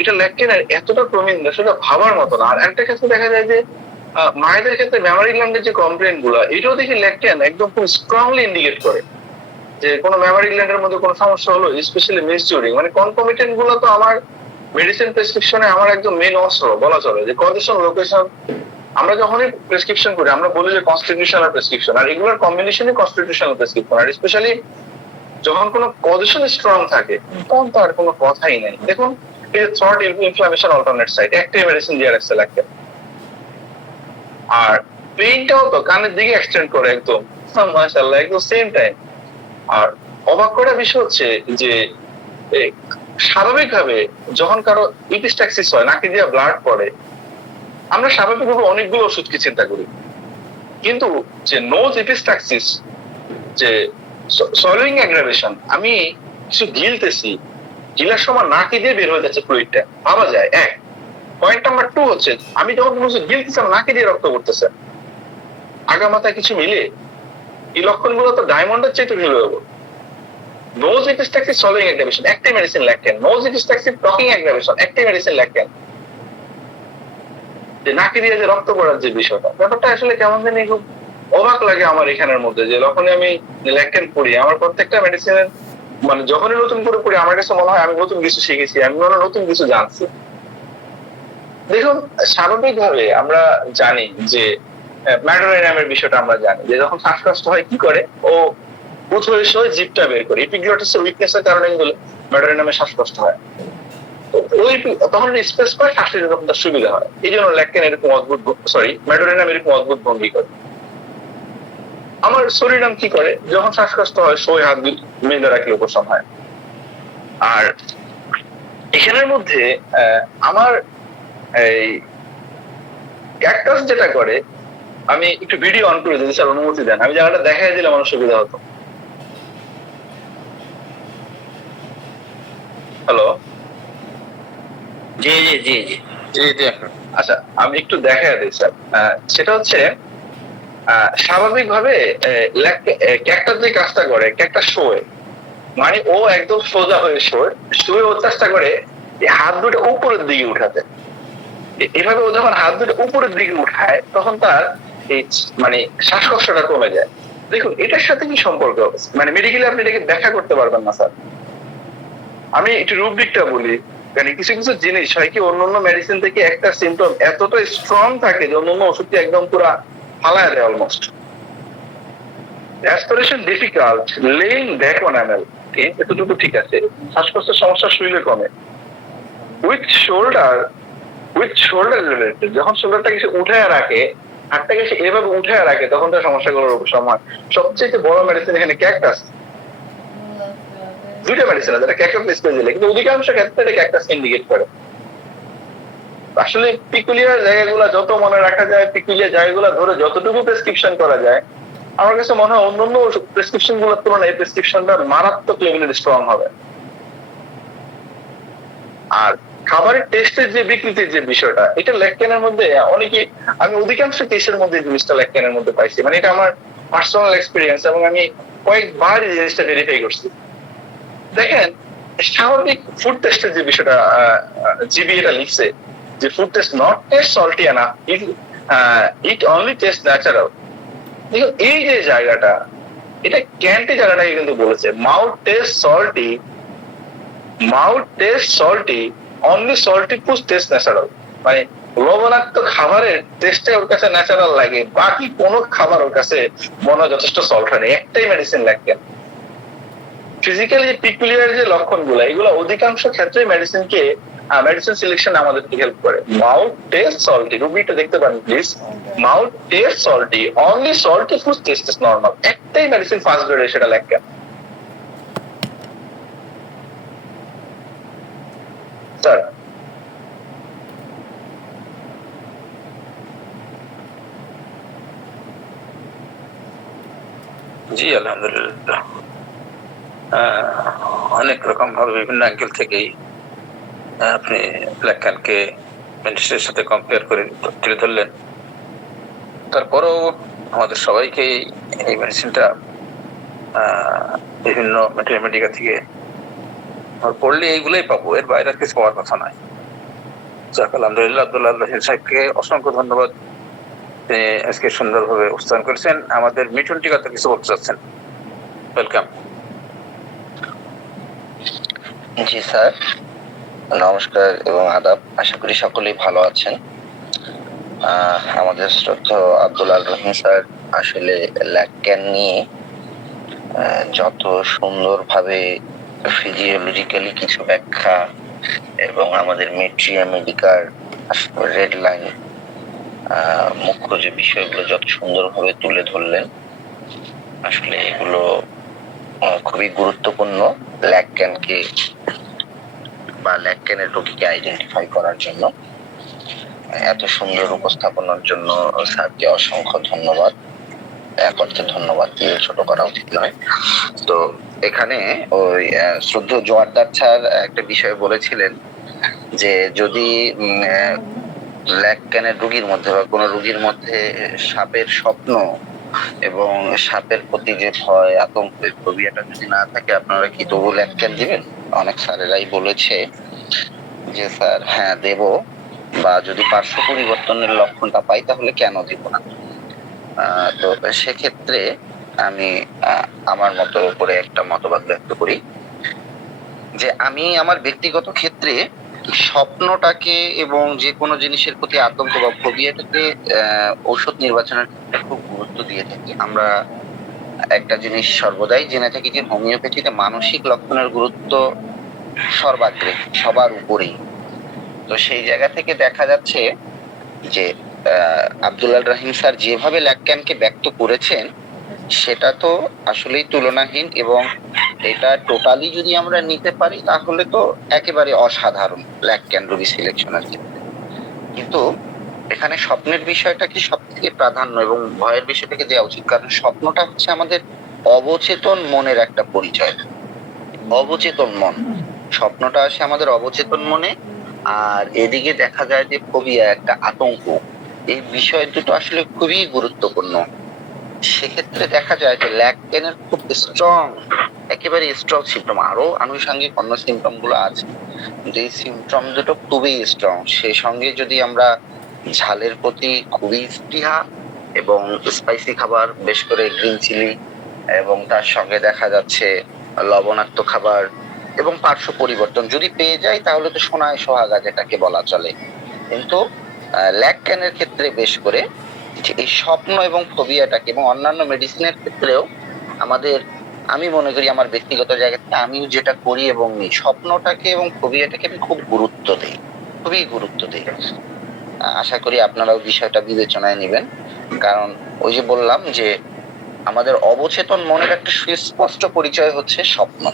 এটা ল্যাককেনের এতটা প্রমিন সেটা ভাবার মতো না। আর একটা ক্ষেত্রে দেখা যায় যে মায়েদের ক্ষেত্রে মেমারি গ্ল্যান্ডের যে কমপ্লেন গুলো, এটাও দেখি ল্যাককেন একদম খুব স্ট্রংলি ইন্ডিকেট করে যে কোনো মেমারি গ্ল্যান্ডের মধ্যে কোনো সমস্যা হলো, স্পেশালি মিস ডিউরিং। মানে কনকমিটেন্ট গুলো তো আমার মেডিসিন প্রেসক্রিপশনে আমার একদম মেন অস্ত্র বলা চলে, যে কন্ডিশন লোকেশন। আমরা যখনই প্রেসক্রিপশন করি আমরা বলি যে কনস্টিটিউশনাল প্রেসক্রিপশন, আর এগুলোর কম্বিনেশনে কনস্টিটিউশনাল প্রেসক্রিপশন। আর স্পেশালি যখন কোনো পজিশন স্ট্রং থাকে তখন তো আর কোনো কথাই নাই। দেখুন এই যে থ্রট ইনফ্লামেশন অল্টারনেট সাইট, একটাই মেডিসিন দিয়ে রাখছে ল্যাককেন। আর পেইনটাও তো কানের দিকে এক্সটেন্ড করে একদম, মাশাআল্লাহ, একদম সেম টাইম। আর অবাক করার বিষয় হচ্ছে যে স্বাভাবিকভাবে যখন কারো ইপিস্টাক্সিস হয়, নাকে দিয়ে ব্লাড পড়ে, আমরা স্বাভাবিকভাবে অনেকগুলো ওষুধকে চিন্তা করি, কিন্তু যে নোজ ইপিস্টাক্সিস, যে সলিউইং অ্যাগ্রাভেশন, আমি কিছু গিলতেছি, গিলার সময় নাকি দিয়ে বের হয়ে যাচ্ছে ফ্লুইডটা, ভাবা যায়। এক পয়েন্ট নাম্বার 2 হচ্ছে, আমি যখন কোনো কিছু গিলতেছিলাম নাকি দিয়ে রক্ত করতেছে, আগা মাথায় কিছু মিলে, এই লক্ষণগুলো তো ডায়মন্ডের চেয়ে ভিড় হবো। নোজ ইপিস্টাক্সিস সলিউইং অ্যাগ্রাভেশন, একটাই মেডিসিন লেখেন। নোজ ইপিস্টাক্সিস টকিং অ্যাগ্রাভেশন, একটাই মেডিসিন লেখেন। যে নাকি দিয়ে যে রক্ত পড়ার যে বিষয়টা, ব্যাপারটা আসলে কেমন জানি খুব অবাক লাগে আমার এখানের মধ্যে। যে যখনই আমি লেখেন পড়ি, আমার প্রত্যেকটা মেডিসিনের মানে যখনই নতুন করে পড়ি, আমার কাছে মনে হয় আমি নতুন কিছু শিখেছি, আমি মনে হয় নতুন কিছু জানছি। দেখুন, স্বাভাবিকভাবে আমরা জানি যে ম্যাডোরেনামের বিষয়টা আমরা জানি, যে যখন শ্বাসকষ্ট হয় কি করে, ও উৎস হয়ে জিভটা বের করে, এপিগ্লটিসের উইকনেসের কারণে কিন্তু ম্যাডোরেনামের শ্বাসকষ্ট হয়। তো ওই তখন স্পেস করে শ্বাস নিতে তখন তার সুবিধা হয়। এই জন্য ল্যাকটেন এরকম অদ্ভুত, ম্যাডোরেনাম এরকম অদ্ভুত ভঙ্গি করে। আমার শরীরাম কি করে, যখন শ্বাসকষ্ট হয় সই হাত বেঁধে রাখলে উপশম হয়। আর এখানের মধ্যে আমার এই ক্যাকটাস যেটা করে, আমি একটু ভিডিও অন করে দিই স্যার, অনুমতি দেন, আমি জায়গাটা দেখাই দিলে আমার সুবিধা হতো। হ্যালো, জি জি জি জি জি দেখুন, আচ্ছা আমি একটু দেখাই দিই স্যার। সেটা হচ্ছে স্বাভাবিকভাবে ক্যাকটাস যে কাজটা করে, ক্যাকটাস শোয়, মানে ও একদম সোজা হয়ে শুয়ে ও চেষ্টা করে হাত দুটো উপরের দিকে উঠাতে। এভাবে ও যখন হাত দুটো উপরের দিকে উঠায়, তখন তার এই মানে শ্বাসকষ্টটা কমে যায়। দেখুন এটার সাথে কি সম্পর্ক, মানে মেডিকেলি আপনি এটাকে ব্যাখ্যা করতে পারবেন না স্যার। আমি একটু রুব্রিকটা বলি, কারণ কিছু কিছু জিনিস হয় কি, অন্যান্য মেডিসিন থেকে একটা সিমটম এতটা স্ট্রং থাকে যে অন্যান্য ওষুধটি একদম পুরা ফালায় দেয় almost. Aspiration difficult, lying back on অ্যানেল, এতটুকু ঠিক আছে। শ্বাসকষ্টের সমস্যা শুইলে কমে। উইথ শোল্ডার রিলেটেড, যখন শোল্ডারটাকে সে উঠায় রাখে, হাতটাকে সে এভাবে উঠায় রাখে, তখন তার সমস্যাগুলোর উপশম হয়। সবচেয়ে বড় মেডিসিন এখানে ক্যাকটাস। দুইটা মেডিসিন আছে, এটা ক্যাকটাস স্পেশালি, কিন্তু অধিকাংশ ক্ষেত্রে এটা ক্যাকটাস ইন্ডিকেট করে। আসলে পিকুলিয়ার জায়গাগুলো যত মনে রাখা যায়, পিকুলিয়ার জায়গাগুলো ধরে যতটুকু প্রেসক্রিপশন করা যায়, আমার কাছে মনে হয় অন্যান্য প্রেসক্রিপশন গুলোর তুলনায় এই প্রেসক্রিপশনটা মারাত্মক লেভেলের স্ট্রং হবে। আর খাবারের টেস্টের যে বিকৃতির যে বিষয়টা, এটা ল্যাকটেনের মধ্যে অনেকে, আমি অধিকাংশ কেসের মধ্যে জিনিসটা ল্যাকটেনের মধ্যে পাইছি, মানে এটা আমার পার্সোনাল এক্সপিরিয়েন্স, এবং আমি কয়েকবার এই জিনিসটা ভেরিফাই করছি। দেখেন, স্বাভাবিক ফুড টেস্টের যে বিষয়টা জিবি এটা লিখছে, যে food taste not test salty enough, it only test natural. দেখুন এই যে জায়গাটা, এটা ক্যান্টি জায়গাটাকে কিন্তু বলেছে, mouth test salty, only salty food taste natural. মানে লবণাক্ত খাবারের টেস্টে ওর কাছে ন্যাচারাল লাগে, বাকি কোনো খাবার ওর কাছে মনে হয় যথেষ্ট সল্ট হয় না। একটাই মেডিসিন ল্যাকটেন। ফিজিক্যালি পিকুলিয়ার যে লক্ষণগুলো, এগুলো অধিকাংশ ক্ষেত্রে মেডিসিন সিলেকশন আমাদেরকে হেল্প করে। মাউথ টেস্ট সল্টি, রুবিটা দেখতে পারেন please, mouth test salty, only salty food taste is normal. একটাই মেডিসিন ফার্স্ট গ্রেডে, সেটা ল্যাকটেন। স্যার জি আলহামদুলিল্লাহ, অনেক রকম ভাবে বিভিন্ন অ্যাঙ্গেল থেকেই আপনি ল্যাকটেনকে মেডিসিনের সাথে কম্পেয়ার করে তুলে ধরলেন। তারপরেও আমাদের সবাইকে এই মেডিসিনটা বিভিন্ন ম্যাথমেটিকা থেকে পড়লে এইগুলোই পাবো, এর বাইরে আর কিছু পাওয়ার কথা নয়। যাক আলহামদুলিল্লাহ, আব্দুল্লাহ সাহেবকে অসংখ্য ধন্যবাদ, তিনি আজকে সুন্দরভাবে উপস্থাপন করেছেন। আমাদের মিঠুন টিকা তো কিছু বলতে চাচ্ছেন, ওয়েলকাম। জি স্যার, নমস্কার এবং আদাব। আশা করি সকলেই ভালো আছেন। আমাদের শ্রদ্ধেয় আব্দুল রহিম স্যার আসলে ল্যাকটেন নিয়ে যত সুন্দরভাবে ফিজিওলজিক্যালি কিছু ব্যাখ্যা এবং আমাদের মেট্রিয়া মেডিকার রেড লাইন মুখ্য যে বিষয়গুলো যত সুন্দরভাবে তুলে ধরলেন, আসলে এগুলো খুবই গুরুত্বপূর্ণ ল্যাক ক্যানকে বা ল্যাক ক্যানের রোগীকে আইডেন্টিফাই করার জন্য। এত সুন্দর উপস্থাপনার জন্য স্যারকে অসংখ্য ধন্যবাদ। এক অর্থে ধন্যবাদ দিয়ে ছোট করা উচিত নয়। তো এখানে ওই শ্রদ্ধেয় জোয়ারদার স্যার একটা বিষয় বলেছিলেন যে যদি ল্যাক ক্যানের রোগীর মধ্যে বা কোনো রোগীর মধ্যে সাপের স্বপ্ন এবং সাপের প্রতি যে ভয় আতঙ্কের ফোবিয়াটা যদি না থাকে, আপনারা কি তবু ল্যাক ক্যান দিবেন? অনেক স্যারেরাই বলেছে যে স্যার হ্যাঁ দেব, বা যদি পার্শ্ব পরিবর্তনের লক্ষণটা পাই তাহলে কেন দিব না। তো সেক্ষেত্রে আমি আমার মতো করে একটা মতবাদ ব্যক্ত করি যে আমি আমার ব্যক্তিগত ক্ষেত্রে স্বপ্নটাকে এবং যে কোনো জিনিসের প্রতি আতঙ্ক বা ফোবিয়াটাকে ঔষধ নির্বাচনের ক্ষেত্রে খুব গুরুত্ব দিয়ে থাকি। আমরা একটা জিনিস সর্বদাই জেনে থাকি যে হোমিওপ্যাথিতে মানসিক লক্ষণের গুরুত্ব সর্বাগ্রে, সবার উপরেই। তো সেই জায়গা থেকে দেখা যাচ্ছে যে আব্দুল রহিম স্যার যেভাবে ল্যাক ক্যানকে ব্যক্ত করেছেন সেটা তো আসলেই তুলনাহীন, এবং এটা টোটালি যদি আমরা নিতে পারি তাহলে তো একেবারে অসাধারণ ল্যাক ক্যান রোগী সিলেকশনের ক্ষেত্রে। কিন্তু এখানে স্বপ্নের বিষয়টাকে সব থেকে প্রাধান্য এবং ভয়ের বিষয়টাকে দেওয়া উচিত, কারণ স্বপ্নটা হচ্ছে আমাদের অবচেতন মনের একটা পরিচয়। অবচেতন মন, স্বপ্নটা আসে আমাদের অবচেতন মনে, আর এদিকে দেখা যায় যে ফোবিয়া একটা আতঙ্ক। এই বিষয় দুটো আসলে খুবই গুরুত্বপূর্ণ। সেক্ষেত্রে দেখা যায় যে ল্যাক ক্যানের খুব স্ট্রং, একেবারে স্ট্রং সিমটম, আরো আনুষঙ্গিক অন্য সিমটম গুলো আছে, কিন্তু এই সিমটম দুটো খুবই স্ট্রং। সেই সঙ্গে যদি আমরা ঝালের প্রতি খুবই স্পৃহা এবং স্পাইসি খাবার, বেশ করে গ্রিন চিলি, এবং তার সঙ্গে দেখা যাচ্ছে লবণাক্ত খাবার এবং পার্শ্ব পরিবর্তন যদি পেয়ে যাই তাহলে তো সোনায় সোহাগা যেটাকে বলা চলে। কিন্তু ল্যাক ক্যানের ক্ষেত্রে বেশ করে এই স্বপ্ন এবং ফোবিয়াটাকে, এবং অন্যান্য মেডিসিনের ক্ষেত্রেও আমাদের, আমি মনে করি আমার ব্যক্তিগত জায়গা থেকে আমিও যেটা করি এবং স্বপ্নটাকে এবং ফোবিয়াটাকে আমি খুব গুরুত্ব দিই, খুবই গুরুত্ব দিই। আশা করি আপনারাও বিষয়টা বিবেচনায় নেবেন, কারণ ওই যে বললাম যে আমাদের অবচেতন মনের একটা সুস্পষ্ট পরিচয় হচ্ছে স্বপ্ন।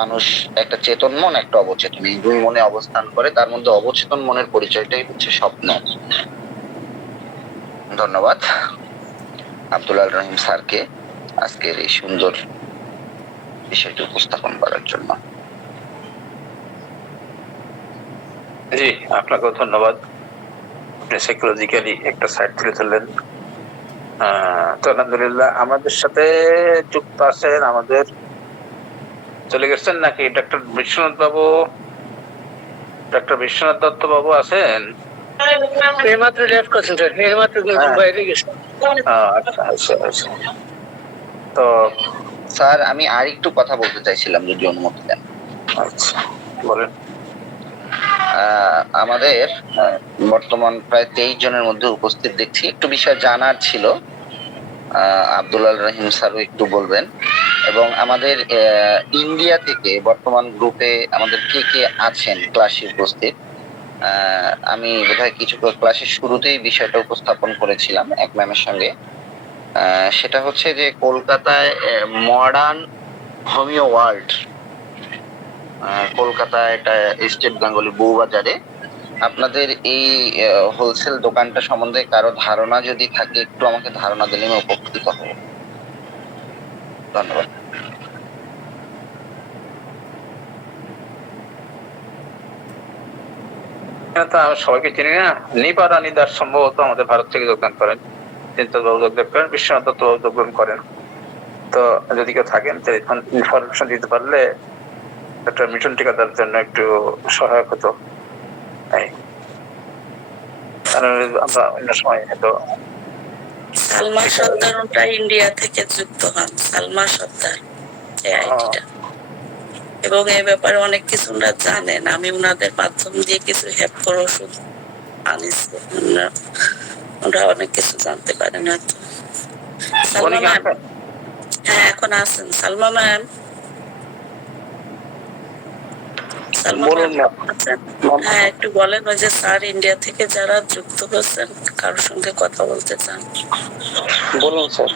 মানুষ একটা চেতন মন, একটা অবচেতন, এই দুই মনে অবস্থান করে, তার মধ্যে অবচেতন মনের পরিচয়টাই হচ্ছে স্বপ্ন। ধন্যবাদ আব্দুল রহিম স্যারকে আজকের এই সুন্দর বিষয়টি উপস্থাপন করার জন্য। জি, আপনাকেও ধন্যবাদ। আপনি সাইকোলজিক্যালি একটা সাইড তুলে ধরলেন। তো আলহামদুলিল্লাহ আমাদের সাথে যুক্ত আছেন, আমাদের চলে গেছেন নাকি ডক্টর বিশ্বনাথ বাবু? ডক্টর বিশ্বনাথ দত্ত বাবু আছেন? এইমাত্র লেফট করছেন স্যার, এইমাত্র বাইরে গেছেন। আচ্ছা আচ্ছা আচ্ছা। তো স্যার আমি আর একটু কথা বলতে চাইছিলাম যদি অনুমতি দেন। আচ্ছা বলেন। আমাদের বর্তমান প্রায় 23 জনের মধ্যে উপস্থিত দেখছি, একটু বিষয় জানার ছিল, আব্দুল রহিম স্যারও একটু বলবেন, এবং আমাদের ইন্ডিয়া থেকে বর্তমান গ্রুপে আমাদের কে কে আছেন ক্লাসে উপস্থিত। আমি বোধহয় কিছু ক্লাসের শুরুতেই বিষয়টা উপস্থাপন করেছিলাম এক ম্যামের সঙ্গে। সেটা হচ্ছে যে কলকাতায় মডার্ন হোমিও ওয়ার্ল্ড, কলকাতায় এটা স্টেট বেঙ্গলি বউবাজারে, আপনাদের এই হোলসেল দোকানটা সম্বন্ধে কারো ধারণা যদি থাকে একটু আমাকে ধারণা দিলে আমি উপকৃত হব। ধন্যবাদ। তো আমরা সবাইকে চিনি না। নিপারা নিদার সম্ভবত আমাদের ভারত থেকে যোগদান করেন, চিন্তাবাবু যোগদান করেন, বিশ্বনাথ দত্ত যোগদান করেন। তো যদি কেউ থাকেন ইনফরমেশন দিতে পারলে একটা মিশন ঠিকাদার জন্য একটু সহায়ক হতো। আমরা অন্য সময় হয়তো সালমা সর্দার ওটা ইন্ডিয়া থেকে যুক্ত হন, সালমা সর্দার এই আইডিটা, এবং এই ব্যাপারে অনেক কিছু ওনারা জানেন। আমি ওনাদের মাধ্যম দিয়ে কিছু হেল্প করে ওষুধ আনিছি, ওরা অনেক কিছু জানতে পারেন হয়তো। সালমা ম্যাম, হ্যাঁ এখন আছেন সালমা ম্যাম? সালমান বলুন না। আছেন? হ্যাঁ, একটু বলেন ওই যে স্যার ইন্ডিয়া থেকে যারা যুক্ত হচ্ছেন কারোর সঙ্গে কথা বলতে চান। বলুন স্যার।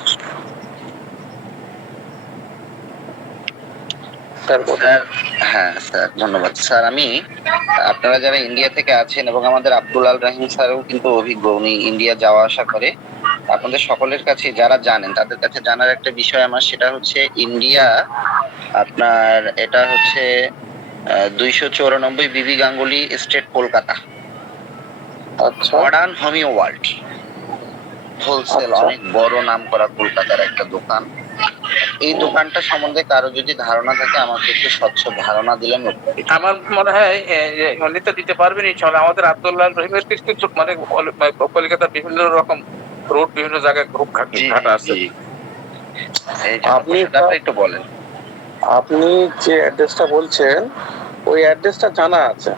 স্যার বলুন। স্যার, হ্যাঁ স্যার, ধন্যবাদ স্যার। আমি আপনারা যারা ইন্ডিয়া থেকে আছেন এবং আমাদের আব্দুল আল রাহিম স্যারও কিন্তু অভিজ্ঞ, উনি ইন্ডিয়া যাওয়া আসা করে। আপনাদের সকলের কাছে যারা জানেন তাদের কাছে জানার একটা বিষয় আমার, সেটা হচ্ছে ইন্ডিয়া আপনার এটা হচ্ছে 294 বিবি গাঙ্গুলি স্টেট, কলকাতা, আচ্ছা মডার্ন হোমিও ওয়ার্ল্ড হোলসেল, আচ্ছা। অনেক বড় নাম করা কলকাতার একটা দোকান। এই দোকানটা সম্বন্ধে কারো যদি ধারণা থাকে আমাকে একটু স্বচ্ছ ধারণা দিলেন। আমার মনে হয় যে উনি তো দিতে পারবেন ইনশাআল্লাহ। আমাদের আব্দুল্লাহ রহিমের কিছু মানে কলকাতার বিভিন্ন রকম রোড, বিভিন্ন জায়গায় গ্রুপ ঘাটা আছে। এই জন্য আপনি সেটা একটু বলেন। আপনি যে অ্যাড্রেসটা বলছেন ওই অ্যাড্রেসটা জানা আছে,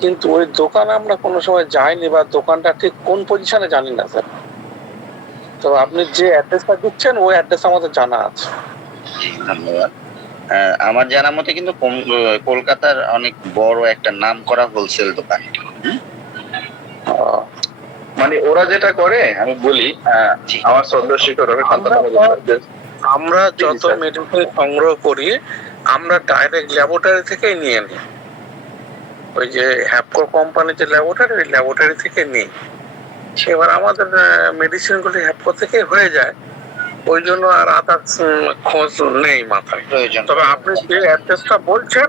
কিন্তু ওই দোকানে আমরা কোনো সময় যাইনি বা দোকানটা ঠিক কোন পজিশনে জানি না স্যার। তো আপনি যে অ্যাড্রেসটা দিচ্ছেন ওই অ্যাড্রেস আমাদের জানা আছে। জি, ধন্যবাদ। আমার জানা মতে কিন্তু কলকাতার অনেক বড় একটা নাম করা হোলসেল দোকান। মানে ওরা যেটা করে আমি বলি, জি। আমার শ্রদ্ধা শিক্ষক আমরা যত স্যার। মেডিসিন সংগ্রহ করি আমরা ডাইরেক্ট ল্যাবরেটরি থেকেই নিয়ে নিই। ওই যে হ্যাপকো কোম্পানির যে ল্যাবরেটরি, ওই ল্যাবরেটরি থেকে নিই। এবার আমাদের মেডিসিন গুলি হ্যাপকো থেকে হয়ে যায়, ওই জন্য আর আদার্স খোঁজ নেই মাথায়। প্রয়োজন। তবে আপনি যে অ্যাড্রেসটা বলছেন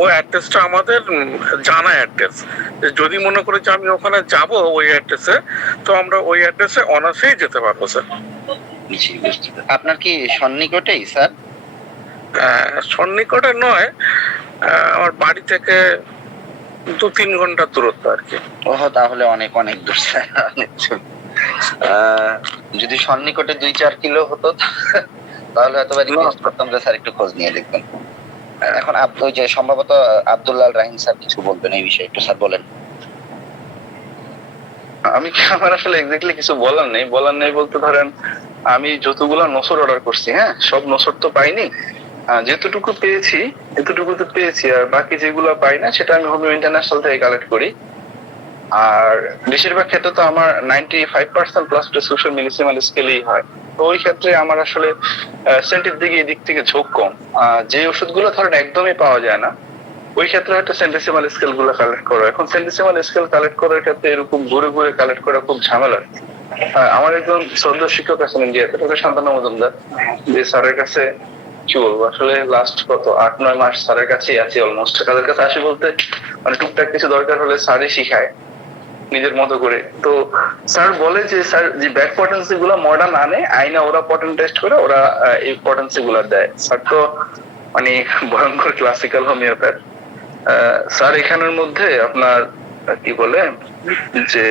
ওই অ্যাড্রেসটা আমাদের জানা অ্যাড্রেস। যদি মনে করি যে আমি ওখানে যাব ওই অ্যাড্রেসে, তো আমরা ওই অ্যাড্রেসে অনার্সেই যেতে পারবো স্যার। জি, বুঝতে পেরেছি। আপনার কি সন্নিকটেই স্যার? সন্নিকটে নয়, আমার বাড়ি থেকে 2-3 ঘন্টার দূরত্ব আর কি। ওহ, তাহলে অনেক অনেক দূর স্যার, অনেক দূর। যদি সন্নিকটে 2-4 কিলো হতো তাহলে হয়তো রিকোয়েস্ট করতাম যে স্যার একটু খোঁজ নিয়ে দেখবেন। এখন ওই যে সম্ভবত আব্দুল্লাহ আল রাহিম স্যার কিছু বলবেন এই বিষয়ে, একটু স্যার বলেন। আমার আসলে এক্স্যাক্টলি কিছু বলার নেই বলতে ধরেন আমি যতগুলা নসর অর্ডার করছি, হ্যাঁ সব নসর তো পাইনি, যেতটুকু পেয়েছি এতটুকু তো পেয়েছি, আর বাকি যেগুলো পাই না সেটা আমি হোমিও ইন্টারন্যাশনাল থেকে কালেক্ট করি। আর বেশিরভাগ ক্ষেত্রে তো আমার 95% প্লাস প্রেসক্রিপশন মেডিসিনাল স্কেলেই হয়। তো ওই ক্ষেত্রে আমার আসলে সেন্টির দিকে এই দিক থেকে ঝোঁক কম। যে ওষুধগুলো ধরেন একদমই পাওয়া যায় না ওই ক্ষেত্রে হয়তো সেন্টিসিমাল স্কেল গুলো কালেক্ট করো। এখন সেন্টিসিমাল স্কেল কালেক্ট করার ক্ষেত্রে এরকম ঘুরে ঘুরে কালেক্ট করা খুব ঝামেলা। আমার একজন শ্রদ্ধা শিক্ষক আছেন ইন্ডিয়াতে, তাকে শান্তনু মজুমদার, যে স্যারের কাছে কি বলবো আসলে লাস্ট কত 8-9 মাস স্যারের কাছেই আছি অলমোস্ট। তাদের কাছে আসি বলতে মানে টুকটাক কিছু দরকার হলে স্যারই শিখায় নিজের মতো করে। তো স্যার বলে যে স্যার যে ব্যাক পটেন্সি গুলো মডার্ন আনে আইনা, ওরা পটেন্ট টেস্ট করে ওরা এই পটেন্সি গুলো দেয়। স্যার তো মানে ভয়ঙ্কর ক্লাসিক্যাল হোমিওপ্যাথ। স্যার এখানের মধ্যে আপনার কি বলে যে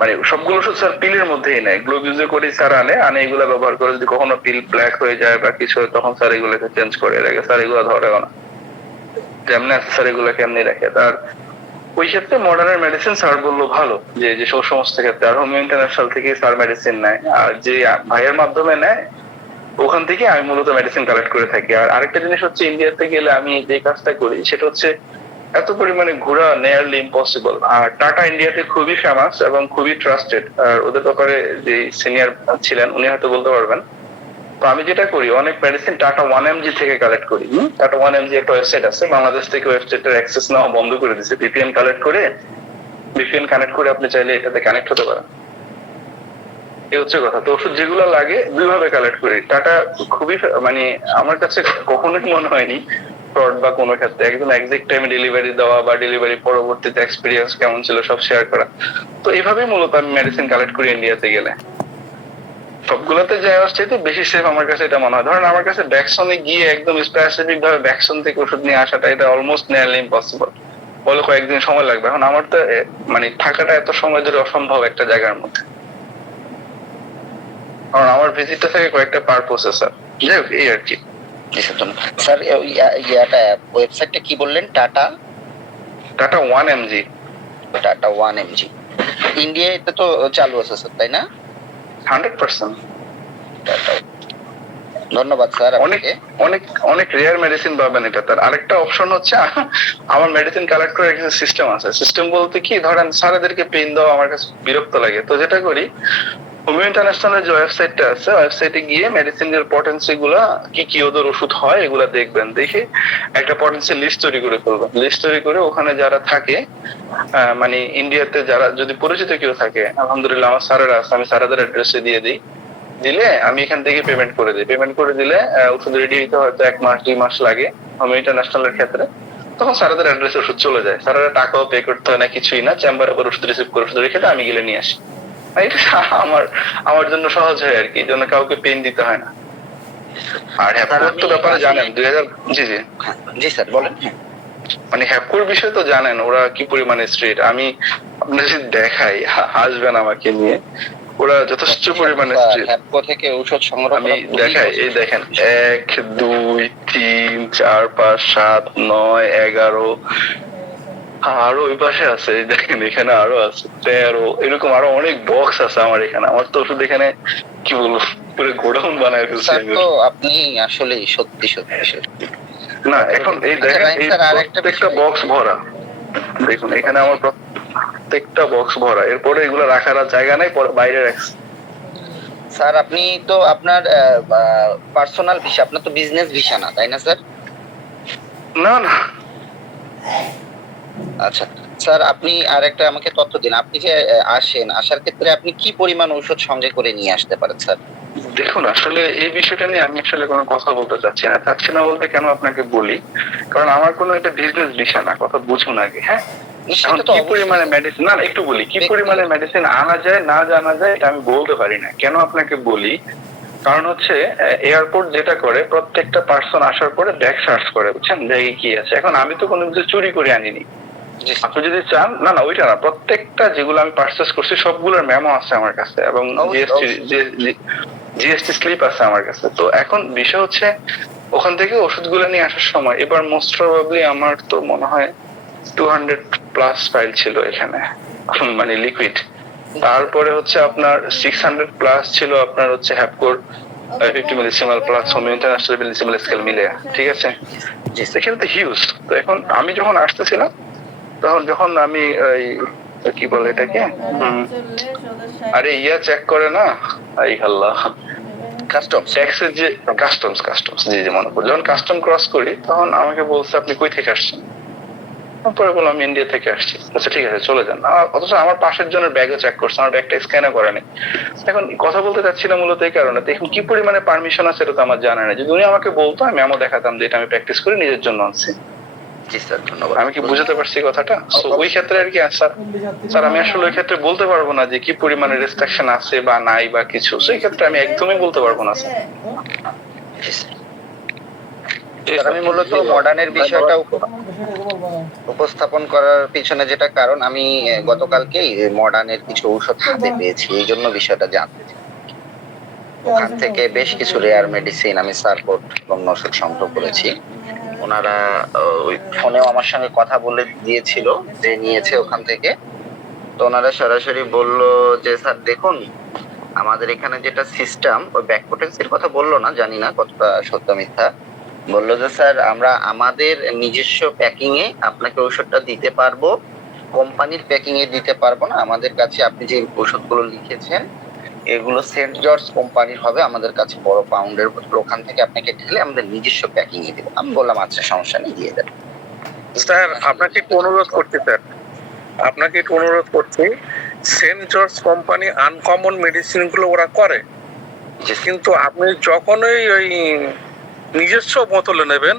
মানে সবগুলো ওষুধ স্যার পিলের মধ্যেই নেয়, গ্লোবিউজে করে স্যার আনে এগুলো ব্যবহার করে। যদি কখনো পিল ব্ল্যাক হয়ে যায় বা কিছু হয় তখন স্যার এগুলোকে চেঞ্জ করে রাখে। স্যার এগুলো ধরেও না, যেমনি আছে স্যার এগুলো কেমনি রাখে। তার ওই ক্ষেত্রে মডার্নের মেডিসিন স্যার বললো ভালো, যে সমস্ত ক্ষেত্রে। আর হোমিও ইন্টারন্যাশনাল থেকে স্যার মেডিসিন নেয়, আর যে ভাইয়ের মাধ্যমে নেয় ওখান থেকে আমি মূলত মেডিসিন কালেক্ট করে থাকি। আর আরেকটা জিনিস হচ্ছে ইন্ডিয়াতে গেলে আমি যে কাজটা করি সেটা হচ্ছে এত পরিমাণে ঘোরা নিয়ারলি ইম্পসিবল। আর টাটা ইন্ডিয়াতে খুবই ফেমাস এবং খুবই ট্রাস্টেড। আর ওদের ব্যাপারে যে সিনিয়র ছিলেন উনি হয়তো বলতে পারবেন। তো আমি যেটা করি অনেক মেডিসিন টাটা 1mg থেকে কালেক্ট করি। টাটা 1mg একটা ওয়েবসাইট আছে, বাংলাদেশ থেকে ওয়েবসাইটের অ্যাক্সেস নেওয়া বন্ধ করে দিয়েছে। ভিপিএন কানেক্ট করে আপনি চাইলে এটাতে কানেক্ট হতে পারেন। এই হচ্ছে কথা। তো ওষুধ যেগুলো লাগে 2 ভাবে কালেক্ট করি। টাটা খুবই মানে আমার কাছে কখনোই মনে হয়নি ফ্রড বা কোনো ক্ষেত্রে। একদম এক্সাক্ট টাইমে ডেলিভারি দেওয়া বা ডেলিভারি পরবর্তীতে এক্সপিরিয়েন্স কেমন ছিল সব শেয়ার করা। তো এইভাবেই মূলত আমি মেডিসিন কালেক্ট করি ইন্ডিয়াতে গেলে। সবগুলোতে যাই আসছে তো বেশি সেফ আমার কাছে এটা মনে হয়। ধরেন আমার কাছে ব্যাকসনে গিয়ে একদম স্পেসিফিক ভাবে ব্যাকসন থেকে ওষুধ নিয়ে আসাটা এটা অলমোস্ট নিয়ারলি ইম্পসিবল। বলে কয়েকদিন সময় লাগবে। এখন আমার তো মানে থাকাটা এত সময় ধরে অসম্ভব একটা জায়গার মধ্যে, কারণ আমার ভিজিটটা থেকে কয়েকটা পারপোসে স্যার। যাই হোক এই আর কি। স্যার ইয়াটা ওয়েবসাইটটা কি বললেন? Tata 1mg। টাটা 1mg ইন্ডিয়াতে তো চালু আছে স্যার, তাই না? 100%। ধন্যবাদ স্যার অনেক আপনাকে। অনেক অনেক রেয়ার মেডিসিন পাবেন এটা। তার আরেকটা অপশন হচ্ছে আমার মেডিসিন কালেক্ট করার একটা সিস্টেম আছে। সিস্টেম বলতে কি, ধরেন স্যারেদেরকে পেইন দেওয়া আমার কাছে বিরক্ত লাগে, তো যেটা করি, হোমিও ইন্টারন্যাশনালের যে ওয়েবসাইটটা আছে, ওয়েবসাইটে গিয়ে মেডিসিনের পটেন্সি গুলা কি কি ওদের ওষুধ হয় এগুলা দেখবেন, দেখে একটা পটেন্সি লিস্ট তৈরি করে ফেলবেন। লিস্ট তৈরি করে ওখানে যারা থাকে, মানে ইন্ডিয়াতে যারা যদি পরিচিত কেউ থাকে, আলহামদুলিল্লাহ আমার স্যারেরা আছে, আমি স্যারেদের অ্যাড্রেসে দিয়ে দিই। দিলে আমি এখান থেকে পেমেন্ট করে দিই। পেমেন্ট করে দিলে ওষুধ রেডি হইতে হয়তো 1 মাস 2 মাস লাগে হোমিও ইন্টারন্যাশনালের ক্ষেত্রে। তখন স্যারেদের অ্যাড্রেসে ওষুধ চলে যায়, স্যারেরা টাকাও পে করতে হয় না, কিছুই না, চেম্বারে আবার ওষুধ রিসিভ করে ওষুধ রেখে আমি গেলে নিয়ে আসি। এটা আমার জন্য সহজ হয় আর কি, এই জন্য কাউকে পেন দিতে হয় না। আর হ্যাপকোর তো ব্যাপারে জানেন, 2000 জি জি জি স্যার বলেন। মানে হ্যাপকোর বিষয় তো জানেন ওরা কি পরিমাণে স্ট্রিট। আমি আপনার যদি দেখাই হাসবেন আমাকে নিয়ে, ওরা যথেষ্ট পরিমাণে স্ট্রিট। হ্যাপকো থেকে ঔষধ সংগ্রহ আমি দেখাই, এই দেখেন 1 2 3 4 5 7 9 11, আরো ওই পাশে আছে, এই দেখেন এখানে আরো আছে 13, এরকম আরো অনেক বক্স আছে আমার এখানে। আমার তো ওষুধ এখানে কি বলবো পুরো গোডাউন বানায় ফেলছি স্যার। আমি। তো আপনি আসলে সত্যি না এখন এই দেখেন এই প্রত্যেকটা বক্স ভরা, দেখুন এখানে আমার প্রত্যেকটা বক্স ভরা। এরপরে এগুলো রাখার আর জায়গা নাই, পরে বাইরে রাখছি। স্যার আপনি তো আপনার পার্সোনাল ভিসা, আপনার তো বিজনেস ভিসা না, তাই না স্যার? না না আচ্ছা স্যার, আপনি আরেকটা আমাকে তথ্য দিন। আপনি যে আসেন, আসার ক্ষেত্রে আপনি কি পরিমাণ ঔষধ সঙ্গে করে নিয়ে আসতে পারেন স্যার? দেখুন আসলে এই বিষয়টা নিয়ে আমি আসলে কোনো কথা বলতে চাচ্ছি না বলতে কেন আপনাকে বলি, কারণ আমার কোনো একটা বিজনেস ভিসা না, কথা বুঝুন আগে। হ্যাঁ, এখন কি পরিমাণে মেডিসিন, না একটু বলি, কি পরিমাণে মেডিসিন আনা যায় না জানা যায় এটা আমি বলতে পারি না। কেন আপনাকে বলি, কারণ হচ্ছে এয়ারপোর্ট যেটা করে, প্রত্যেকটা পার্সন আসার পরে ব্যাগ সার্চ করে, বুঝছেন জায়গায় কি আছে। এখন আমি তো কোনো কিছু চুরি করে আনিনি। আপনি যদি চান, না না ওইটা না, প্রত্যেকটা যেগুলো আমি পারচেস করছি সবগুলোর মেমো আছে আমার কাছে, এবং জিএসটি স্লিপ আছে আমার কাছে। তো এখন বিষয় হচ্ছে ওখান থেকে ওষুধগুলো নিয়ে আসার সময়, এবার মোস্ট প্রবাবলি আমার তো মনে হয় 200+ ফাইল ছিল এখানে, মানে লিকুইড। তারপরে হচ্ছে আপনার 600+ ছিল আপনার হচ্ছে হ্যাপকোর 50 millesimal plus homeo international millesimal scale মিলে, ঠিক আছে। এখানে তো হিউজ। তো এখন আমি যখন আসতেছিলাম, যখন আমি কি বলে এটাকে, আরে চেক করে না, এই আল্লাহ, কাস্টমস ট্যাক্সের যে কাস্টমস জি জি মনে পড়ে, যখন কাস্টম ক্রস করি তখন আমাকে বলছে আপনি কই থেকে আসছেন। পরে বললাম আমি ইন্ডিয়া থেকে আসছি। আচ্ছা ঠিক আছে চলে যান। অথচ আমার পাশের জনের ব্যাগও চেক করছে, আমার ব্যাগটা স্ক্যানও করে নাই। এখন কথা বলতে চাচ্ছিলাম মূলত এই কারণে, এখন কি পরিমাণে পারমিশন আছে এটা তো আমার জানা নেই। যদি উনি আমাকে বলতো আমি এমন দেখাতাম যে এটা আমি প্র্যাকটিস করি নিজের জন্য আনছি। জি স্যার ধন্যবাদ। আমি কি বুঝতে পারছি কথাটা? ওই ক্ষেত্রে আর কি স্যার আমি আসলে ওই ক্ষেত্রে বলতে পারবো না যে কি পরিমাণে রেস্ট্রিকশন আছে বা নাই বা কিছু, সেই ক্ষেত্রে আমি একদমই বলতে পারবো না স্যার। আমি মূলত মডার্নের বিষয়টা উপস্থাপন করার পিছনে যেটা কারণ, আমি গতকালকেই মডার্নের কিছু ঔষধ হাতে পেয়েছি, এই জন্য বিষয়টা জানতে চাই। ওখান থেকে বেশ কিছু রেয়ার মেডিসিন আমি সারপোর্ট এবং ওষুধ সংগ্রহ করেছি। ওনারা ওই ফোনেও আমার সঙ্গে কথা বলে দিয়েছিল যে নিয়েছে ওখান থেকে। তো ওনারা সরাসরি বললো যে স্যার দেখুন আমাদের এখানে যেটা সিস্টেম, ওই ব্যাক পোটেন্সির কথা বললো না, জানি না কতটা সত্য মিথ্যা, বললো যে স্যার আমরা আমাদের নিজস্ব প্যাকিং এ আপনাকে ওষুধটা দিতে পারবো, কোম্পানির প্যাকিং এ দিতে পারবো না। আমাদের কাছে আপনি যে ওষুধগুলো লিখেছেন এগুলো সেন্ট জর্জ কোম্পানির হবে, আমাদের কাছে বড় পাউন্ডের বোতল, ওখান থেকে আপনাকে ঢেলে আমাদের নিজস্ব প্যাকিং এ দেবো। আমি বললাম আচ্ছা সমস্যা নেই, দিয়ে দেন। স্যার আপনাকে একটু অনুরোধ করছি, Saint George company uncommon medicine গুলো ওরা করে, কিন্তু আপনি যখনই ওই নিজস্ব বোতলে নেবেন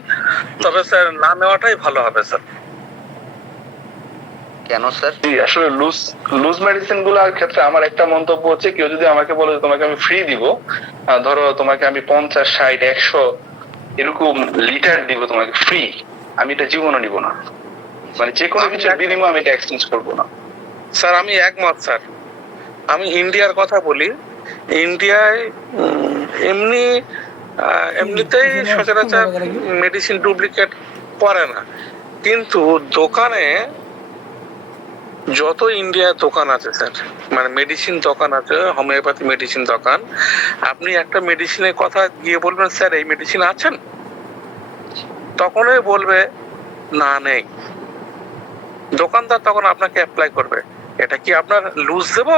তবে স্যার না নেওয়াটাই ভালো হবে স্যার। কেন স্যার? আসলে লুজ মেডিসিন গুলোর ক্ষেত্রে আমার একটা মন্তব্য হচ্ছে, কেউ যদি আমাকে বলে তোমাকে আমি ফ্রি দিব, ধরো তোমাকে আমি 50 60 100 এরকম লিটার দিব তোমাকে ফ্রি, আমি এটা জীবনও নিব না। মানে যে কোনো কিছু বিনিময়ে আমি এটা এক্সচেঞ্জ করবো না। স্যার আমি একমত স্যার। আমি ইন্ডিয়ার কথা বলি, ইন্ডিয়ায় এমনিতেই সচরাচর মেডিসিন ডুপ্লিকেট করে না, কিন্তু দোকানে যত ইন্ডিয়ার দোকান আছে স্যার, মানে মেডিসিন দোকান আছে, হোমিওপ্যাথি মেডিসিন দোকান, আপনি একটা মেডিসিনের কথা গিয়ে বলবেন স্যার এই মেডিসিন আছেন, তখনই বলবে না নেই। দোকানদার তখন আপনাকে অ্যাপ্লাই করবে, এটা কি আপনার লুজ দেবো,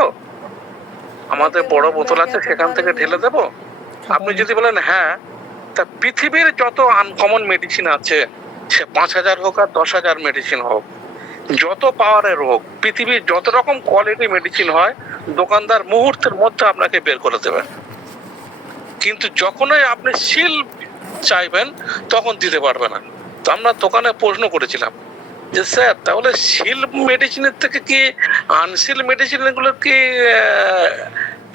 আমাদের বড় বোতল আছে সেখান থেকে ঢেলে দেবো। আপনি যদি বলেন হ্যাঁ, তা পৃথিবীর যত আনকমন মেডিসিন আছে, সে 5,000 হোক আর 10,000 মেডিসিন হোক, যত পাওয়ারের হোক, পৃথিবীর যত রকম কোয়ালিটি মেডিসিন হয়, দোকানদার মুহূর্তের মধ্যে আপনাকে বের করে দেবে। কিন্তু যখনই আপনি সিল চাইবেন তখন দিতে পারবে না। তো আমরা দোকানে প্রশ্ন করেছিলাম যে স্যার তাহলে সিল মেডিসিনের থেকে কি আনসিল মেডিসিন গুলো কি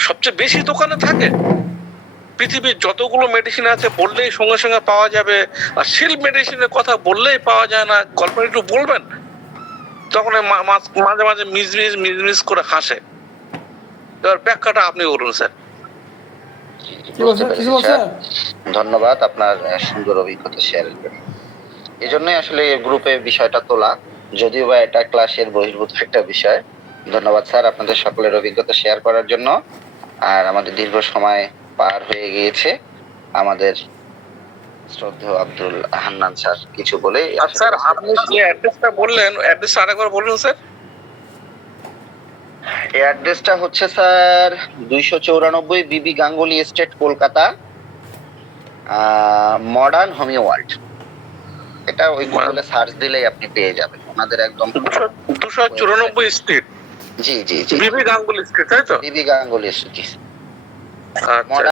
সবচেয়ে বেশি দোকানে থাকে? পৃথিবীর যতগুলো মেডিসিন আছে বললেই সঙ্গে সঙ্গে পাওয়া যাবে, আর সিল মেডিসিনের কথা বললেই পাওয়া যায় না, গল্পটা একটু বলবেন? তখন মাঝে মাঝে মিজমিজ করে হাসে। এবার ব্যাখ্যাটা আপনি বলুন স্যার। বুঝতে পেরেছি স্যার। ধন্যবাদ আপনার সুন্দর অভিজ্ঞতা শেয়ারের জন্য। এই জন্যই আসলে গ্রুপে বিষয়টা তোলা, যদিও বা এটা ক্লাসের বহির্ভূত একটা বিষয়। ধন্যবাদ স্যার আপনাদের সকলের অভিজ্ঞতা শেয়ার করার জন্য। আর আমাদের দীর্ঘ সময় পার হয়ে গিয়েছে, আমাদের শ্রদ্ধেয় আব্দুল হান্নান স্যার কিছু বলে। স্যার আপনি যে অ্যাড্রেসটা বললেন, অ্যাড্রেসটা আরেকবার বলুন স্যার। এই অ্যাড্রেসটা হচ্ছে স্যার 294 বিবি Ganguly estate, Kolkata, modern homeo world. এটা ওই গুগলে সার্চ দিলেই আপনি পেয়ে যাবেন ওনাদের একদম 294 স্ট্রিট। জি জি জি, বিবি গাঙ্গুলি স্ট্রিট, তাই তো? বিবি গাঙ্গুলি এস্টেট। আচ্ছা।